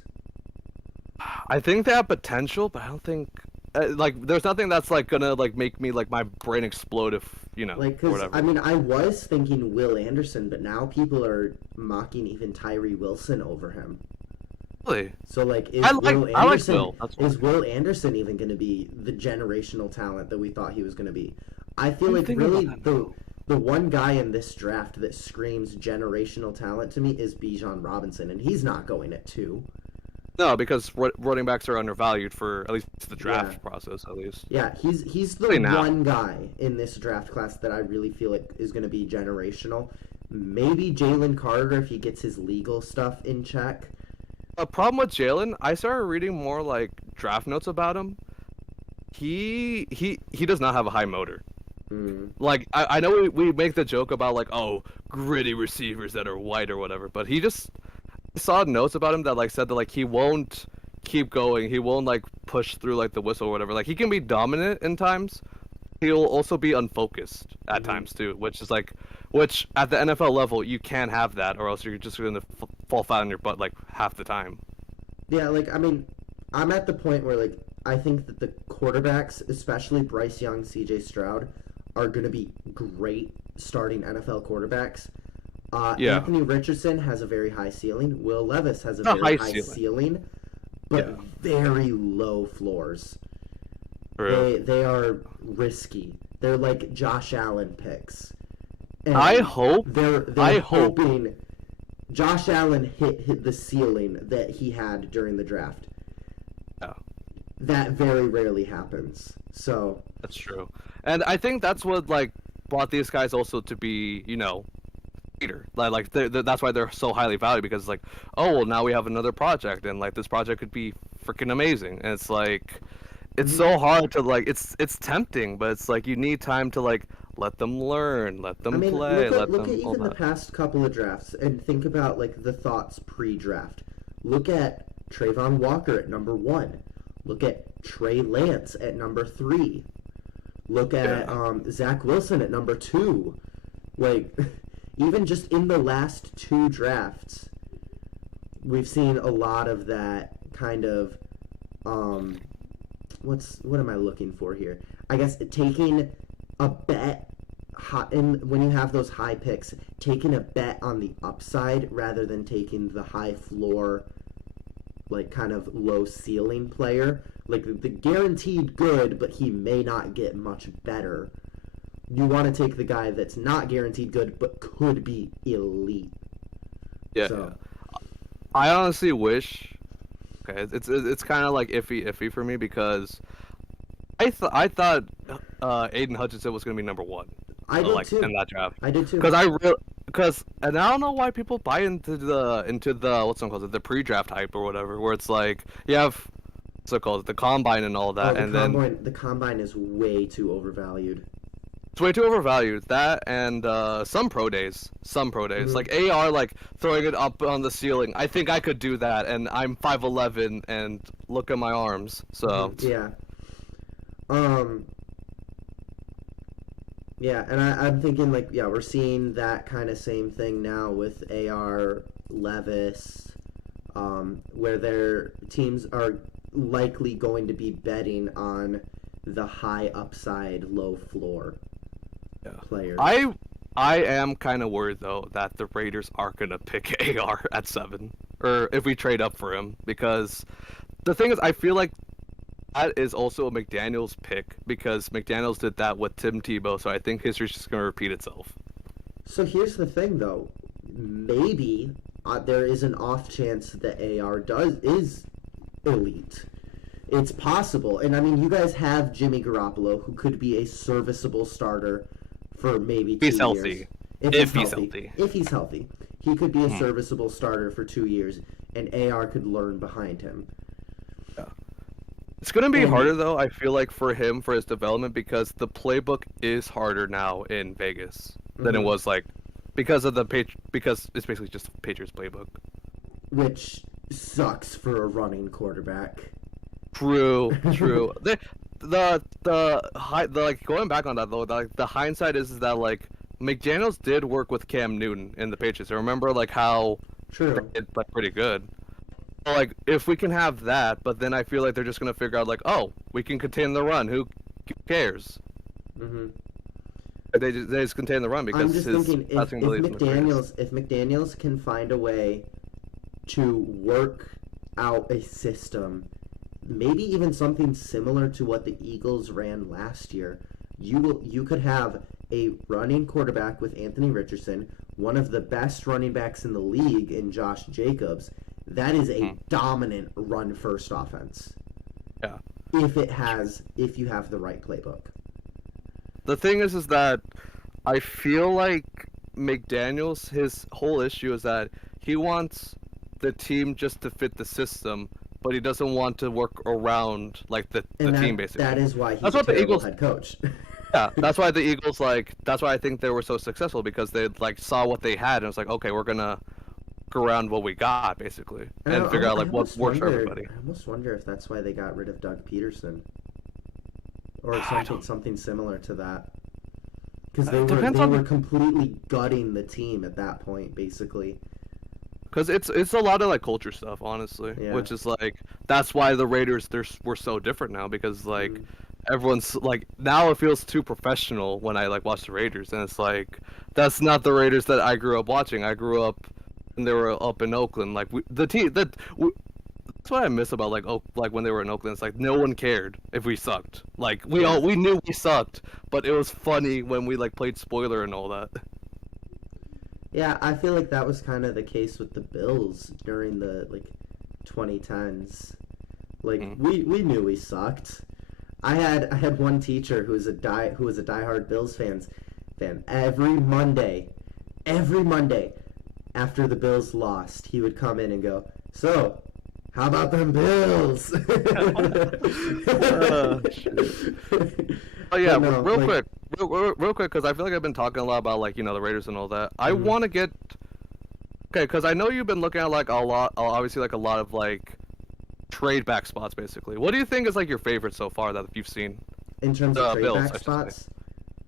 I think they have potential, but I don't think like there's nothing that's like gonna like make me like my brain explode if Like, or cause whatever. I mean, I was thinking Will Anderson, but now people are mocking even Tyree Wilson over him. Really? So like, is I like Will. That's is Will Anderson even going to be the generational talent that we thought he was going to be? I feel like thinking really about that the one guy in this draft that screams generational talent to me is Bijan Robinson, and he's not going at 2. No, because running backs are undervalued for at least the draft process, at least. Yeah, he's the one guy in this draft class that I really feel like is going to be generational. Maybe Jalen Carter if he gets his legal stuff in check. A problem with Jalen, I started reading more like draft notes about him. He does not have a high motor. Like I know we make the joke about like, oh, gritty receivers that are white or whatever, but he just saw notes about him that like said that like he won't keep going, he won't like push through like the whistle or whatever. Like he can be dominant in times, he'll also be unfocused at times too, which at the NFL level you can't have that, or else you're just gonna fall flat on your butt like half the time. Yeah, like I mean, I'm at the point where like I think that the quarterbacks, especially Bryce Young, C.J. Stroud, are going to be great starting NFL quarterbacks. Yeah. Anthony Richardson has a very high ceiling. Will Levis has a A very high high ceiling, but Yeah. very low floors. True. They are risky. They're like Josh Allen picks. And I hope. they're I hope. hoping Josh Allen hit the ceiling that he had during the draft. Yeah. That very rarely happens. So That's true, and I think that's what like brought these guys also to be, leader. That's why they're so highly valued, because like, oh well, now we have another project, and like this project could be freaking amazing, and it's like, it's so hard to like, it's tempting, but it's like you need time to like let them learn, let them play, look let at them all even the that. past couple of drafts and think about like the thoughts pre-draft. Look at Trayvon Walker at number 1. Look at Trey Lance at number 3. Look at Zach Wilson at number 2. Like, even just in the last 2 drafts, we've seen a lot of that kind of what am I looking for here? I guess taking a bet and when you have those high picks, taking a bet on the upside rather than taking the high floor, like kind of low ceiling player, like the guaranteed good, but he may not get much better. You want to take the guy that's not guaranteed good, but could be elite. Yeah. So. I honestly wish. Okay, it's kind of like iffy for me, because I thought Aiden Hutchinson was gonna be number 1. I did like too. in that draft. I did too. And I don't know why people buy into the what's it called, the pre-draft hype or whatever, where it's like you have what's it called, the combine and all that, The combine is way too overvalued. it's way too overvalued. That and some pro days. Like AR, like throwing it up on the ceiling. I think I could do that, and I'm 5'11" and look at my arms. So Yeah. Yeah, and I'm thinking like, yeah, we're seeing that kind of same thing now with AR, Levis, where their teams are likely going to be betting on the high upside, low floor players. I am kind of worried though that the Raiders are gonna pick AR at 7, or if we trade up for him, because the thing is, I feel like that is also a McDaniels pick, because McDaniels did that with Tim Tebow, so I think history's just gonna repeat itself. So here's the thing, though. Maybe there is an off chance that AR is elite. It's possible, and I mean, you guys have Jimmy Garoppolo, who could be a serviceable starter for maybe 2 He's years. healthy. If he's healthy, he could be a serviceable starter for 2 years, and AR could learn behind him. It's gonna be harder though, I feel like, for him, for his development, because the playbook is harder now in Vegas than it was like because it's basically just Patriots playbook. Which sucks for a running quarterback. True. The like, going back on that though, the hindsight is that like McDaniels did work with Cam Newton in the Patriots. I remember like how True. it's like pretty good. Like, if we can have that, but then I feel like they're just gonna figure out like, oh, we can contain the run. Who cares? Mm-hmm. They just contain the run because I'm just his thinking passing ability is great. if McDaniels can find a way to work out a system, maybe even something similar to what the Eagles ran last year, you could have a running quarterback with Anthony Richardson, one of the best running backs in the league in Josh Jacobs. That is a dominant run-first offense. Yeah. If you have the right playbook. The thing is that I feel like McDaniels, his whole issue is that he wants the team just to fit the system, but he doesn't want to work around like the team basically. That is why he's That's a what the terrible Eagles head coach. Yeah, that's why the Eagles that's why I think they were so successful, because they like saw what they had and it's like, okay, we're gonna work around what we got basically and figure out like what works for everybody. I almost wonder if that's why they got rid of Doug Peterson, or something similar to that. Because they were completely gutting the team at that point, basically. because it's a lot of like culture stuff, honestly, Yeah. which is like that's why the Raiders we're so different now because like Mhm. everyone's like now it feels too professional when I like watch the Raiders, and it's like that's not the Raiders that I grew up watching. I grew up and they were up in Oakland, like the team that's what I miss about like when they were in Oakland. It's like no one cared if we sucked. Like we knew we sucked, but it was funny when we like played spoiler and all that. Yeah, I feel like that was kind of the case with the Bills during the like 2010s. Like we knew we sucked. I had one teacher who was a diehard Bills fan. Every Monday after the Bills lost, he would come in and go, "So, how about them Bills?" Oh yeah, But no, real like- quick, real quick, because I feel like I've been talking a lot about like the Raiders and all that. I Mhm. want to get okay, because I know you've been looking at like a lot, obviously like a lot of like trade back spots basically. What do you think is like your favorite so far that you've seen? In terms of trade Bills, I back should say. spots,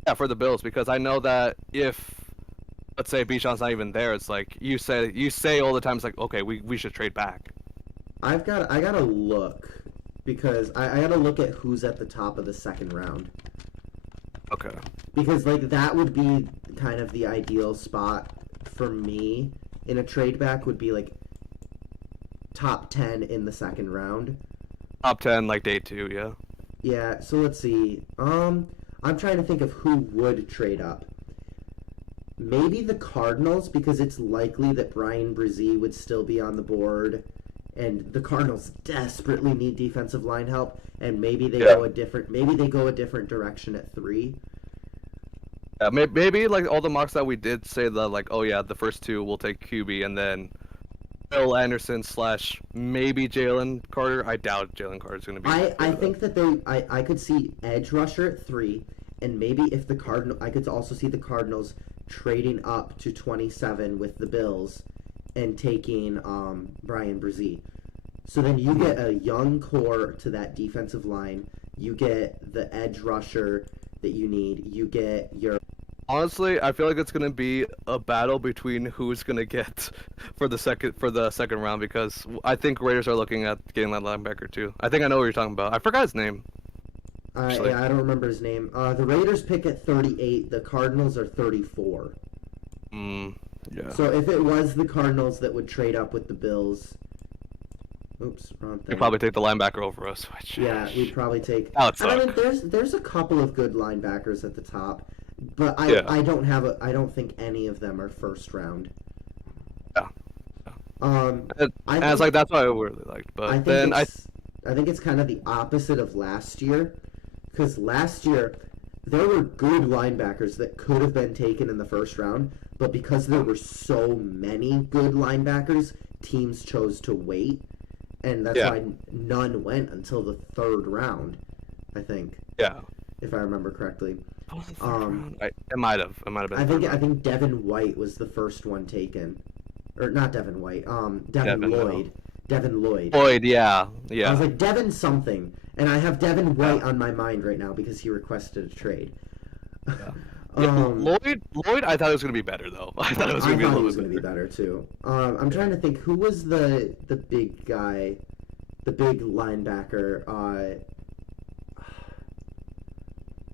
Yeah, for the Bills, because I know that if let's say Bijan's not even there, it's like you say all the time, it's like okay, we should trade back. I gotta look because I gotta look at who's at the top of the second round. Okay. Because like that would be kind of the ideal spot for me in a trade back would be like top 10 in the second round. Top 10, like day 2, yeah. Yeah, so let's see. I'm trying to think of who would trade up. Maybe the Cardinals, because it's likely that Brian Brzee would still be on the board, and the Cardinals desperately need defensive line help, and maybe they go a different direction at 3. Yeah, maybe like all the mocks that we did say that like, oh yeah, the first 2 will take QB, and then Bill Anderson / maybe Jalen Carter. I doubt Jalen Carter's gonna be. I think that I could see edge rusher at 3, and maybe if I could also see the Cardinals trading up to 27 with the Bills and taking Brian Brzee. So then you get a young core to that defensive line. You get the edge rusher that you need. You get your Honestly, I feel like it's gonna be a battle between who's gonna get for the second round because I think Raiders are looking at getting that linebacker too. I think I know what you're talking about. I forgot his name. Actually. I don't remember his name. The Raiders pick at 38. The Cardinals are 34. Yeah. So if it was the Cardinals that would trade up with the Bills, oops, wrong thing. They probably take the linebacker over us. Which, Yeah, we'd probably take. That would And I suck. mean, there's a couple of good linebackers at the top, but Yeah. I don't think any of them are first round. Yeah. Um, And I was like, that's what I really liked. But then I think it's kind of the opposite of last year, because last year there were good linebackers that could have been taken in the first round, but because there were so many good linebackers, teams chose to wait, and that's Yeah. why none went until the third round, I think, yeah. if I remember correctly. It might have been. I think Devin White was the first one taken, or not Devin White. Devin Lloyd. Devin Lloyd. Lloyd, yeah. I was like, Devin something. And I have Devin White on my mind right now because he requested a trade. Lloyd, I thought it was gonna be better though. I thought it was gonna be a little bit be better too. I'm trying to think who was the big guy, the big linebacker.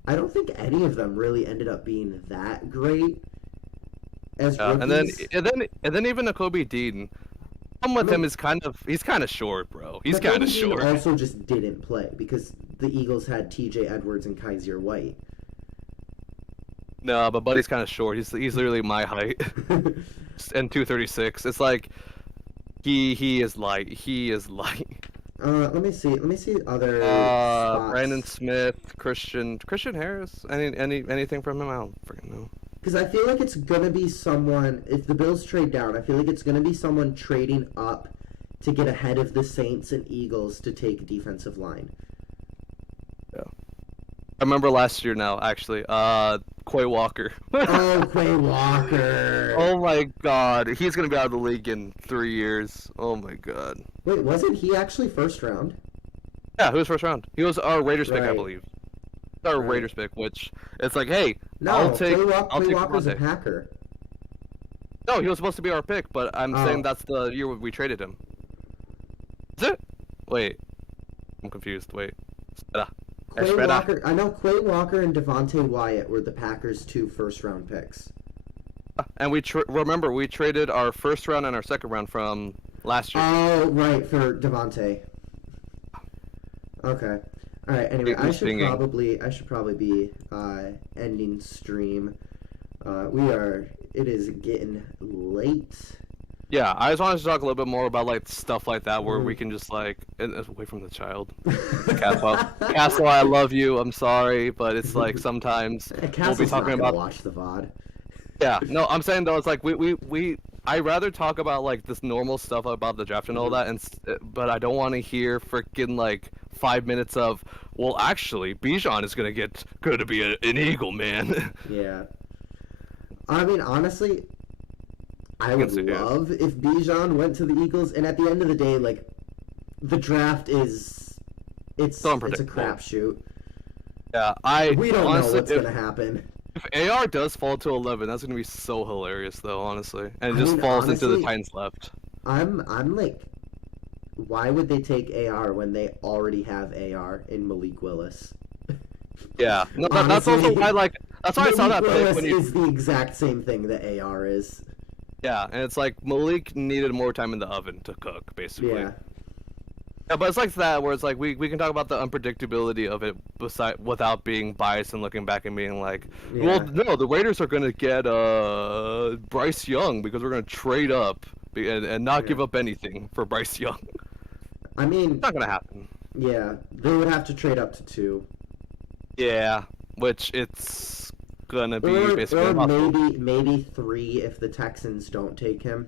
I don't think any of them really ended up being that great as rookies. and then even Nakobe Dean. With him is he's kind of short, bro. He's But kind of Nakobe Dean short. also just didn't play because the Eagles had T.J. Edwards and Kaiser White. No, but Buddy's kind of short. He's literally my height and 236. It's like he is light. He is light. Let me see other spots. Brandon Smith, Christian Harris. Anything from him? I don't freaking know. Because I feel like it's gonna be someone. If the Bills trade down, I feel like it's gonna be someone trading up to get ahead of the Saints and Eagles to take defensive line. Yeah, I remember last year now. Actually, Quay Walker. Oh, Quay Walker. Oh my God, he's gonna be out of the league in 3 years. Oh my God. Wait, wasn't he actually first round? Yeah, he was first round. He was our Raiders pick, I Right. believe. Our Right. Raiders pick, which it's like, hey, No, I'll take Quay Walker's a Monday. Packer. No, he was supposed to be our pick, but I'm Oh. saying that's the year we traded him. Is it? Wait, I'm confused. Wait. Espera. Quay Espera. Walker. I know Quay Walker and Devontae Wyatt were the Packers' 2 first-round picks. And remember we traded our first round and our second round from last year. Oh, right, for Devontae. Okay. All right. Anyway, I should probably be ending stream. It is getting late. Yeah, I just wanted to talk a little bit more about like stuff like that where we can just like away from the child. Castle, I love you. I'm sorry, but it's like sometimes Castle's we'll be talking not gonna about. watch the VOD. Yeah, no, I'm saying though, it's like I rather talk about like this normal stuff about the draft and all that, but I don't want to hear freaking like 5 minutes of, well, actually, Bijan is gonna be an Eagle, man. Yeah. I mean, honestly, I would see it. love if Bijan went to the Eagles, and at the end of the day, like, the draft it's a unpredictable. crapshoot. Yeah, We don't know honestly, what's gonna happen. If AR does fall to 11, that's gonna be so hilarious, though, honestly, and it I just mean, falls into the honestly, Titans left. I'm like, why would they take AR when they already have AR in Malik Willis? Yeah, no, that's also Honestly, why that's why I saw that Malik pick Willis when you. is the exact same thing that AR is. Yeah, and it's like Malik needed more time in the oven to cook, basically. Yeah. Yeah, but it's like that where it's like we can talk about the unpredictability of it without being biased and looking back and being like, well, no, the Raiders are gonna get Bryce Young because we're gonna trade up and not give up anything for Bryce Young. I mean, It's not gonna happen. yeah, they would have to trade up to 2. Yeah, which it's gonna be basically Or impossible. maybe 3 if the Texans don't take him.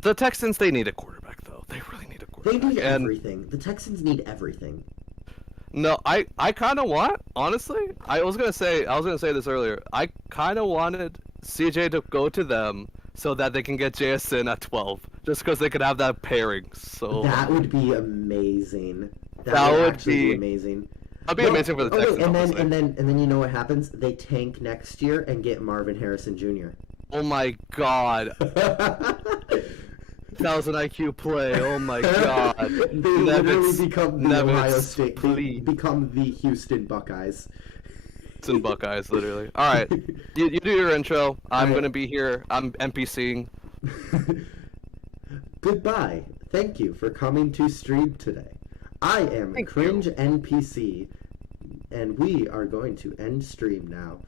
The Texans, they need a quarterback though. They really need a They quarterback. need And everything. The Texans need everything. no, I kind of want, honestly. I was gonna say this earlier. I kind of wanted CJ to go to them so that they can get JSN at 12, just because they could have that pairing. So That would be amazing. That would actually be- amazing. that'd be amazing for the Texans. And honestly. then you know what happens? They tank next year and get Marvin Harrison Jr. Oh my God, 1,000 IQ play. Oh my God. They literally become the Nevitz, Ohio State. They please. become the Houston Buckeyes. It's in Buckeyes, literally. All right, you do your intro. I'm Alright. gonna be here. I'm NPCing. Goodbye. Thank you for coming to stream today. I am Thank Cringe NPC, and we are going to end stream now.